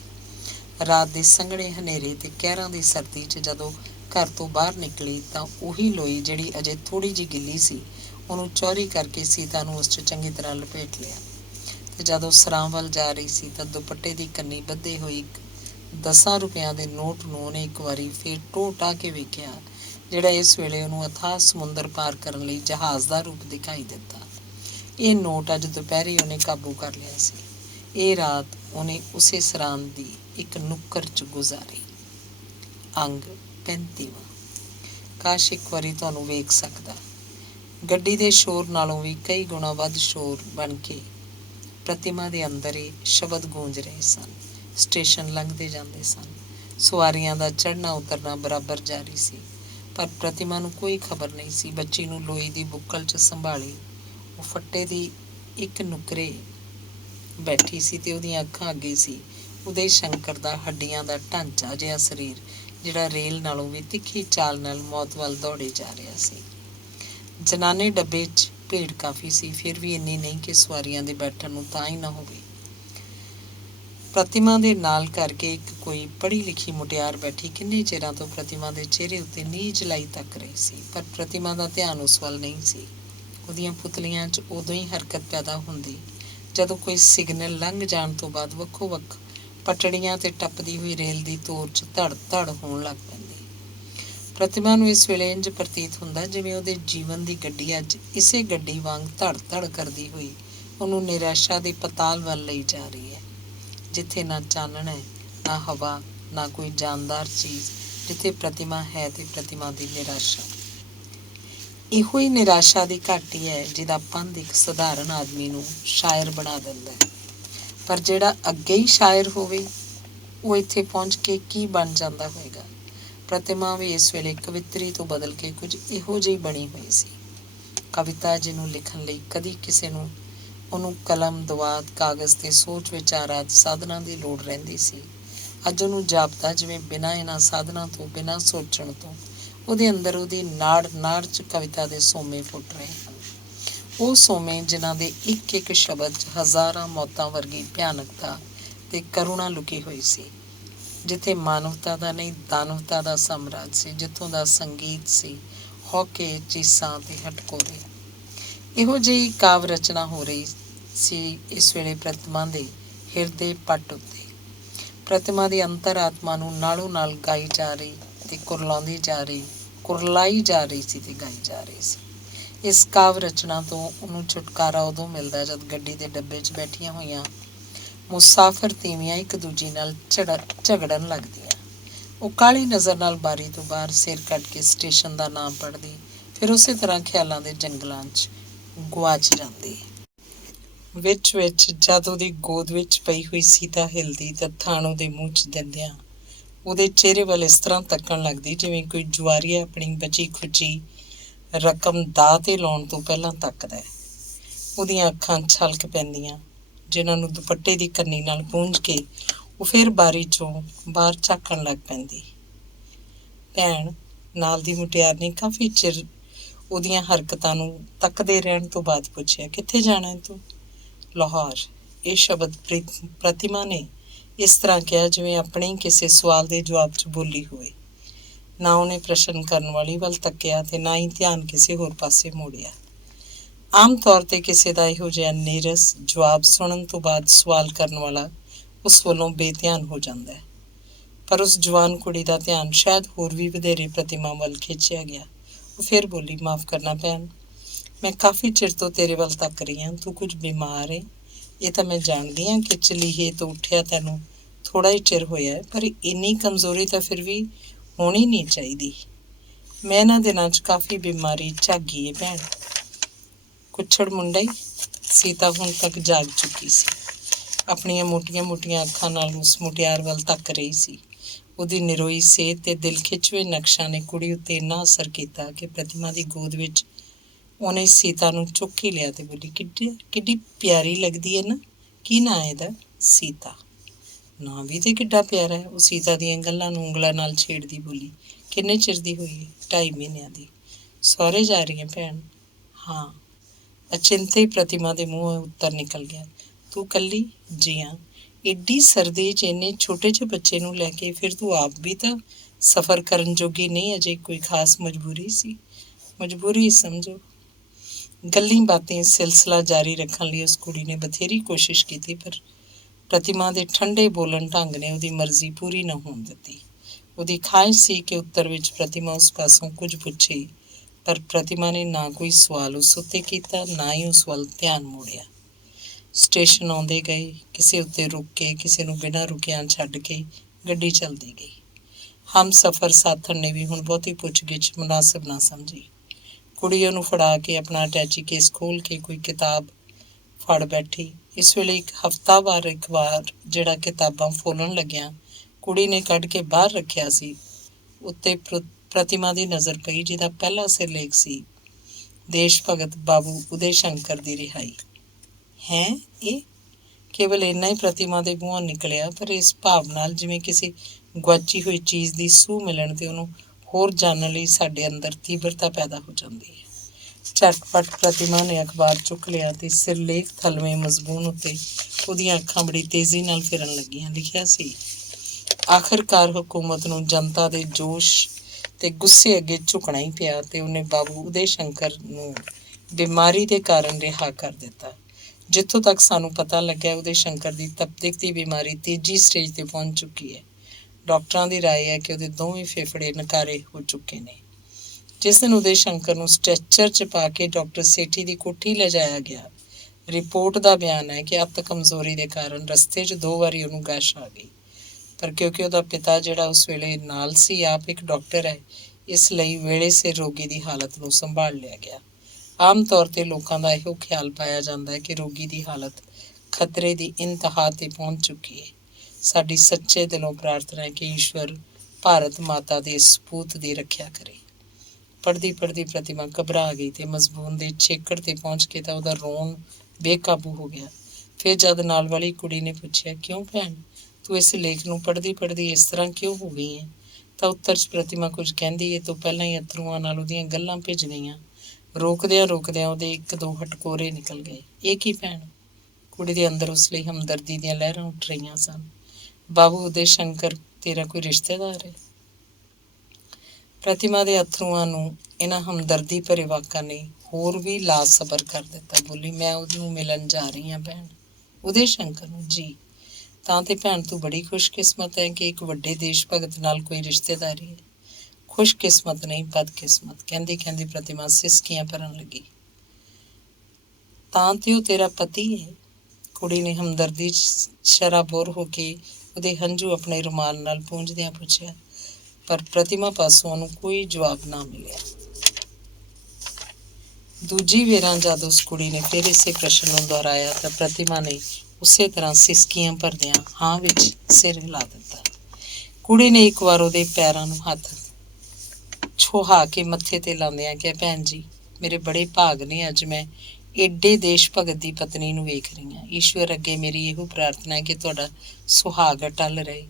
ਰਾਤ ਦੇ ਸੰਘਣੇ ਹਨੇਰੇ ਅਤੇ ਕਹਿਰਾਂ ਦੀ ਸਰਦੀ 'ਚ ਜਦੋਂ ਘਰ ਤੋਂ ਬਾਹਰ ਨਿਕਲੀ ਤਾਂ ਉਹੀ ਲੋਈ ਜਿਹੜੀ ਅਜੇ ਥੋੜ੍ਹੀ ਜਿਹੀ ਗਿੱਲੀ ਸੀ ਉਹਨੂੰ ਚੌੜੀ ਕਰਕੇ ਸੀਤਾ ਨੂੰ ਉਸ 'ਚ ਚੰਗੀ ਤਰ੍ਹਾਂ ਲਪੇਟ ਲਿਆ। ਅਤੇ ਜਦੋਂ ਸਰਾਂ ਵੱਲ ਜਾ ਰਹੀ ਸੀ ਤਾਂ ਦੁਪੱਟੇ ਦੀ ਕੰਨੀ ਬੱਧੇ ਹੋਈ ਇੱਕ 10 ਰੁਪਇਆਂ ਦੇ ਨੋਟ ਨੂੰ ਉਹਨੇ ਇੱਕ ਵਾਰੀ ਫੇਰ ਢੋਹ ਢਾਹ ਕੇ ਵੇਖਿਆ, ਜਿਹੜਾ ਇਸ ਵੇਲੇ ਉਹਨੂੰ ਅਥਾਹ ਸਮੁੰਦਰ ਪਾਰ ਕਰਨ ਲਈ ਜਹਾਜ਼ ਦਾ ਰੂਪ ਦਿਖਾਈ ਦਿੱਤਾ। ਇਹ ਨੋਟ ਅੱਜ ਦੁਪਹਿਰੇ ਉਹਨੇ ਕਾਬੂ ਕਰ ਲਿਆ ਸੀ। ਇਹ ਰਾਤ ਉਹਨੇ ਉਸੇ ਸਰਾਂ ਦੀ ਇੱਕ ਨੁੱਕਰ 'ਚ ਗੁਜ਼ਾਰੀ। ਅੰਗ 35ਵਾਂ। ਕਾਸ਼ ਇੱਕ ਵਾਰੀ ਤੁਹਾਨੂੰ ਵੇਖ ਸਕਦਾ। ਗੱਡੀ ਦੇ ਸ਼ੋਰ ਨਾਲੋਂ ਵੀ ਕਈ ਗੁਣਾ ਵੱਧ ਸ਼ੋਰ ਬਣ ਕੇ ਪ੍ਰਤਿਮਾ ਦੇ ਅੰਦਰ ਇਹ ਸ਼ਬਦ ਗੂੰਜ ਰਹੇ ਸਨ। ਸਟੇਸ਼ਨ ਲੰਘਦੇ ਜਾਂਦੇ ਸਨ। ਸਵਾਰੀਆਂ ਦਾ ਚੜ੍ਹਨਾ ਉਤਰਨਾ ਬਰਾਬਰ ਜਾਰੀ ਸੀ, ਪਰ ਪ੍ਰਤਿਮਾ ਨੂੰ ਕੋਈ ਖਬਰ ਨਹੀਂ ਸੀ। ਬੱਚੀ ਨੂੰ ਲੋਈ ਦੀ ਬੁੱਕਲ 'ਚ ਸੰਭਾਲੀ ਉਹ ਫੱਟੇ ਦੀ ਇੱਕ ਨੁੱਕਰੇ ਬੈਠੀ ਸੀ ਅਤੇ ਉਹਦੀਆਂ ਅੱਖਾਂ ਅੱਗੇ ਸੀ ਉਦੈ ਸ਼ੰਕਰ ਦਾ ਹੱਡੀਆਂ ਦਾ ਢਾਂਚਾ ਜਿਹਾ ਸਰੀਰ, ਜਿਹੜਾ ਰੇਲ ਨਾਲੋਂ ਵੀ ਤਿੱਖੀ ਚਾਲ ਨਾਲ ਮੌਤ ਵੱਲ ਦੌੜੇ ਜਾ ਰਿਹਾ ਸੀ। ਜਨਾਨੇ ਡੱਬੇ 'ਚ ਭੀੜ ਕਾਫੀ ਸੀ, ਫਿਰ ਵੀ ਇੰਨੀ ਨਹੀਂ ਕਿ ਸਵਾਰੀਆਂ ਦੇ ਬੈਠਣ ਨੂੰ ਥਾਂ ਹੀ ਨਾ ਹੋਵੇ। ਪ੍ਰਤਿਮਾ ਦੇ ਨਾਲ ਕਰਕੇ ਇੱਕ ਕੋਈ ਪੜ੍ਹੀ ਲਿਖੀ ਮੁਟਿਆਰ ਬੈਠੀ ਕਿੰਨੇ ਚਿਰਾਂ ਤੋਂ ਪ੍ਰਤਿਮਾ ਦੇ ਚਿਹਰੇ ਉੱਤੇ ਨੀਝ ਲਾਈ ਤੱਕ ਰਹੀ ਸੀ, ਪਰ ਪ੍ਰਤਿਮਾ ਦਾ ਧਿਆਨ ਉਸ ਵੱਲ ਨਹੀਂ ਸੀ। ਉਹਦੀਆਂ ਪੁਤਲੀਆਂ 'ਚ ਉਦੋਂ ਹੀ ਹਰਕਤ ਪੈਦਾ ਹੁੰਦੀ ਜਦੋਂ ਕੋਈ ਸਿਗਨਲ ਲੰਘ ਜਾਣ ਤੋਂ ਬਾਅਦ ਵੱਖੋ ਵੱਖ ਪਟੜੀਆਂ 'ਤੇ ਟੱਪਦੀ ਹੋਈ ਰੇਲ ਦੀ ਤੋਰ 'ਚ ਧੜ ਧੜ ਹੋਣ ਲੱਗ ਪੈਂਦੀ। ਪ੍ਰਤਿਮਾ ਨੂੰ ਇਸ ਵੇਲੇ ਇੰਝ ਪ੍ਰਤੀਤ ਹੁੰਦਾ ਜਿਵੇਂ ਉਹਦੇ ਜੀਵਨ ਦੀ ਗੱਡੀ ਅੱਜ ਇਸੇ ਗੱਡੀ ਵਾਂਗ ਧੜ ਧੜ ਕਰਦੀ ਹੋਈ ਉਹਨੂੰ ਨਿਰਾਸ਼ਾ ਦੇ ਪਤਾਲ ਵੱਲ ਲਈ ਜਾ ਰਹੀ ਹੈ, ਜਿੱਥੇ ਨਾ ਚਾਨਣ ਹੈ, ਨਾ ਹਵਾ, ਨਾ ਕੋਈ ਜਾਨਦਾਰ ਚੀਜ਼। ਜਿੱਥੇ ਪ੍ਰਤਿਮਾ ਹੈ ਤੇ ਪ੍ਰਤਿਮਾ ਦੀ ਨਿਰਾਸ਼ਾ। ਇਹੋ ਹੀ ਨਿਰਾਸ਼ਾ ਦੀ ਘਾਟੀ ਹੈ ਜਿਹਦਾ ਪੰਧ ਇੱਕ ਸਧਾਰਨ ਆਦਮੀ ਨੂੰ ਸ਼ਾਇਰ ਬਣਾ ਦਿੰਦਾ ਹੈ। ਪਰ ਜਿਹੜਾ ਅੱਗੇ ਹੀ ਸ਼ਾਇਰ ਹੋਵੇ ਉਹ ਇੱਥੇ ਪਹੁੰਚ ਕੇ ਕੀ ਬਣ ਜਾਂਦਾ ਹੋਵੇਗਾ। ਪ੍ਰਤਿਮਾ ਵੀ ਇਸ ਵੇਲੇ ਕਵਿੱਤਰੀ ਤੋਂ ਬਦਲ ਕੇ ਕੁਝ ਇਹੋ ਜਿਹੀ ਬਣੀ ਹੋਈ ਸੀ। ਕਵਿਤਾ ਜਿਹਨੂੰ ਲਿਖਣ ਲਈ ਕਦੀ ਕਿਸੇ ਨੂੰ ਉਹਨੂੰ ਕਲਮ, ਦਵਾਤ, ਕਾਗਜ਼ ਤੇ ਸੋਚ ਵਿਚਾਰ ਸਾਧਨਾਂ ਦੀ ਲੋੜ ਰਹਿੰਦੀ ਸੀ, ਅੱਜ ਉਹਨੂੰ ਜਾਪਦਾ ਜਿਵੇਂ ਬਿਨਾਂ ਇਹਨਾਂ ਸਾਧਨਾਂ ਤੋਂ, ਬਿਨਾਂ ਸੋਚਣ ਤੋਂ ਉਹਦੇ ਅੰਦਰ ਉਹਦੀ ਨਾੜ ਨਾੜ 'ਚ ਕਵਿਤਾ ਦੇ ਸੋਮੇ ਫੁੱਟ ਰਹੇ ਹਨ। ਉਹ ਸੋਮੇ ਜਿਨ੍ਹਾਂ ਦੇ ਇੱਕ ਇੱਕ ਸ਼ਬਦ 'ਚ ਹਜ਼ਾਰਾਂ ਮੌਤਾਂ ਵਰਗੀ ਭਿਆਨਕਤਾ ਤੇ ਕਰੁਣਾ ਲੁਕੀ ਹੋਈ ਸੀ। ਜਿੱਥੇ ਮਾਨਵਤਾ ਦਾ ਨਹੀਂ ਦਾਨਵਤਾ ਦਾ ਸਾਮਰਾਜ ਸੀ, ਜਿੱਥੋਂ ਦਾ ਸੰਗੀਤ ਸੀ ਹੌਕੇ, ਚੀਸਾਂ ਤੇ ਹਟਕੋਰੇ। ਇਹੋ ਜਿਹੀ ਕਾਵ ਰਚਨਾ ਹੋ ਰਹੀ ਸੀ ਇਸ ਵੇਲੇ ਪ੍ਰਤਿਮਾ ਦੇ ਹਿਰਦੇ ਪੱਟ ਉੱਤੇ। ਪ੍ਰਤਿਮਾ ਦੀ ਅੰਤਰ ਆਤਮਾ ਨੂੰ ਨਾਲੋਂ ਨਾਲ ਗਾਈ ਜਾ ਰਹੀ ਤੇ ਕੁਰਲਾਈ ਜਾ ਰਹੀ ਸੀ ਤੇ ਗਾਈ ਜਾ ਰਹੀ ਸੀ। ਇਸ ਕਾਵ ਰਚਨਾ ਤੋਂ ਉਹਨੂੰ ਛੁਟਕਾਰਾ ਉਦੋਂ ਮਿਲਦਾ ਜਦ ਗੱਡੀ ਦੇ ਡੱਬੇ 'ਚ ਬੈਠੀਆਂ ਹੋਈਆਂ ਮੁਸਾਫਰ ਤੀਵੀਆਂ ਇੱਕ ਦੂਜੀ ਨਾਲ ਝਗੜਨ ਲੱਗਦੀਆਂ। ਉਹ ਕਾਲੀ ਨਜ਼ਰ ਨਾਲ ਬਾਰੀ ਤੋਂ ਬਾਹਰ ਸਿਰ ਕੱਢ ਕੇ ਸਟੇਸ਼ਨ ਦਾ ਨਾਮ ਪੜ੍ਹਦੀ, ਫਿਰ ਉਸੇ ਤਰ੍ਹਾਂ ਖਿਆਲਾਂ ਦੇ ਜੰਗਲਾਂ 'ਚ ਗੁਆਚ ਜਾਂਦੀ। ਵਿੱਚ ਜਦ ਉਹਦੀ ਗੋਦ ਵਿੱਚ ਪਈ ਹੋਈ ਸੀਤਾ ਹਿਲਦੀ ਤਾਂ ਥਾਣ ਉਹਦੇ ਮੂੰਹ 'ਚ ਦਿੰਦਿਆਂ ਉਹਦੇ ਚਿਹਰੇ ਵੱਲ ਇਸ ਤਰ੍ਹਾਂ ਤੱਕਣ ਲੱਗਦੀ ਜਿਵੇਂ ਕੋਈ ਜੁਆਰੀ ਆਪਣੀ ਬਚੀ ਖੁਚੀ ਰਕਮ ਦਾਅ 'ਤੇ ਲਾਉਣ ਤੋਂ ਪਹਿਲਾਂ ਤੱਕਦਾ ਹੈ। ਉਹਦੀਆਂ ਅੱਖਾਂ ਛਲਕ ਪੈਂਦੀਆਂ, ਜਿਨ੍ਹਾਂ ਨੂੰ ਦੁਪੱਟੇ ਦੀ ਕੰਨੀ ਨਾਲ ਪੂੰਝ ਕੇ ਉਹ ਫਿਰ ਬਾਰੀ 'ਚੋਂ ਬਾਹਰ ਝਾਕਣ ਲੱਗ ਪੈਂਦੀ। ਭੈਣ, ਨਾਲ ਦੀ ਮੁਟਿਆਰ ਨੇ ਕਾਫੀ ਚਿਰ ਉਹਦੀਆਂ ਹਰਕਤਾਂ ਨੂੰ ਤੱਕਦੇ ਰਹਿਣ ਤੋਂ ਬਾਅਦ ਪੁੱਛਿਆ, ਕਿੱਥੇ ਜਾਣਾ ਹੈ ਤੂੰ? ਲਾਹੌਰ। ਇਹ ਸ਼ਬਦ ਪ੍ਰਤਿਮਾ ਨੇ ਇਸ ਤਰ੍ਹਾਂ ਕਿਹਾ ਜਿਵੇਂ ਆਪਣੇ ਕਿਸੇ ਸਵਾਲ ਦੇ ਜਵਾਬ 'ਚ ਬੋਲੀ ਹੋਵੇ। ਨਾ ਉਹਨੇ ਪ੍ਰਸ਼ਨ ਕਰਨ ਵਾਲੀ ਵੱਲ ਤੱਕਿਆ ਤੇ ਨਾ ਹੀ ਧਿਆਨ ਕਿਸੇ ਹੋਰ ਪਾਸੇ ਮੋੜਿਆ। ਆਮ ਤੌਰ 'ਤੇ ਕਿਸੇ ਦਾ ਇਹੋ ਜਿਹਾ ਨੀਰਸ ਜਵਾਬ ਸੁਣਨ ਤੋਂ ਬਾਅਦ ਸਵਾਲ ਕਰਨ ਵਾਲਾ ਉਸ ਵੱਲੋਂ ਬੇਧਿਆਨ ਹੋ ਜਾਂਦਾ ਹੈ, ਪਰ ਉਸ ਜਵਾਨ ਕੁੜੀ ਦਾ ਧਿਆਨ ਸ਼ਾਇਦ ਹੋਰ ਵੀ ਵਧੇਰੇ ਪ੍ਰਤਿਮਾ ਵੱਲ ਖਿੱਚਿਆ ਗਿਆ। ਉਹ ਫਿਰ ਬੋਲੀ, ਮਾਫ਼ ਕਰਨਾ ਭੈਣ, ਮੈਂ ਕਾਫੀ ਚਿਰ ਤੋਂ ਤੇਰੇ ਵੱਲ ਤੱਕ ਰਹੀ ਹਾਂ। ਤੂੰ ਕੁਝ ਬਿਮਾਰ ਹੈ, ਇਹ ਤਾਂ ਮੈਂ ਜਾਣਦੀ ਹਾਂ ਕਿ ਚਲੀਹੇ ਤੋਂ ਉੱਠਿਆ ਤੈਨੂੰ ਥੋੜ੍ਹਾ ਹੀ ਚਿਰ ਹੋਇਆ ਹੈ, ਪਰ ਇੰਨੀ ਕਮਜ਼ੋਰੀ ਤਾਂ ਫਿਰ ਵੀ ਹੋਣੀ ਨਹੀਂ ਚਾਹੀਦੀ। ਮੈਂ ਇਹਨਾਂ ਦਿਨਾਂ 'ਚ ਕਾਫੀ ਬਿਮਾਰੀ ਝਾਗੀ ਹੈ ਭੈਣ। ਕੁੱਛੜ ਮੁੰਡਾ ਹੀ। ਸੀਤਾ ਹੁਣ ਤੱਕ ਜਾਗ ਚੁੱਕੀ ਸੀ। ਆਪਣੀਆਂ ਮੋਟੀਆਂ ਅੱਖਾਂ ਨਾਲ ਉਸ ਮੁਟਿਆਰ ਵੱਲ ਤੱਕ ਰਹੀ ਸੀ। ਉਹਦੀ ਨਿਰੋਈ ਸਿਹਤ ਤੇ ਦਿਲ ਖਿੱਚਵੇਂ ਨਕਸ਼ਾਂ ਨੇ ਕੁੜੀ ਉੱਤੇ ਇੰਨਾ ਅਸਰ ਕੀਤਾ ਕਿ ਪ੍ਰਤਿਮਾ ਦੀ ਗੋਦ ਵਿੱਚ ਉਹਨੇ ਸੀਤਾ ਨੂੰ ਚੁੱਕ ਹੀ ਲਿਆ ਤੇ ਬੋਲੀ, ਕਿੱਡੀ ਪਿਆਰੀ ਲੱਗਦੀ ਹੈ ਨਾ। ਕੀ ਨਾਂ ਹੈ ਇਹਦਾ? ਸੀਤਾ। ਨਾਂ ਵੀ ਤੇ ਕਿੱਡਾ ਪਿਆਰਾ ਹੈ। ਉਹ ਸੀਤਾ ਦੀਆਂ ਗੱਲਾਂ ਨੂੰ ਉਂਗਲਾਂ ਨਾਲ ਛੇੜਦੀ ਬੋਲੀ, ਕਿੰਨੇ ਚਿਰ ਦੀ ਹੋਈ ਹੈ? 2.5 ਮਹੀਨਿਆਂ ਦੀ। ਸਹੁਰੇ ਜਾ ਰਹੀ ਹੈ ਭੈਣ? ਹਾਂ। ਅਚਿੰਤੇ ਹੀ ਪ੍ਰਤਿਮਾ ਦੇ ਮੂੰਹੋਂ ਉੱਤਰ ਨਿਕਲ ਗਿਆ। ਤੂੰ ਇਕੱਲੀ? ਜੀ ਹਾਂ। ਏਡੀ ਸਰਦੀ 'ਚ ਇੰਨੇ ਛੋਟੇ ਜਿਹੇ ਬੱਚੇ ਨੂੰ ਲੈ ਕੇ? ਫਿਰ ਤੂੰ ਆਪ ਵੀ ਤਾਂ ਸਫ਼ਰ ਕਰਨ ਜੋਗੀ ਨਹੀਂ, ਅਜੇ ਕੋਈ ਖਾਸ ਮਜਬੂਰੀ ਸੀ? ਮਜਬੂਰੀ ਸਮਝੋ। ਗੱਲਾਂ ਬਾਤਾਂ ਸਿਲਸਿਲਾ ਜਾਰੀ ਰੱਖਣ ਲਈ ਉਸ ਕੁੜੀ ਨੇ ਬਥੇਰੀ ਕੋਸ਼ਿਸ਼ ਕੀਤੀ, ਪਰ ਪ੍ਰਤਿਮਾ ਦੇ ਠੰਡੇ ਬੋਲਣ ਢੰਗ ਨੇ ਉਹਦੀ ਮਰਜ਼ੀ ਪੂਰੀ ਨਾ ਹੋਣ ਦਿੱਤੀ। ਉਹਦੀ ਖਾਹਿਸ਼ ਸੀ ਕਿ ਉੱਤਰ ਵਿੱਚ ਪ੍ਰਤਿਮਾ ਉਸ ਪਾਸੋਂ ਕੁਝ ਪੁੱਛੇ, ਪਰ ਪ੍ਰਤਿਮਾ ਨੇ ਨਾ ਕੋਈ ਸਵਾਲ ਉਸ ਉੱਤੇ ਕੀਤਾ, ਨਾ ਹੀ ਉਸ ਵੱਲ ਧਿਆਨ ਮੋੜਿਆ। ਸਟੇਸ਼ਨ ਆਉਂਦੇ ਗਏ, ਕਿਸੇ ਉੱਤੇ ਰੁਕ ਕੇ, ਕਿਸੇ ਨੂੰ ਬਿਨਾਂ ਰੁਕਿਆਂ ਛੱਡ ਕੇ ਗੱਡੀ ਚੱਲਦੀ ਗਈ। ਹਮਸਫ਼ਰ ਸਾਥਣ ਨੇ ਵੀ ਹੁਣ ਬਹੁਤੀ ਪੁੱਛ-ਗਿੱਛ ਮੁਨਾਸਬ ਨਾ ਸਮਝੀ। ਕੁੜੀ ਉਹਨੂੰ ਫੜਾ ਕੇ ਆਪਣਾ ਅਟੈਚੀ ਕੇਸ ਖੋਲ੍ਹ ਕੇ ਕੋਈ ਕਿਤਾਬ ਫੜ ਬੈਠੀ। ਇਸ ਵੇਲੇ ਇੱਕ ਹਫ਼ਤਾਵਾਰ ਅਖਬਾਰ, ਜਿਹੜਾ ਕਿਤਾਬਾਂ ਫੋਲਣ ਲੱਗਿਆ ਕੁੜੀ ਨੇ ਕੱਢ ਕੇ ਬਾਹਰ ਰੱਖਿਆ ਸੀ, ਉੱਤੇ ਪ੍ਰਤਿਮਾ ਦੀ ਨਜ਼ਰ ਪਈ, ਜਿਹਦਾ ਪਹਿਲਾ ਸਿਰਲੇਖ ਸੀ, ਦੇਸ਼ ਭਗਤ ਬਾਬੂ ਉਦੇ ਸ਼ੰਕਰ ਦੀ ਰਿਹਾਈ। ਹੈਂ? ਇਹ ਕੇਵਲ ਇੰਨਾ ਹੀ ਪ੍ਰਤਿਮਾ ਦੇ ਮੂੰਹੋਂ ਨਿਕਲਿਆ, ਪਰ ਇਸ ਭਾਵ ਨਾਲ ਜਿਵੇਂ ਕਿਸੇ ਗੁਆਚੀ ਹੋਈ ਚੀਜ਼ ਦੀ ਸੂਹ ਮਿਲਣ ਤੇ ਉਹਨੂੰ ਹੋਰ ਜਾਣਨ ਲਈ ਸਾਡੇ ਅੰਦਰ ਤੀਬਰਤਾ ਪੈਦਾ ਹੋ ਜਾਂਦੀ ਹੈ। ਝਟਪਟ ਪ੍ਰਤਿਮਾ ਨੇ ਅਖਬਾਰ ਚੁੱਕ ਲਿਆ ਤੇ ਸਿਰਲੇਖ ਥਲਵੇਂ ਮਜ਼ਮੂਨ ਉੱਤੇ ਉਹਦੀਆਂ ਅੱਖਾਂ ਬੜੀ ਤੇਜ਼ੀ ਨਾਲ ਫਿਰਨ ਲੱਗੀਆਂ। ਲਿਖਿਆ ਸੀ, ਆਖਿਰਕਾਰ ਹਕੂਮਤ ਨੂੰ ਜਨਤਾ ਦੇ ਜੋਸ਼ ਤੇ ਗੁੱਸੇ ਅੱਗੇ ਝੁਕਣਾ ਹੀ ਪਿਆ ਤੇ ਉਹਨੇ ਬਾਬੂ ਉਦੇ ਸ਼ੰਕਰ ਨੂੰ ਬਿਮਾਰੀ ਦੇ ਕਾਰਨ ਰਿਹਾ ਕਰ ਦਿੱਤਾ। ਜਿੱਥੋਂ ਤੱਕ ਸਾਨੂੰ ਪਤਾ ਲੱਗਿਆ, ਉਦੇ ਸ਼ੰਕਰ ਦੀ ਤਪਦਿਕ ਦੀ ਬਿਮਾਰੀ ਤੀਜੀ ਸਟੇਜ ਤੇ ਪਹੁੰਚ ਚੁੱਕੀ ਹੈ। ਡਾਕਟਰਾਂ ਦੀ ਰਾਏ ਹੈ ਕਿ ਉਹਦੇ ਦੋਵੇਂ ਫੇਫੜੇ ਨਕਾਰੇ ਹੋ ਚੁੱਕੇ ਨੇ। ਜਿਸ ਦਿਨ ਉਦੇ ਸ਼ੰਕਰ ਨੂੰ ਸਟ੍ਰੈਚਰ 'ਚ ਪਾ ਕੇ ਡਾਕਟਰ ਸੇਠੀ ਦੀ ਕੋਠੀ ਲਿਜਾਇਆ ਗਿਆ, ਰਿਪੋਰਟ ਦਾ ਬਿਆਨ ਹੈ ਕਿ ਅੱਤ ਕਮਜ਼ੋਰੀ ਦੇ ਕਾਰਨ ਰਸਤੇ 'ਚ 2 ਵਾਰੀ ਉਹਨੂੰ ਗਸ਼ ਆ ਗਈ। ਪਰ ਕਿਉਂਕਿ ਉਹਦਾ ਪਿਤਾ, ਜਿਹੜਾ ਉਸ ਵੇਲੇ ਨਾਲ ਸੀ, ਆਪ ਇੱਕ ਡਾਕਟਰ ਹੈ, ਇਸ ਲਈ ਵੇਲੇ ਸਿਰ ਰੋਗੀ ਦੀ ਹਾਲਤ ਨੂੰ ਸੰਭਾਲ ਲਿਆ ਗਿਆ। ਆਮ ਤੌਰ 'ਤੇ ਲੋਕਾਂ ਦਾ ਇਹੋ ਖਿਆਲ ਪਾਇਆ ਜਾਂਦਾ ਹੈ ਕਿ ਰੋਗੀ ਦੀ ਹਾਲਤ ਖਤਰੇ ਦੀ ਇੰਤਹਾ 'ਤੇ ਪਹੁੰਚ ਚੁੱਕੀ ਹੈ। ਸਾਡੀ ਸੱਚੇ ਦਿਲੋਂ ਪ੍ਰਾਰਥਨਾ ਹੈ ਕਿ ਈਸ਼ਵਰ ਭਾਰਤ ਮਾਤਾ ਦੇ ਸਪੂਤ ਦੀ ਰੱਖਿਆ ਕਰੇ। ਪੜ੍ਹਦੀ ਪ੍ਰਤਿਮਾ ਘਬਰਾ ਗਈ ਤੇ ਮਜ਼ਬੂਨ ਦੇ ਛੇਕੜ ਤੇ ਪਹੁੰਚ ਕੇ ਤਾਂ ਉਹਦਾ ਰੋਣ ਬੇਕਾਬੂ ਹੋ ਗਿਆ। ਫਿਰ ਜਦ ਨਾਲ ਵਾਲੀ ਕੁੜੀ ਨੇ ਪੁੱਛਿਆ, ਕਿਉਂ ਭੈਣ, ਤੂੰ ਇਸ ਲੇਖ ਨੂੰ ਪੜ੍ਹਦੀ ਇਸ ਤਰ੍ਹਾਂ ਕਿਉਂ ਹੋ ਗਈ ਹੈ? ਤਾਂ ਉੱਤਰ 'ਚ ਪ੍ਰਤਿਮਾ ਕੁਝ ਕਹਿੰਦੀ ਇਹ ਤੋਂ ਪਹਿਲਾਂ ਹੀ ਅਥਰੂਆਂ ਨਾਲ ਉਹਦੀਆਂ ਗੱਲਾਂ ਭਿੱਜ ਗਈਆਂ। ਰੋਕਦਿਆਂ ਉਹਦੇ 1-2 ਹਟਕੋਰੇ ਨਿਕਲ ਗਏ। ਇਹ ਕੀ ਭੈਣ? ਕੁੜੀ ਦੇ ਅੰਦਰ ਉਸ ਲਈ ਹਮਦਰਦੀ ਦੀਆਂ ਲਹਿਰਾਂ ਉੱਠ ਰਹੀਆਂ ਸਨ। ਬਾਬੂ ਉਦੇ ਸ਼ੰਕਰ ਤੇਰਾ ਕੋਈ ਰਿਸ਼ਤੇਦਾਰ ਹੈ? ਪ੍ਰਤਿਮਾ ਦੇ ਅਥਰੂਆਂ ਨੂੰ ਇਹਨਾਂ ਹਮਦਰਦੀ ਭਰੇ ਵਾਕਾਂ ਨੇ ਹੋਰ ਵੀ ਲਾਸਬਰ ਕਰ ਦਿੱਤਾ। ਬੋਲੀ, ਮੈਂ ਉਹਨੂੰ ਮਿਲਣ ਜਾ ਰਹੀ ਹਾਂ ਭੈਣ। ਉਦੇ ਸ਼ੰਕਰ ਨੂੰ? ਜੀ। ਤਾਂ ਤੇ ਭੈਣ ਤੂੰ ਬੜੀ ਖੁਸ਼ਕਿਸਮਤ ਹੈ ਕਿ ਇੱਕ ਵੱਡੇ ਦੇਸ਼ ਭਗਤ ਨਾਲ ਕੋਈ ਰਿਸ਼ਤੇਦਾਰੀ ਹੈ। ਖੁਸ਼ਕਿਸਮਤ ਨਹੀਂ, ਬਦਕਿਸਮਤ। ਕਹਿੰਦੀ ਪ੍ਰਤਿਮਾ ਸਿਸਕੀਆਂ ਭਰਨ ਲੱਗੀ। ਤਾਂ ਤੇ ਉਹ ਤੇਰਾ ਪਤੀ ਹੈ। ਕੁੜੀ ਨੇ ਹਮਦਰਦੀ 'ਚ ਸ਼ਰਾਬੋਰ ਹੋ ਕੇ ਉਹਦੇ ਹੰਝੂ ਆਪਣੇ ਰੁਮਾਲ ਨਾਲ ਪੂੰਝਦਿਆਂ ਪੁੱਛਿਆ, ਪਰ ਪ੍ਰਤਿਮਾ ਪਾਸੋਂ ਉਹਨੂੰ ਕੋਈ ਜਵਾਬ ਨਾ ਮਿਲਿਆ। ਦੂਜੀ ਵੇਰਾਂ ਜਦ ਉਸ ਕੁੜੀ ਨੇ ਫਿਰ ਇਸੇ ਪ੍ਰਸ਼ਨ ਨੂੰ ਦੁਹਰਾਇਆ ਤਾਂ ਪ੍ਰਤਿਮਾ ਨੇ ਉਸੇ ਤਰ੍ਹਾਂ ਸਿਸਕੀਆਂ ਭਰਦਿਆਂ ਹਾਂ ਵਿੱਚ ਸਿਰ ਹਿਲਾ ਦਿੱਤਾ। ਕੁੜੀ ਨੇ ਇੱਕ ਵਾਰ ਉਹਦੇ ਪੈਰਾਂ ਨੂੰ ਹੱਥ ਛੁਹਾ ਕੇ ਮੱਥੇ ਤੇ ਲਾਉਂਦਿਆਂ ਕਿਹਾ, ਭੈਣ ਜੀ, ਮੇਰੇ ਬੜੇ ਭਾਗ ਨੇ, ਅੱਜ ਮੈਂ ਏਡੇ ਦੇਸ਼ ਭਗਤ ਦੀ ਪਤਨੀ ਨੂੰ ਵੇਖ ਰਹੀ ਹਾਂ। ਈਸ਼ਵਰ ਅੱਗੇ ਮੇਰੀ ਇਹੋ ਪ੍ਰਾਰਥਨਾ ਹੈ ਕਿ ਤੁਹਾਡਾ ਸੁਹਾਗ ਅਟੱਲ ਰਹੇ।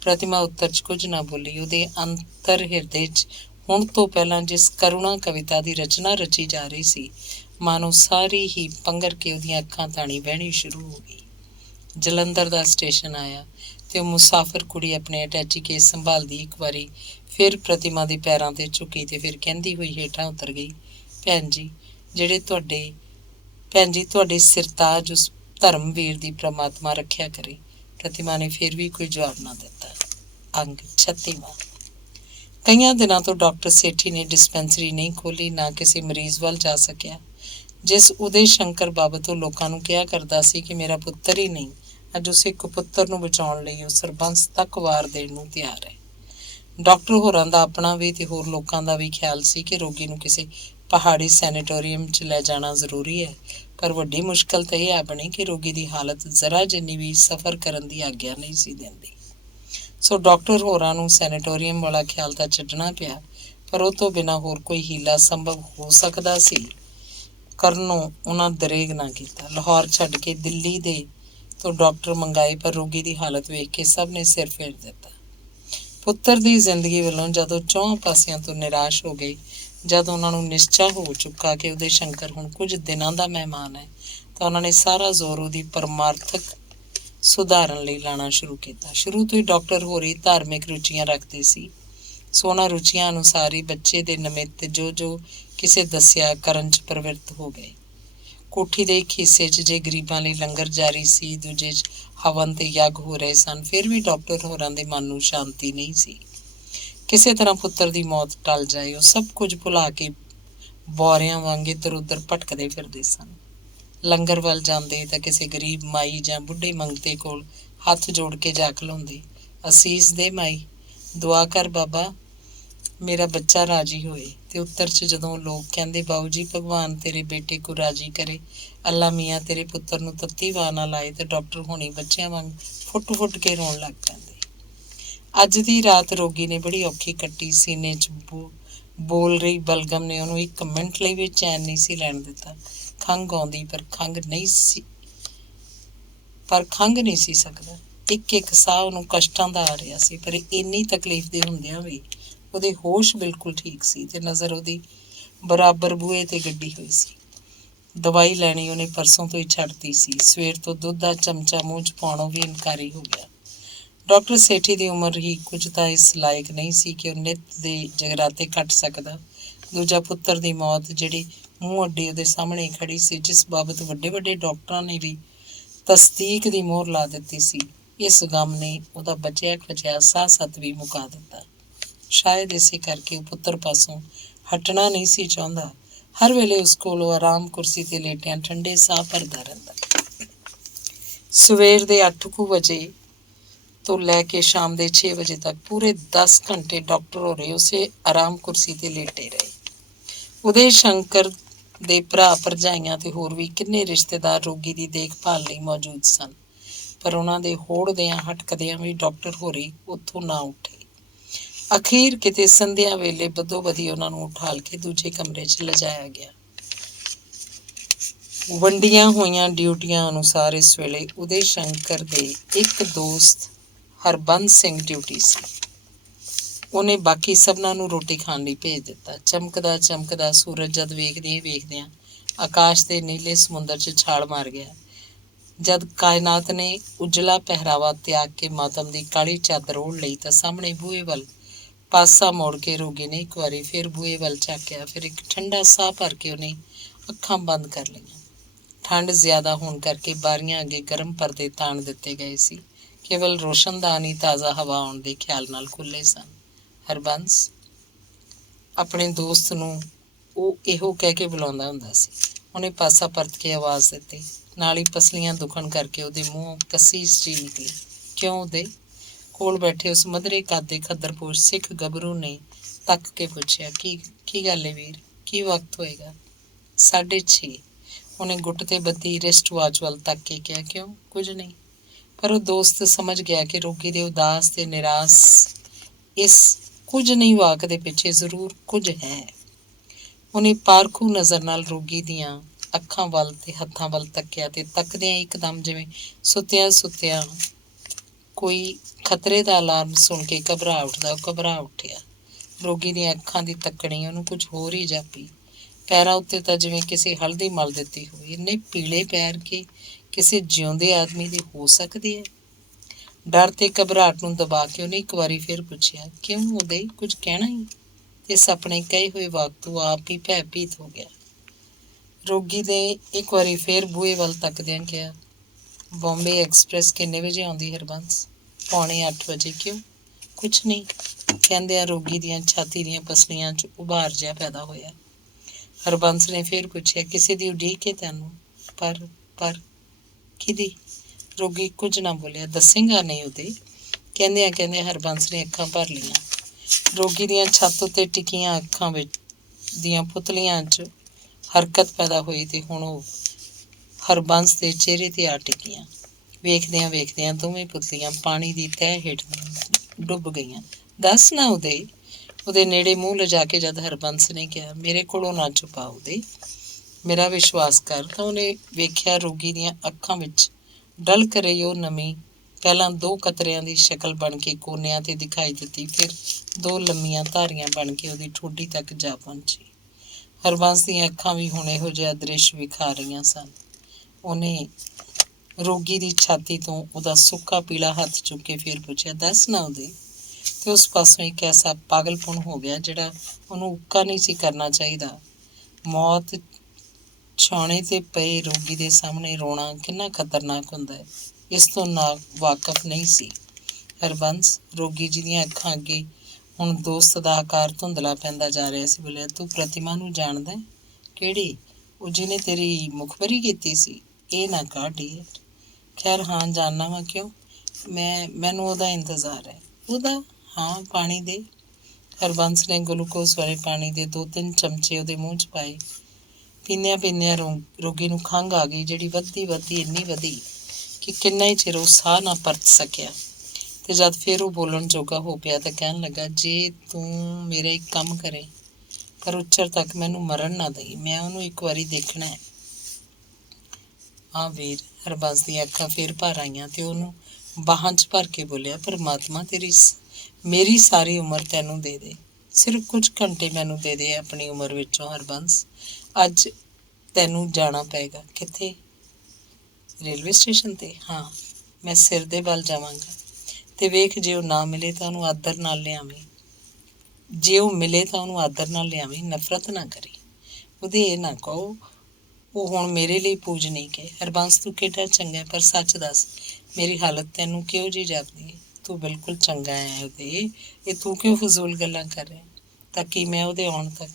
ਪ੍ਰਤਿਮਾ ਉੱਤਰ 'ਚ ਕੁਝ ਨਾ ਬੋਲੀ। ਉਹਦੇ ਅੰਤਰ ਹਿਰਦੇ 'ਚ ਹੁਣ ਤੋਂ ਪਹਿਲਾਂ ਜਿਸ ਕਰੁਣਾ ਕਵਿਤਾ ਦੀ ਰਚਨਾ ਰਚੀ ਜਾ ਰਹੀ ਸੀ, ਮਾਨੋ ਸਾਰੀ ਹੀ ਪੰਘਰ ਕੇ ਉਹਦੀਆਂ ਅੱਖਾਂ ਥਾਣੀ ਵਹਿਣੀ ਸ਼ੁਰੂ ਹੋ ਗਈ। ਜਲੰਧਰ ਦਾ ਸਟੇਸ਼ਨ ਆਇਆ ਤੇ ਉਹ ਮੁਸਾਫਰ ਕੁੜੀ ਆਪਣੇ ਅਟੈਚੀ ਕੇਸ ਸੰਭਾਲਦੀ ਇੱਕ ਵਾਰੀ ਫਿਰ ਪ੍ਰਤਿਮਾ ਦੇ ਪੈਰਾਂ 'ਤੇ ਝੁਕੀ ਤੇ ਫਿਰ ਕਹਿੰਦੀ ਹੋਈ ਹੇਠਾਂ ਉਤਰ ਗਈ, ਭੈਣ ਜੀ, ਤੁਹਾਡੇ ਸਿਰਤਾਜ ਉਸ ਧਰਮਵੀਰ ਦੀ ਪ੍ਰਮਾਤਮਾ ਰੱਖਿਆ ਕਰੇ। ਪ੍ਰਤਿਮਾ ਨੇ ਫਿਰ ਵੀ ਕੋਈ ਜਵਾਬ ਨਾ ਦਿੱਤਾ। अंग 36वां। कईयां दिनों तो डॉक्टर सेठी ने डिस्पेंसरी नहीं खोली, ना किसी मरीज वाल जा सकिया। जिस उदय शंकर बाबत ਉਹ ਲੋਕਾਂ ਨੂੰ ਕਿਹਾ ਕਰਦਾ ਸੀ ਕਿ ਮੇਰਾ ਪੁੱਤਰ ਹੀ ਨਹੀਂ, ਅੱਜ ਉਸ ਇੱਕ ਪੁੱਤਰ ਨੂੰ ਬਚਾਉਣ ਲਈ ਉਹ ਸਰਬੰਸ ਤੱਕ ਵਾਰ ਦੇਣ ਨੂੰ ਤਿਆਰ ਹੈ। ਡਾਕਟਰ ਹੋਰਾਂ ਦਾ ਆਪਣਾ ਵੀ ਤੇ ਹੋਰ ਲੋਕਾਂ ਦਾ ਵੀ ਖਿਆਲ ਸੀ ਕਿ ਰੋਗੀ ਨੂੰ ਕਿਸੇ ਪਹਾੜੀ ਸੈਨੇਟੋਰੀਅਮ 'ਚ ਲੈ ਜਾਣਾ ਜ਼ਰੂਰੀ ਹੈ, ਪਰ ਵੱਡੀ ਮੁਸ਼ਕਲ ਤਾਂ ਇਹ ਆ ਬਣੀ ਕਿ ਰੋਗੀ ਦੀ ਹਾਲਤ ਜ਼ਰਾ ਜਿੰਨੀ ਵੀ ਸਫ਼ਰ ਕਰਨ ਦੀ ਆਗਿਆ ਨਹੀਂ ਸੀ ਦਿੰਦੀ। ਸੋ ਡਾਕਟਰ ਹੋਰਾਂ ਨੂੰ ਸੈਨੇਟੋਰੀਅਮ ਵਾਲਾ ਖਿਆਲ ਤਾਂ ਛੱਡਣਾ ਪਿਆ, ਪਰ ਉਹ ਤੋਂ ਬਿਨਾਂ ਹੋਰ ਕੋਈ ਹੀਲਾ ਸੰਭਵ ਹੋ ਸਕਦਾ ਸੀ ਕਰਨੋਂ ਉਹਨਾਂ ਦਰੇਗ ਨਾ ਕੀਤਾ। ਲਾਹੌਰ ਛੱਡ ਕੇ ਦਿੱਲੀ ਦੇ ਤੋਂ ਡਾਕਟਰ ਮੰਗਾਏ, ਪਰ ਰੋਗੀ ਦੀ ਹਾਲਤ ਵੇਖ ਕੇ ਸਭ ਨੇ ਸਿਰ ਫੇਰ ਦਿੱਤਾ। ਪੁੱਤਰ ਦੀ ਜ਼ਿੰਦਗੀ ਵੱਲੋਂ ਜਦੋਂ ਚੌਂ ਪਾਸਿਆਂ ਤੋਂ ਨਿਰਾਸ਼ ਹੋ ਗਏ, ਜਦ ਉਹਨਾਂ ਨੂੰ ਨਿਸ਼ਚਾ ਹੋ ਚੁੱਕਾ ਕਿ ਉਦੈ ਸ਼ੰਕਰ ਹੁਣ ਕੁਝ ਦਿਨਾਂ ਦਾ ਮਹਿਮਾਨ ਹੈ, ਤਾਂ ਉਹਨਾਂ ਨੇ ਸਾਰਾ ਜ਼ੋਰ ਉਹਦੀ ਪਰਮਾਰਥਕ ਸੁਧਾਰਨ ਲਈ ਲਾਣਾ ਸ਼ੁਰੂ ਕੀਤਾ। ਸ਼ੁਰੂ ਤੋਂ ਹੀ ਡਾਕਟਰ ਹੋਰੀ ਧਾਰਮਿਕ ਰੁਚੀਆਂ ਰੱਖਦੇ ਸੀ, ਸੋ ਉਹਨਾਂ ਰੁਚੀਆਂ ਅਨੁਸਾਰ ਹੀ ਬੱਚੇ ਦੇ ਨਿਮਿਤ ਜੋ ਕਿਸੇ ਦੱਸਿਆ ਕਰਨ 'ਚ ਪ੍ਰਵਿਰਤ ਹੋ ਗਏ। ਕੋਠੀ ਦੇ ਇੱਕ ਹਿੱਸੇ 'ਚ ਜੇ ਗਰੀਬਾਂ ਲਈ ਲੰਗਰ ਜਾਰੀ ਸੀ, ਦੂਜੇ 'ਚ ਹਵਨ ਤੇ ਯੱਗ ਹੋ ਰਹੇ ਸਨ, ਫਿਰ ਵੀ ਡਾਕਟਰ ਹੋਰਾਂ ਦੇ ਮਨ ਨੂੰ ਸ਼ਾਂਤੀ ਨਹੀਂ ਸੀ। ਕਿਸੇ ਤਰ੍ਹਾਂ ਪੁੱਤਰ ਦੀ ਮੌਤ ਟਲ ਜਾਏ, ਉਹ ਸਭ ਕੁਝ ਭੁਲਾ ਕੇ ਬੌਰਿਆਂ ਵਾਂਗ ਇੱਧਰ ਉੱਧਰ ਭਟਕਦੇ ਫਿਰਦੇ ਸਨ। ਲੰਗਰ ਵੱਲ ਜਾਂਦੇ ਤਾਂ ਕਿਸੇ ਗਰੀਬ ਮਾਈ ਜਾਂ ਬੁੱਢੇ ਮੰਗਤੇ ਕੋਲ ਹੱਥ ਜੋੜ ਕੇ ਜਾ ਖਲੋਂਦੇ, ਅਸੀਸ ਦੇ ਮਾਈ, ਦੁਆ ਕਰ ਬਾਬਾ ਮੇਰਾ ਬੱਚਾ ਰਾਜੀ ਹੋਏ। ਤੇ ਉੱਤਰ 'ਚ ਜਦੋਂ ਲੋਕ ਕਹਿੰਦੇ, ਬਾਊ ਜੀ ਭਗਵਾਨ ਤੇਰੇ ਬੇਟੇ ਕੋ ਰਾਜੀ ਕਰੇ, ਅੱਲਾ ਮੀਆਂ ਤੇਰੇ ਪੁੱਤਰ ਨੂੰ ਤੱਤੀ ਵਾਹ ਨਾ ਲਾਏ, ਤੇ ਡਾਕਟਰ ਹੋਣੀ ਬੱਚਿਆਂ ਵਾਂਗ ਫੁੱਟ ਫੁੱਟ ਕੇ ਰੋਣ ਲੱਗ ਪੈਂਦੇ। ਅੱਜ ਦੀ ਰਾਤ ਰੋਗੀ ਨੇ ਬੜੀ ਔਖੀ ਕੱਟੀ। ਸੀਨੇ 'ਚ ਬੋਲ ਰਹੀ ਬਲਗਮ ਨੇ ਉਹਨੂੰ ਇੱਕ ਮਿੰਟ ਲਈ ਵੀ ਚੈਨ ਨਹੀਂ ਸੀ ਲੈਣ ਦਿੱਤਾ। ਖੰਘ ਆਉਂਦੀ, ਪਰ ਖੰਘ ਨਹੀਂ ਸੀ ਸਕਦਾ। ਇੱਕ ਇੱਕ ਸਾਹ ਉਹਨੂੰ ਕਸ਼ਟਾਂ ਦਾ ਆ ਰਿਹਾ ਸੀ, ਪਰ ਇੰਨੀ ਤਕਲੀਫ ਦੇ ਹੁੰਦਿਆਂ ਵੀ ਉਹਦੇ ਹੋਸ਼ ਬਿਲਕੁਲ ਠੀਕ ਸੀ ਤੇ ਨਜ਼ਰ ਉਹਦੀ ਬਰਾਬਰ ਬੂਹੇ ਤੇ ਗੱਡੀ ਹੋਈ ਸੀ। ਦਵਾਈ ਲੈਣੀ ਉਹਨੇ ਪਰਸੋਂ ਤੋਂ ਹੀ ਛੱਡਤੀ ਸੀ। ਸਵੇਰ ਤੋਂ ਦੁੱਧ ਦਾ ਚਮਚਾ ਮੂੰਹ 'ਚ ਪਾਉਣੋਂ ਵੀ ਇਨਕਾਰੀ ਹੋ ਗਿਆ। ਡਾਕਟਰ ਸੇਠੀ ਦੀ ਉਮਰ ਹੀ ਕੁਝ ਤਾਂ ਇਸ ਲਾਇਕ ਨਹੀਂ ਸੀ ਕਿ ਉਹ ਨਿੱਤ ਦੇ ਜਗਰਾਤੇ ਕੱਟ ਸਕਦਾ। ਦੂਜਾ ਪੁੱਤਰ ਦੀ ਮੌਤ ਜਿਹੜੀ ਮੂੰਹ ਅੱਡੀ ਉਹਦੇ ਸਾਹਮਣੇ ਖੜੀ ਸੀ, ਜਿਸ ਬਾਬਤ ਵੱਡੇ ਵੱਡੇ ਡਾਕਟਰਾਂ ਨੇ ਵੀ ਤਸਦੀਕ ਦੀ ਮੋਹਰ ਲਾ ਦਿੱਤੀ ਸੀ, ਇਸ ਗਮ ਨੇ ਉਹਦਾ ਬਚਿਆ ਖਚਿਆ ਸਾਹ ਸੱਤ ਵੀ ਮੁਕਾ ਦਿੱਤਾ। ਸ਼ਾਇਦ ਇਸੇ ਕਰਕੇ ਉਹ ਪੁੱਤਰ ਪਾਸੋਂ ਹਟਣਾ ਨਹੀਂ ਸੀ ਚਾਹੁੰਦਾ। ਹਰ ਵੇਲੇ ਉਸ ਕੋਲ ਉਹ ਆਰਾਮ ਕੁਰਸੀ ਤੇ ਲੇਟਿਆਂ ਠੰਡੇ ਸਾਹ ਭਰਦਾ ਰਹਿੰਦਾ। ਸਵੇਰ ਦੇ 8 ਵਜੇ ਤੋਂ ਲੈ ਕੇ ਸ਼ਾਮ ਦੇ 6 ਵਜੇ ਤੱਕ ਪੂਰੇ 10 ਘੰਟੇ ਡਾਕਟਰ ਹੋਰੇ ਉਸੇ ਆਰਾਮ ਕੁਰਸੀ ਤੇ ਲੇਟੇ ਰਹੇ। ਉਦੈ ਸ਼ੰਕਰ ਦੇ ਭਰਾ ਭਰਜਾਈਆਂ ਤੇ ਹੋਰ ਵੀ ਕਿੰਨੇ ਰਿਸ਼ਤੇਦਾਰ ਰੋਗੀ ਦੀ ਦੇਖਭਾਲ ਲਈ ਮੌਜੂਦ ਸਨ, ਪਰ ਉਹਨਾਂ ਦੇ ਹੋੜਦਿਆਂ ਹਟਕਦਿਆਂ ਵੀ ਡਾਕਟਰ ਹੋਰੀ ਉੱਥੋਂ ਨਾ ਉੱਠੇ। ਅਖੀਰ ਕਿਤੇ ਸੰਧਿਆ ਵੇਲੇ ਬਦੋ ਬਦੀ ਉਹਨਾਂ ਨੂੰ ਉਠਾਲ ਕੇ ਦੂਜੇ ਕਮਰੇ 'ਚ ਲਿਜਾਇਆ ਗਿਆ। ਵੰਡੀਆਂ ਹੋਈਆਂ ਡਿਊਟੀਆਂ ਅਨੁਸਾਰ ਇਸ ਵੇਲੇ ਉਦੈ ਸ਼ੰਕਰ ਦੇ ਇੱਕ ਦੋਸਤ ਹਰਬੰਸ ਸਿੰਘ ਡਿਊਟੀ ਸੀ। ਉਹਨੇ ਬਾਕੀ ਸਭਨਾਂ ਨੂੰ ਰੋਟੀ ਖਾਣ ਲਈ ਭੇਜ ਦਿੱਤਾ। ਚਮਕਦਾ ਚਮਕਦਾ ਸੂਰਜ ਜਦ ਵੇਖਦਿਆਂ ਆਕਾਸ਼ ਦੇ ਨੀਲੇ ਸਮੁੰਦਰ 'ਚ ਛਾਲ ਮਾਰ ਗਿਆ। ਜਦ ਕਾਇਨਾਤ ਨੇ ਉਜਲਾ ਪਹਿਰਾਵਾ ਤਿਆਗ ਕੇ ਮਾਤਮ ਦੀ ਕਾਲੀ ਚਾਦਰ ਓੜ ਲਈ, ਤਾਂ ਸਾਹਮਣੇ ਬੂਹੇ ਵੱਲ ਪਾਸਾ ਮੋੜ ਕੇ ਰੋਗੀ ਨੇ ਇੱਕ ਵਾਰੀ ਫਿਰ ਬੂਹੇ ਵੱਲ ਝਾਕਿਆ। ਫਿਰ ਇੱਕ ਠੰਡਾ ਸਾਹ ਭਰ ਕੇ ਉਹਨੇ ਅੱਖਾਂ ਬੰਦ ਕਰ ਲਈਆਂ। ਠੰਡ ਜ਼ਿਆਦਾ ਹੋਣ ਕਰਕੇ ਬਾਰੀਆਂ ਅੱਗੇ ਗਰਮ ਪਰਦੇ ਤਾਣ ਦਿੱਤੇ ਗਏ ਸੀ। ਕੇਵਲ ਰੋਸ਼ਨਦਾਨ ਹੀ ਤਾਜ਼ਾ ਹਵਾ ਆਉਣ ਦੇ ਖਿਆਲ ਨਾਲ ਖੁੱਲ੍ਹੇ ਸਨ। ਹਰਬੰਸ ਆਪਣੇ ਦੋਸਤ ਨੂੰ ਉਹ ਇਹੋ ਕਹਿ ਕੇ ਬੁਲਾਉਂਦਾ ਹੁੰਦਾ ਸੀ। ਉਹਨੇ ਪਾਸਾ ਪਰਤ ਕੇ ਆਵਾਜ਼ ਦਿੱਤੀ, ਨਾਲ ਹੀ ਪਸਲੀਆਂ ਦੁਖਣ ਕਰਕੇ ਉਹਦੇ ਮੂੰਹੋਂ ਕਸੀਸ ਜਿਹੀ ਨਿਕਲੀ। ਕਿਉਂ? ਉਹਦੇ ਕੋਲ ਬੈਠੇ ਉਸ ਮਧਰੇ ਕੱਦ ਦੇ ਖੱਦਰਪੋਸ਼ ਸਿੱਖ ਗੱਭਰੂ ਨੇ ਤੱਕ ਕੇ ਪੁੱਛਿਆ, ਕੀ ਗੱਲ ਏ ਵੀਰ, ਕੀ ਵਕਤ ਹੋਏਗਾ? 6:30। ਉਹਨੇ ਗੁੱਟ ਤੇ ਬੱਧੀ ਰਿਸਟ ਵਾਚ ਵੱਲ ਤੱਕ ਕੇ ਕਿਹਾ, ਕਿਉਂ? ਕੁਝ ਨਹੀਂ। ਪਰ ਉਹ ਦੋਸਤ ਸਮਝ ਗਿਆ ਕਿ ਰੋਗੀ ਦੇ ਉਦਾਸ ਤੇ ਨਿਰਾਸ਼ ਇਸ ਕੁਝ ਨਹੀਂ ਵਾਕ ਦੇ ਪਿੱਛੇ ਜ਼ਰੂਰ ਕੁਝ ਹੈ। ਉਹਨੇ ਪਾਰਖੂ ਨਜ਼ਰ ਨਾਲ ਰੋਗੀ ਦੀਆਂ ਅੱਖਾਂ ਵੱਲ ਤੇ ਹੱਥਾਂ ਵੱਲ ਤੱਕਿਆ ਤੇ ਤੱਕਦਿਆਂ ਇੱਕਦਮ ਜਿਵੇਂ ਸੁੱਤਿਆਂ ਕੋਈ ਖਤਰੇ ਦਾ ਅਲਾਰਮ ਸੁਣ ਕੇ ਘਬਰਾ ਉੱਠਿਆ। ਰੋਗੀ ਦੀਆਂ ਅੱਖਾਂ ਦੀ ਤੱਕਣੀ ਉਹਨੂੰ ਕੁਝ ਹੋਰ ਹੀ ਜਾਪੀ। ਪੈਰਾਂ ਉੱਤੇ ਤਾਂ ਜਿਵੇਂ ਕਿਸੇ ਹਲਦੀ ਮਲ ਦਿੱਤੀ ਹੋਈ। ਇੰਨੇ ਪੀਲੇ ਪੈਰ ਕਿ ਕਿਸੇ ਜਿਉਂਦੇ ਆਦਮੀ ਦੇ ਹੋ ਸਕਦੇ ਹੈ। ਡਰ ਤੇ ਘਬਰਾਹਟ ਨੂੰ ਦਬਾ ਕੇ ਉਹਨੇ ਇੱਕ ਵਾਰੀ ਫਿਰ ਪੁੱਛਿਆ, ਕਿਉਂ? ਉਹਦੇ ਕੁਝ ਕਹਿਣਾ ਹੀ? ਤੇ ਆਪਣੇ ਕਹੇ ਹੋਏ ਵਾਕ ਤੋਂ ਆਪ ਹੀ ਭੈਭੀਤ ਹੋ ਗਿਆ। ਰੋਗੀ ਨੇ ਇੱਕ ਵਾਰੀ ਫਿਰ ਬੂਹੇ ਵੱਲ ਤੱਕਦਿਆਂ ਕਿਹਾ, ਬੰਬੇ ਐਕਸਪ੍ਰੈਸ ਕਿੰਨੇ ਵਜੇ ਆਉਂਦੀ ਹਰਬੰਸ? 7:45 ਵਜੇ। ਕਿਉਂ? ਕੁਛ ਨਹੀਂ, ਕਹਿੰਦਿਆਂ ਰੋਗੀ ਦੀਆਂ ਛਾਤੀ ਦੀਆਂ ਪਸਲੀਆਂ 'ਚ ਉਭਾਰ ਜਿਹਾ ਪੈਦਾ ਹੋਇਆ। ਹਰਬੰਸ ਨੇ ਫਿਰ ਪੁੱਛਿਆ, ਕਿਸੇ ਦੀ ਉਡੀਕ ਹੈ ਤੈਨੂੰ? ਪਰ ਕਿਹਦੀ? ਰੋਗੀ ਕੁਝ ਨਾ ਬੋਲਿਆ। ਦੱਸੇਗਾ ਨਹੀਂ ਉਹਦੇ? ਕਹਿੰਦਿਆਂ ਹਰਬੰਸ ਨੇ ਅੱਖਾਂ ਭਰ ਲਈਆਂ। ਰੋਗੀ ਦੀਆਂ ਛੱਤ ਉੱਤੇ ਟਿਕੀਆਂ ਅੱਖਾਂ ਵਿੱਚ ਦੀਆਂ ਪੁਤਲੀਆਂ 'ਚ ਹਰਕਤ ਪੈਦਾ ਹੋਈ ਤੇ ਹੁਣ ਉਹ ਹਰਬੰਸ ਦੇ ਚਿਹਰੇ ਤੇ ਆ ਟਿਕੀਆਂ। ਵੇਖਦਿਆਂ ਦੋਵੇਂ ਪੁਤਲੀਆਂ ਪਾਣੀ ਦੀ ਤਹਿ ਹੇਠ ਡੁੱਬ ਗਈਆਂ। ਦੱਸ ਨਾ ਉਹਦੇ ਨੇੜੇ ਮੂੰਹ ਲਿਜਾ ਕੇ ਜਦ ਹਰਬੰਸ ਨੇ ਕਿਹਾ, ਮੇਰੇ ਕੋਲੋਂ ਨਾ ਛੁਪਾ ਉਹਦੇ, ਮੇਰਾ ਵਿਸ਼ਵਾਸ ਕਰ, ਤਾਂ ਉਹਨੇ ਵੇਖਿਆ ਰੋਗੀ ਦੀਆਂ ਅੱਖਾਂ ਵਿੱਚ ਡਲਕ ਰਹੀ ਉਹ ਨਮੀ ਪਹਿਲਾਂ 2 ਕਤਰਿਆਂ ਦੀ ਸ਼ਕਲ ਬਣ ਕੇ ਕੋਨਿਆਂ ਤੇ ਦਿਖਾਈ ਦਿੱਤੀ, ਫਿਰ 2 ਲੰਮੀਆਂ ਧਾਰੀਆਂ ਬਣ ਕੇ ਉਹਦੀ ਠੋਡੀ ਤੱਕ ਜਾ ਪਹੁੰਚੀ। ਹਰਬੰਸ ਦੀਆਂ ਅੱਖਾਂ ਵੀ ਹੁਣ ਇਹੋ ਜਿਹਾ ਦ੍ਰਿਸ਼ ਵਿਖਾ ਰਹੀਆਂ ਸਨ। ਉਹਨੇ ਰੋਗੀ ਦੀ ਛਾਤੀ ਤੋਂ ਉਹਦਾ ਸੁੱਕਾ ਪੀਲਾ ਹੱਥ ਚੁੱਕ ਕੇ ਫਿਰ ਪੁੱਛਿਆ, ਦੱਸ ਨਾ ਉਹਦੇ? ਤੇ ਉਸ ਪਾਸੋਂ ਇੱਕ ਐਸਾ ਪਾਗਲਪਣ ਹੋ ਗਿਆ ਜਿਹੜਾ ਉਹਨੂੰ ਉੱਕਾ ਨਹੀਂ ਸੀ ਕਰਨਾ ਚਾਹੀਦਾ। ਮੌਤ ਛਾਉਣੇ ਤੇ ਪਏ ਰੋਗੀ ਦੇ ਸਾਹਮਣੇ ਰੋਣਾ ਕਿੰਨਾ ਖਤਰਨਾਕ ਹੁੰਦਾ ਹੈ, ਇਸ ਤੋਂ ਨਾ ਵਾਕਫ ਨਹੀਂ ਸੀ ਹਰਬੰਸ। ਰੋਗੀ ਜੀ ਦੀਆਂ ਅੱਖਾਂ ਅੱਗੇ ਹੁਣ ਦੋਸਤ ਦਾ ਆਕਾਰ ਧੁੰਦਲਾ ਪੈਂਦਾ ਜਾ ਰਿਹਾ ਸੀ। ਬੋਲਿਆ, ਤੂੰ ਪ੍ਰਤਿਮਾ ਨੂੰ ਜਾਣਦਾ? ਕਿਹੜੀ? ਉਹ ਜਿਹਨੇ ਤੇਰੀ ਮੁਖਬਰੀ ਕੀਤੀ ਸੀ? ਇਹ ਨਾ ਕਹ ਡੀਅਰ। ਖੈਰ ਹਾਂ, ਜਾਣਨਾ ਵਾ। ਕਿਉਂ? ਮੈਨੂੰ ਉਹਦਾ ਇੰਤਜ਼ਾਰ ਹੈ। ਉਹਦਾ? ਹਾਂ, ਪਾਣੀ ਦੇ। ਹਰਬੰਸ ਨੇ ਗਲੂਕੋਜ਼ ਵਾਲੇ ਪਾਣੀ ਦੇ 2-3 ਚਮਚੇ ਉਹਦੇ ਮੂੰਹ 'ਚ ਪਾਏ। ਪੀਂਦਿਆਂ ਰੋਗੀ ਨੂੰ ਖੰਘ ਆ ਗਈ, ਜਿਹੜੀ ਵੱਧਦੀ ਇੰਨੀ ਵਧੀ ਕਿ ਕਿੰਨਾ ਹੀ ਚਿਰ ਉਹ ਸਾਹ ਨਾ ਪਰਤ ਸਕਿਆ। ਤੇ ਜਦ ਫਿਰ ਉਹ ਬੋਲਣ ਜੋਗਾ ਹੋ ਪਿਆ ਤਾਂ ਕਹਿਣ ਲੱਗਾ, ਜੇ ਤੂੰ ਮੇਰਾ ਇੱਕ ਕੰਮ ਕਰੇ, ਪਰ ਉੱਚਰ ਤੱਕ ਮੈਨੂੰ ਮਰਨ ਨਾ ਦਈ, ਮੈਂ ਉਹਨੂੰ ਇੱਕ ਵਾਰੀ ਦੇਖਣਾ ਹੈ। ਹਾਂ ਵੀਰ। ਹਰਬੰਸ ਦੀਆਂ ਅੱਖਾਂ ਫਿਰ ਭਰ ਆਈਆਂ ਤੇ ਉਹਨੂੰ ਬਾਹਾਂ 'ਚ ਭਰ ਕੇ ਬੋਲਿਆ, ਪਰਮਾਤਮਾ ਮੇਰੀ ਸਾਰੀ ਉਮਰ ਤੈਨੂੰ ਦੇ ਦੇ, ਸਿਰਫ ਕੁਝ ਘੰਟੇ ਮੈਨੂੰ ਦੇ ਦੇ ਆਪਣੀ ਉਮਰ ਵਿੱਚੋਂ। ਹਰਬੰਸ, ਅੱਜ ਤੈਨੂੰ ਜਾਣਾ ਪਏਗਾ। ਕਿੱਥੇ? ਰੇਲਵੇ ਸਟੇਸ਼ਨ 'ਤੇ। ਹਾਂ, ਮੈਂ ਸਿਰ ਦੇ ਵੱਲ ਜਾਵਾਂਗਾ। ਤੇ ਵੇਖ, ਜੇ ਉਹ ਨਾ ਮਿਲੇ ਤਾਂ ਉਹਨੂੰ ਆਦਰ ਨਾਲ ਲਿਆਵੀਂ। ਜੇ ਉਹ ਮਿਲੇ ਤਾਂ ਉਹਨੂੰ ਆਦਰ ਨਾਲ ਲਿਆਵੀਂ, ਨਫ਼ਰਤ ਨਾ ਕਰੀ। ਉਹਦੇ ਇਹ ਨਾ ਕਹੋ ਉਹ ਹੁਣ ਮੇਰੇ ਲਈ ਪੂਜਨੀਕ ਹੈ। ਹਰਬੰਸ, ਤੂੰ ਕਿੱਡਾ ਚੰਗਾ, ਪਰ ਸੱਚ ਦੱਸ, ਮੇਰੀ ਹਾਲਤ ਤੈਨੂੰ ਕਿਹੋ ਜਿਹੀ ਜਾਪਦੀ ਹੈ? ਤੂੰ ਬਿਲਕੁਲ ਚੰਗਾ ਹੈ ਉਹਦੇ, ਇਹ ਤੂੰ ਕਿਉਂ ਫਜ਼ੂਲ ਗੱਲਾਂ ਕਰ ਰਿਹਾ? ਤਾਂ ਕਿ ਮੈਂ ਉਹਦੇ ਆਉਣ ਤੱਕ?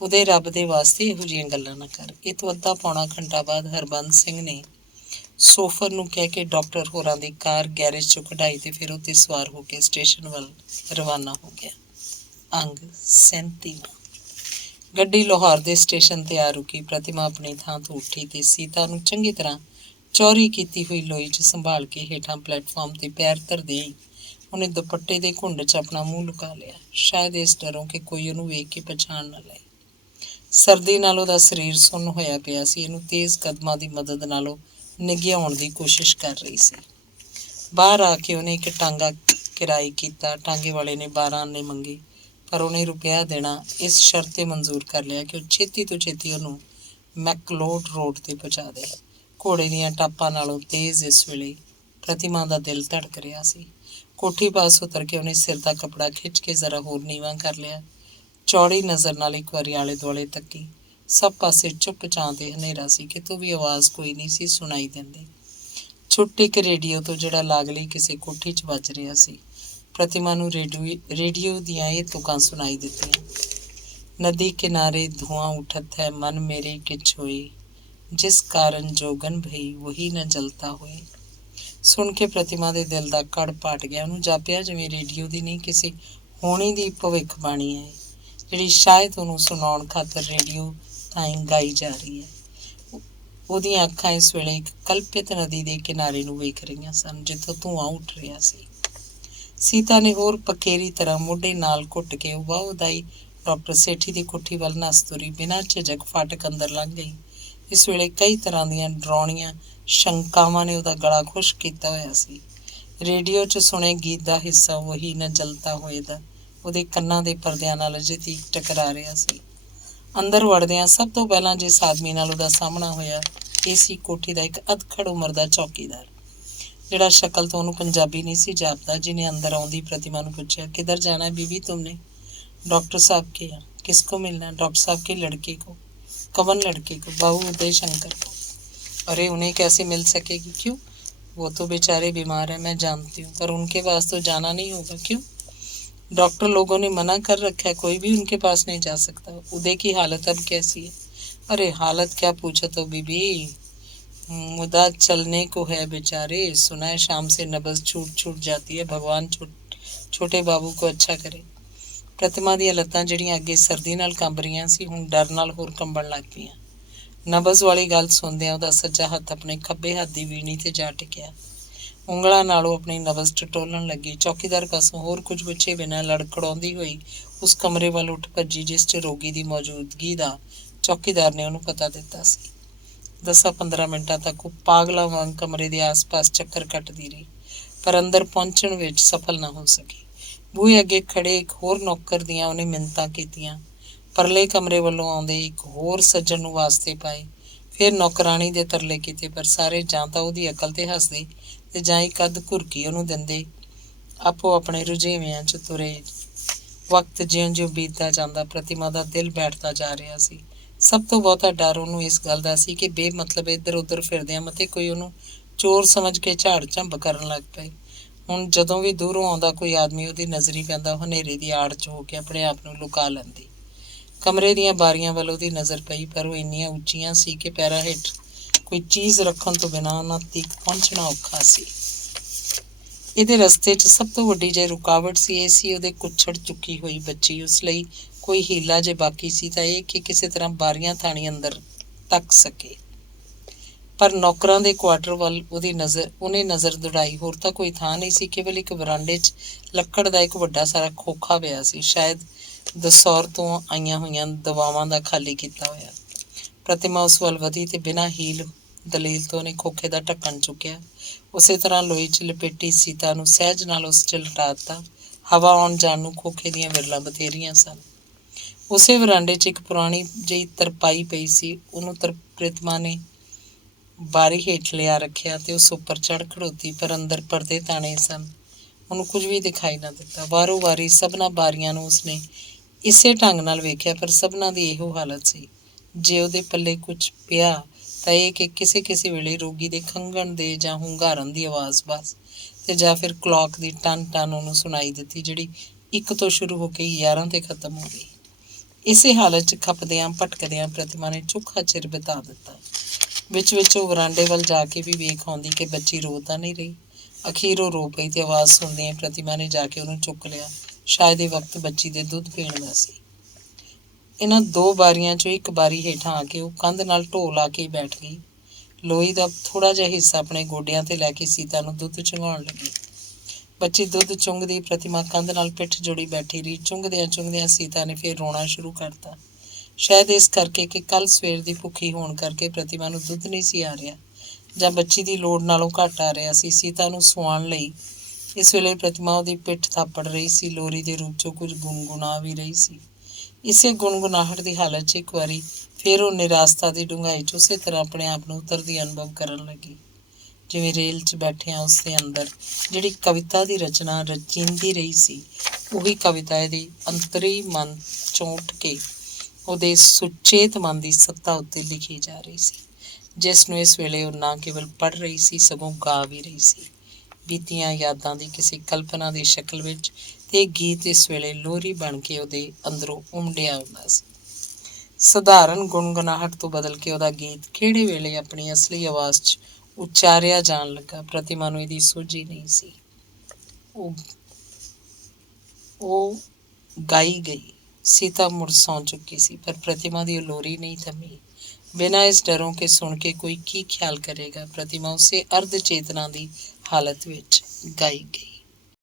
ਉਹਦੇ ਰੱਬ ਦੇ ਵਾਸਤੇ ਇਹੋ ਜਿਹੀਆਂ ਗੱਲਾਂ ਨਾ ਕਰ। ਇਹ ਤੋਂ ਅੱਧਾ ਪੌਣਾ ਘੰਟਾ ਬਾਅਦ ਹਰਬੰਸ ਸਿੰਘ ਨੇ ਸੋਫਰ ਨੂੰ ਕਹਿ ਕੇ ਡਾਕਟਰ ਹੋਰਾਂ ਦੀ ਕਾਰ ਗੈਰੇਜ 'ਚੋਂ ਕਢਾਈ ਤੇ ਫਿਰ ਉੱਤੇ ਸਵਾਰ ਹੋ ਕੇ ਸਟੇਸ਼ਨ ਵੱਲ ਰਵਾਨਾ ਹੋ ਗਿਆ। ਅੰਗ 37ਵਾਂ। ਗੱਡੀ ਲਾਹੌਰ ਦੇ ਸਟੇਸ਼ਨ 'ਤੇ ਆ ਰੁਕੀ। ਪ੍ਰਤਿਮਾ ਆਪਣੀ ਥਾਂ ਤੋਂ ਉੱਠੀ ਤੇ ਸੀਤਾ ਨੂੰ ਚੰਗੀ ਤਰ੍ਹਾਂ ਚੌੜੀ ਕੀਤੀ ਹੋਈ ਲੋਈ 'ਚ ਸੰਭਾਲ ਕੇ ਹੇਠਾਂ ਪਲੇਟਫਾਰਮ 'ਤੇ ਪੈਰ ਧਰਦੇ ਹੀ ਉਹਨੇ ਦੁਪੱਟੇ ਦੇ ਘੁੰਡ 'ਚ ਆਪਣਾ ਮੂੰਹ ਲੁਕਾ ਲਿਆ, ਸ਼ਾਇਦ ਇਸ ਡਰੋਂ ਕਿ ਕੋਈ ਉਹਨੂੰ ਵੇਖ ਕੇ ਪਛਾਣ ਨਾ ਲਏ। ਸਰਦੀ ਨਾਲ ਉਹਦਾ ਸਰੀਰ ਸੁੰਨ ਹੋਇਆ ਪਿਆ ਸੀ। ਇਹਨੂੰ ਤੇਜ਼ ਕਦਮਾਂ ਦੀ ਮਦਦ ਨਾਲ ਉਹ ਨਿਘਿਆਉਣ ਦੀ ਕੋਸ਼ਿਸ਼ ਕਰ ਰਹੀ ਸੀ। ਬਾਹਰ ਆ ਕੇ ਉਹਨੇ ਇੱਕ ਟਾਂਗਾ ਕਿਰਾਏ ਕੀਤਾ। ਟਾਂਗੇ ਵਾਲੇ ਨੇ 12 ਆਨੇ ਮੰਗੇ, ਪਰ ਉਹਨੇ ਰੁਪਇਆ ਦੇਣਾ ਇਸ ਸ਼ਰਤ 'ਤੇ ਮਨਜ਼ੂਰ ਕਰ ਲਿਆ ਕਿ ਉਹ ਛੇਤੀ ਤੋਂ ਛੇਤੀ ਉਹਨੂੰ ਮੈਕਲੋਡ ਰੋਡ 'ਤੇ ਪਹੁੰਚਾ ਦੇ। ਘੋੜੇ ਦੀਆਂ ਟਾਪਾਂ ਨਾਲੋਂ ਤੇਜ਼ ਇਸ ਵੇਲੇ ਪ੍ਰਤਿਮਾ ਦਾ ਦਿਲ ਧੜਕ ਰਿਹਾ ਸੀ। ਕੋਠੀ ਪਾਸ ਉਤਰ ਕੇ ਉਹਨੇ ਸਿਰ ਦਾ ਕੱਪੜਾ ਖਿੱਚ ਕੇ ਜ਼ਰਾ ਹੋਰ ਨੀਵਾਂ ਕਰ ਲਿਆ। ਚੌੜੀ ਨਜ਼ਰ ਨਾਲ ਇੱਕ ਵਾਰੀ ਆਲੇ ਦੁਆਲੇ ਤੱਕੀ। ਸਭ ਪਾਸੇ ਚੁੱਪ ਚਾਂ ਤੇ ਹਨੇਰਾ ਸੀ, ਕਿਤੋਂ ਵੀ ਆਵਾਜ਼ ਕੋਈ ਨਹੀਂ ਸੀ ਸੁਣਾਈ ਦਿੰਦੀ, ਛੁੱਟ ਇੱਕ ਰੇਡੀਓ ਤੋਂ ਜਿਹੜਾ ਲਾਗਲੀ ਕਿਸੇ ਕੋਠੀ 'ਚ ਵੱਜ ਰਿਹਾ ਸੀ। ਪ੍ਰਤਿਮਾ ਨੂੰ ਰੇਡੀਓ ਦੀਆਂ ਇਹ ਤੁਕਾਂ ਸੁਣਾਈ ਦਿੱਤੀਆਂ। ਨਦੀ ਕਿਨਾਰੇ ਧੂਆਂ ਉਠਤ ਹੈ, ਮਨ ਮੇਰੇ ਕਿਛ ਹੋਏ, ਜਿਸ ਕਾਰਨ ਜੋਗਨ ਭਈ ਵਹੀ ਨ ਜਲਤਾ ਹੋਏ। ਸੁਣ ਕੇ ਪ੍ਰਤਿਮਾ ਦੇ ਦਿਲ ਦਾ ਕੜ ਪਾਟ ਗਿਆ। ਉਹਨੂੰ ਜਾਪਿਆ ਜਿਵੇਂ ਰੇਡੀਓ ਦੀ ਨਹੀਂ, ਕਿਸੇ ਹੋਣੀ ਦੀ ਭਵਿੱਖਬਾਣੀ ਹੈ, ਜਿਹੜੀ ਸ਼ਾਇਦ ਉਹਨੂੰ ਸੁਣਾਉਣ ਖਾਤਰ ਰੇਡੀਓ ਤਾਈਂ ਗਾਈ ਜਾ ਰਹੀ ਹੈ। ਉਹਦੀਆਂ ਅੱਖਾਂ ਇਸ ਵੇਲੇ ਇੱਕ ਕਲਪਿਤ ਨਦੀ ਦੇ ਕਿਨਾਰੇ ਨੂੰ ਵੇਖ ਰਹੀਆਂ ਸਨ, ਜਿੱਥੋਂ ਧੂਆਂ ਉੱਠ ਰਿਹਾ ਸੀ। ਸੀਤਾ ਨੇ ਹੋਰ ਪਕੇਰੀ ਤਰ੍ਹਾਂ ਮੋਢੇ ਨਾਲ ਘੁੱਟ ਕੇ ਵਾਹਦਾਈ ਡਾਕਟਰ ਸੇਠੀ ਦੀ ਕੋਠੀ ਵੱਲ ਨੱਸ ਤੁਰੀ। ਬਿਨਾਂ ਝਿਜਕ ਫਾਟਕ ਅੰਦਰ ਲੰਘ ਗਈ। ਇਸ ਵੇਲੇ ਕਈ ਤਰ੍ਹਾਂ ਦੀਆਂ ਡਰਾਉਣੀਆਂ ਸ਼ੰਕਾਵਾਂ ਨੇ ਉਹਦਾ ਗਲਾ ਖੁਸ਼ਕ ਕੀਤਾ ਹੋਇਆ ਸੀ। ਰੇਡੀਓ 'ਚ ਸੁਣੇ ਗੀਤ ਦਾ ਹਿੱਸਾ ਵਹੀ ਨ ਜਲਤਾ ਹੋਏ ਦਾ ਉਹਦੇ ਕੰਨਾਂ ਦੇ ਪਰਦਿਆਂ ਨਾਲ ਅਜੇ ਤੀਕ ਟਕਰਾ ਰਿਹਾ ਸੀ। ਅੰਦਰ ਵੜਦਿਆਂ ਸਭ ਤੋਂ ਪਹਿਲਾਂ ਜਿਸ ਆਦਮੀ ਨਾਲ ਉਹਦਾ ਸਾਹਮਣਾ ਹੋਇਆ, ਇਹ ਸੀ ਕੋਠੀ ਦਾ ਇੱਕ ਅਧਖੜ ਉਮਰ ਦਾ ਚੌਕੀਦਾਰ, ਜਿਹੜਾ ਸ਼ਕਲ ਤੋਂ ਉਹਨੂੰ ਪੰਜਾਬੀ ਨਹੀਂ ਸੀ ਜਾਪਦਾ। ਜਿਹਨੇ ਅੰਦਰ ਆਉਂਦੀ ਪ੍ਰਤਿਮਾ ਨੂੰ ਪੁੱਛਿਆ, ਕਿਧਰ ਜਾਣਾ ਹੈ ਬੀਬੀ ਤੁਮਨੇ? डॉक्टर साहब के यहाँ। किसको मिलना है? डॉक्टर साहब के लड़के को। कवन लड़के को? बहू उदय शंकर को। अरे उन्हें कैसे मिल सकेगी? क्यों? वो तो बेचारे बीमार हैं, मैं जानती हूँ, पर उनके पास तो जाना नहीं होगा। क्यों? डॉक्टर लोगों ने मना कर रखा है, कोई भी उनके पास नहीं जा सकता। उदय की हालत अब कैसी है? अरे हालत क्या पूछो तो बीबी, मुदा चलने को है बेचारे। सुना है शाम से नब्ज छूट छूट जाती है। भगवान छोटे बाबू को अच्छा करे। प्रतिमा ਦੀਆਂ ਲੱਤਾਂ ਜਿਹੜੀਆਂ ਅੱਗੇ ਸਰਦੀ ਨਾਲ ਕੰਬ ਰਹੀਆਂ ਸੀ ਹੁਣ ਡਰ ਨਾਲ ਹੋਰ ਕੰਬਣ ਲੱਗ ਪਈਆਂ। ਨਬਜ਼ ਵਾਲੀ ਗੱਲ ਸੁਣਦਿਆਂ ਉਹਦਾ ਸੱਜਾ ਹੱਥ ਆਪਣੇ ਖੱਬੇ ਹੱਥ ਦੀ ਵੀਣੀ ਤੇ ਜਾ ਟਿਕਿਆ। ਉਂਗਲਾਂ ਨਾਲ ਉਹ ਆਪਣੀ ਨਬਜ਼ ਟਟੋਲਣ ਲੱਗੀ। ਚੌਕੀਦਾਰ ਪਾਸੋਂ ਹੋਰ ਕੁਝ ਪੁੱਛੇ ਬਿਨਾਂ ਲੜਖੜਾਉਂਦੀ ਹੋਈ ਉਸ ਕਮਰੇ ਵੱਲ ਉੱਠ ਭੱਜੀ ਜਿਸ 'ਚ ਰੋਗੀ ਦੀ ਮੌਜੂਦਗੀ ਦਾ ਚੌਕੀਦਾਰ ਨੇ ਉਹਨੂੰ ਪਤਾ ਦਿੱਤਾ ਸੀ। 10-15 ਮਿੰਟਾਂ ਤੱਕ ਉਹ ਪਾਗਲਾਂ ਵਾਂਗ ਕਮਰੇ ਦੇ ਆਸ-ਪਾਸ ਚੱਕਰ ਕੱਟਦੀ ਰਹੀ, ਪਰ ਅੰਦਰ ਪਹੁੰਚਣ ਵਿੱਚ ਸਫਲ ਨਾ ਹੋ ਸਕੀ। ਬੂਹੇ ਅੱਗੇ ਖੜੇ ਇੱਕ ਹੋਰ ਨੌਕਰ ਦੀਆਂ ਉਹਨੇ ਮਿੰਨਤਾਂ ਕੀਤੀਆਂ। ਪਰਲੇ ਕਮਰੇ ਵੱਲੋਂ ਆਉਂਦੇ ਇੱਕ ਹੋਰ ਸੱਜਣ ਨੂੰ ਵਾਸਤੇ ਪਾਏ। ਫਿਰ ਨੌਕਰਾਣੀ ਦੇ ਤਰਲੇ ਕੀਤੇ, ਪਰ ਸਾਰੇ ਜਾਂ ਤਾਂ ਉਹਦੀ ਅਕਲ 'ਤੇ ਹੱਸਦੇ ਤੇ ਜਾਂ ਇੱਕ ਅੱਧ ਘੁਰਕੀ ਉਹਨੂੰ ਦਿੰਦੇ। ਆਪੋ ਆਪਣੇ ਰੁਝੇਵਿਆਂ 'ਚ ਤੁਰੇ। ਵਕਤ ਜਿਉਂ-ਜਿਉਂ ਬੀਤਦਾ ਜਾਂਦਾ ਪ੍ਰਤਿਮਾ ਦਾ ਦਿਲ ਬੈਠਦਾ ਜਾ ਰਿਹਾ ਸੀ। ਸਭ ਤੋਂ ਬਹੁਤਾ ਡਰ ਉਹਨੂੰ ਇਸ ਗੱਲ ਦਾ ਸੀ ਕਿ ਬੇਮਤਲਬ ਇੱਧਰ-ਉੱਧਰ ਫਿਰਦਿਆਂ ਮਤੇ ਕੋਈ ਉਹਨੂੰ ਚੋਰ ਸਮਝ ਕੇ ਝਾੜ ਝੰਬ ਕਰਨ ਲੱਗ ਪਏ। ਹੁਣ ਜਦੋਂ ਵੀ ਦੂਰੋਂ ਆਉਂਦਾ ਕੋਈ ਆਦਮੀ ਉਹਦੀ ਨਜ਼ਰੀ ਪੈਂਦਾ ਉਹ ਹਨੇਰੇ ਦੀ ਆੜ 'ਚ ਹੋ ਕੇ ਆਪਣੇ ਆਪ ਨੂੰ ਲੁਕਾ ਲੈਂਦੀ। ਕਮਰੇ ਦੀਆਂ ਬਾਰੀਆਂ ਵੱਲ ਉਹਦੀ ਨਜ਼ਰ ਪਈ, ਪਰ ਉਹ ਇੰਨੀਆਂ ਉੱਚੀਆਂ ਸੀ ਕਿ ਪੈਰਾਂ ਹੇਠ ਕੋਈ ਚੀਜ਼ ਰੱਖਣ ਤੋਂ ਬਿਨਾਂ ਉਹਨਾਂ ਤੀਕ ਪਹੁੰਚਣਾ ਔਖਾ ਸੀ। ਇਹਦੇ ਰਸਤੇ 'ਚ ਸਭ ਤੋਂ ਵੱਡੀ ਜੇ ਰੁਕਾਵਟ ਸੀ ਇਹ ਸੀ ਉਹਦੇ ਕੁੱਛੜ ਚੁੱਕੀ ਹੋਈ ਬੱਚੀ। ਉਸ ਲਈ ਕੋਈ ਹੀਲਾ ਜੇ ਬਾਕੀ ਸੀ ਤਾਂ ਇਹ ਕਿ ਕਿਸੇ ਤਰ੍ਹਾਂ ਬਾਰੀਆਂ ਥਾਣੀ ਅੰਦਰ ਤੱਕ ਸਕੇ। ਪਰ ਨੌਕਰਾਂ ਦੇ ਕੁਆਟਰ ਵੱਲ ਉਹਨੇ ਨਜ਼ਰ ਦੌੜਾਈ। ਹੋਰ ਤਾਂ ਕੋਈ ਥਾਂ ਨਹੀਂ ਸੀ, ਕੇਵਲ ਇੱਕ ਵਰਾਂਡੇ 'ਚ ਲੱਕੜ ਦਾ ਇੱਕ ਵੱਡਾ ਸਾਰਾ ਖੋਖਾ ਪਿਆ ਸੀ, ਸ਼ਾਇਦ ਦਸੌਰ ਤੋਂ ਆਈਆਂ ਹੋਈਆਂ ਦਵਾਵਾਂ ਦਾ ਖਾਲੀ ਕੀਤਾ ਹੋਇਆ। ਪ੍ਰਤਿਮਾ ਉਸ ਵੱਲ ਵਧੀ ਤੇ ਬਿਨਾਂ ਹੀਲ ਦਲੀਲ ਤੋਂ ਉਹਨੇ ਖੋਖੇ ਦਾ ਢੱਕਣ ਚੁੱਕਿਆ। ਉਸੇ ਤਰ੍ਹਾਂ ਲੋਈ 'ਚ ਲਪੇਟੀ ਸੀਤਾ ਨੂੰ ਸਹਿਜ ਨਾਲ ਉਸ 'ਚ ਲਟਾ ਦਿੱਤਾ। ਹਵਾ ਆਉਣ ਜਾਣ ਨੂੰ ਖੋਖੇ ਦੀਆਂ ਵਿਰਲਾਂ ਬਥੇਰੀਆਂ ਸਨ। ਉਸੇ ਵਰਾਂਡੇ 'ਚ ਇੱਕ ਪੁਰਾਣੀ ਜਿਹੀ ਤਰਪਾਈ ਪਈ ਸੀ, ਉਹਨੂੰ ਪ੍ਰਤਿਮਾ ਨੇ ਬਾਰੀ ਹੇਠ ਲਿਆ ਰੱਖਿਆ ਤੇ ਉਸ ਉੱਪਰ ਚੜ੍ਹ ਖੜੋਤੀ, ਪਰ ਅੰਦਰ ਪਰਦੇ ਤਾਣੇ ਸਨ। ਉਹਨੂੰ ਕੁਝ ਵੀ ਦਿਖਾਈ ਨਾ ਦਿੱਤਾ। ਵਾਰੋ ਵਾਰੀ ਸਭਨਾਂ ਬਾਰੀਆਂ ਨੂੰ ਉਸਨੇ ਇਸੇ ਢੰਗ ਨਾਲ ਵੇਖਿਆ, ਪਰ ਸਭਨਾਂ ਦੀ ਇਹੋ ਹਾਲਤ ਸੀ। ਜੇ ਉਹਦੇ ਪੱਲੇ ਕੁਝ ਪਿਆ ਤਾਂ ਇਹ ਕਿ ਕਿਸੇ ਕਿਸੇ ਵੇਲੇ ਰੋਗੀ ਦੇ ਖੰਘਣ ਦੇ ਜਾਂ ਹੁੰਗਾਰਨ ਦੀ ਆਵਾਜ਼ ਬਸ, ਤੇ ਜਾਂ ਫਿਰ ਕਲੌਕ ਦੀ ਟਨ ਟਨ ਉਹਨੂੰ ਸੁਣਾਈ ਦਿੱਤੀ, ਜਿਹੜੀ 1 ਤੋਂ ਸ਼ੁਰੂ ਹੋ ਕੇ 11 ਤੇ ਖਤਮ ਹੋ ਗਈ। ਇਸੇ ਹਾਲਤ 'ਚ ਖਪਦਿਆਂ ਭਟਕਦਿਆਂ ਪ੍ਰਤਿਮਾ ਨੇ ਚੋਖਾ ਚਿਰ ਬਿਤਾ ਦਿੱਤਾ। ਵਿੱਚ ਉਹ ਵਰਾਂਡੇ ਵੱਲ ਜਾ ਕੇ ਵੀ ਵੇਖ ਆਉਂਦੀ ਕਿ ਬੱਚੀ ਰੋ ਤਾਂ ਨਹੀਂ ਰਹੀ। ਅਖੀਰ ਉਹ ਰੋ ਪਈ ਤੇ ਆਵਾਜ਼ ਸੁਣਦਿਆਂ ਪ੍ਰਤਿਮਾ ਨੇ ਜਾ ਕੇ ਉਹਨੂੰ ਚੁੱਕ ਲਿਆ। ਸ਼ਾਇਦ ਇਹ ਵਕਤ ਬੱਚੀ ਦੇ ਦੁੱਧ ਪੀਣ ਦਾ ਸੀ। ਇਹਨਾਂ 2 ਬਾਰੀਆਂ 'ਚੋਂ ਇੱਕ ਬਾਰੀ ਹੇਠਾਂ ਆ ਕੇ ਉਹ ਕੰਧ ਨਾਲ ਢੋਹ ਲਾ ਕੇ ਬੈਠ ਗਈ। ਲੋਈ ਦਾ ਥੋੜ੍ਹਾ ਜਿਹਾ ਹਿੱਸਾ ਆਪਣੇ ਗੋਡਿਆਂ 'ਤੇ ਲੈ ਕੇ ਸੀਤਾ ਨੂੰ ਦੁੱਧ ਚੁੰਘਾਉਣ ਲੱਗੀ। ਬੱਚੀ ਦੁੱਧ ਚੁੰਘਦੀ, ਪ੍ਰਤਿਮਾ ਕੰਧ ਨਾਲ ਪਿੱਠ ਜੋੜੀ ਬੈਠੀ ਰਹੀ। ਚੁੰਘਦਿਆਂ ਸੀਤਾ ਨੇ ਫਿਰ ਰੋਣਾ ਸ਼ੁਰੂ ਕਰਤਾ। ਸ਼ਾਇਦ ਇਸ ਕਰਕੇ ਕਿ ਕੱਲ੍ਹ ਸਵੇਰ ਦੀ ਭੁੱਖੀ ਹੋਣ ਕਰਕੇ ਪ੍ਰਤਿਮਾ ਨੂੰ ਦੁੱਧ ਨਹੀਂ ਸੀ ਆ ਰਿਹਾ, ਜਾਂ ਬੱਚੀ ਦੀ ਲੋੜ ਨਾਲੋਂ ਘੱਟ ਆ ਰਿਹਾ ਸੀ। ਸੀਤਾ ਨੂੰ ਸੁਆਉਣ ਲਈ ਇਸ ਵੇਲੇ ਪ੍ਰਤਿਮਾ ਉਹਦੀ ਪਿੱਠ ਥਾਪੜ ਰਹੀ ਸੀ। ਲੋਰੀ ਦੇ ਰੂਪ 'ਚੋਂ ਕੁਝ ਗੁਣਗੁਣਾ ਵੀ ਰਹੀ ਸੀ। ਇਸੇ ਗੁਣਗੁਣਾਹਟ ਦੀ ਹਾਲਤ 'ਚ ਇੱਕ ਵਾਰੀ ਫਿਰ ਉਹ ਨਿਰਾਸਤਾ ਦੀ ਡੂੰਘਾਈ 'ਚ ਉਸੇ ਤਰ੍ਹਾਂ ਆਪਣੇ ਆਪ ਨੂੰ ਉਤਰਦੀ ਅਨੁਭਵ ਕਰਨ ਲੱਗੀ, ਜਿਵੇਂ ਰੇਲ 'ਚ ਬੈਠਿਆਂ ਉਸ ਦੇ ਅੰਦਰ ਜਿਹੜੀ ਕਵਿਤਾ ਦੀ ਰਚਨਾ ਰਚੀਂਦੀ ਰਹੀ ਸੀ, ਉਹੀ ਕਵਿਤਾ ਇਹਦੇ ਅੰਤਰੀ ਮਨ 'ਚੋਂ ਉੱਠ ਕੇ ਉਹਦੇ ਸੁਚੇਤ ਮਨ ਦੀ ਸੱਤਾ ਉੱਤੇ ਲਿਖੀ ਜਾ ਰਹੀ ਸੀ, ਜਿਸ ਨੂੰ ਇਸ ਵੇਲੇ ਉਹ ਨਾ ਕੇਵਲ ਪੜ੍ਹ ਰਹੀ ਸੀ ਸਗੋਂ ਗਾ ਵੀ ਰਹੀ ਸੀ, ਬੀਤੀਆਂ ਯਾਦਾਂ ਦੀ ਕਿਸੇ ਕਲਪਨਾ ਦੀ ਸ਼ਕਲ ਵਿੱਚ। ਤੇ ਇਹ ਗੀਤ ਇਸ ਵੇਲੇ ਲੋਰੀ ਬਣ ਕੇ ਉਹਦੇ ਅੰਦਰੋਂ ਉਮੜਿਆ ਆਉਂਦਾ ਸੀ। ਸਧਾਰਨ ਗੁਣਗੁਣਾਹਟ ਤੋਂ ਬਦਲ ਕੇ ਉਹਦਾ ਗੀਤ ਕਿਹੜੇ ਵੇਲੇ ਆਪਣੀ ਅਸਲੀ ਆਵਾਜ਼ 'ਚ ਉਚਾਰਿਆ ਜਾਣ ਲੱਗਾ, ਪ੍ਰਤਿਮਾ ਨੂੰ ਇਹਦੀ ਸੋਝੀ ਨਹੀਂ ਸੀ। ਉਹ ਗਾਈ ਗਈ। ਸੀਤਾ ਮੁੜ ਸੌਂ ਚੁੱਕੀ ਸੀ, ਪਰ ਪ੍ਰਤਿਮਾ ਦੀ ਉਹ ਲੋਰੀ ਨਹੀਂ ਥੰਮੀ। ਬਿਨਾਂ ਇਸ ਡਰੋਂ ਕਿ ਸੁਣ ਕੇ ਕੋਈ ਕੀ ਖਿਆਲ ਕਰੇਗਾ, ਪ੍ਰਤਿਮਾ ਉਸੇ ਅਰਧ ਚੇਤਨਾ ਦੀ ਹਾਲਤ ਵਿੱਚ ਗਾਈ ਗਈ।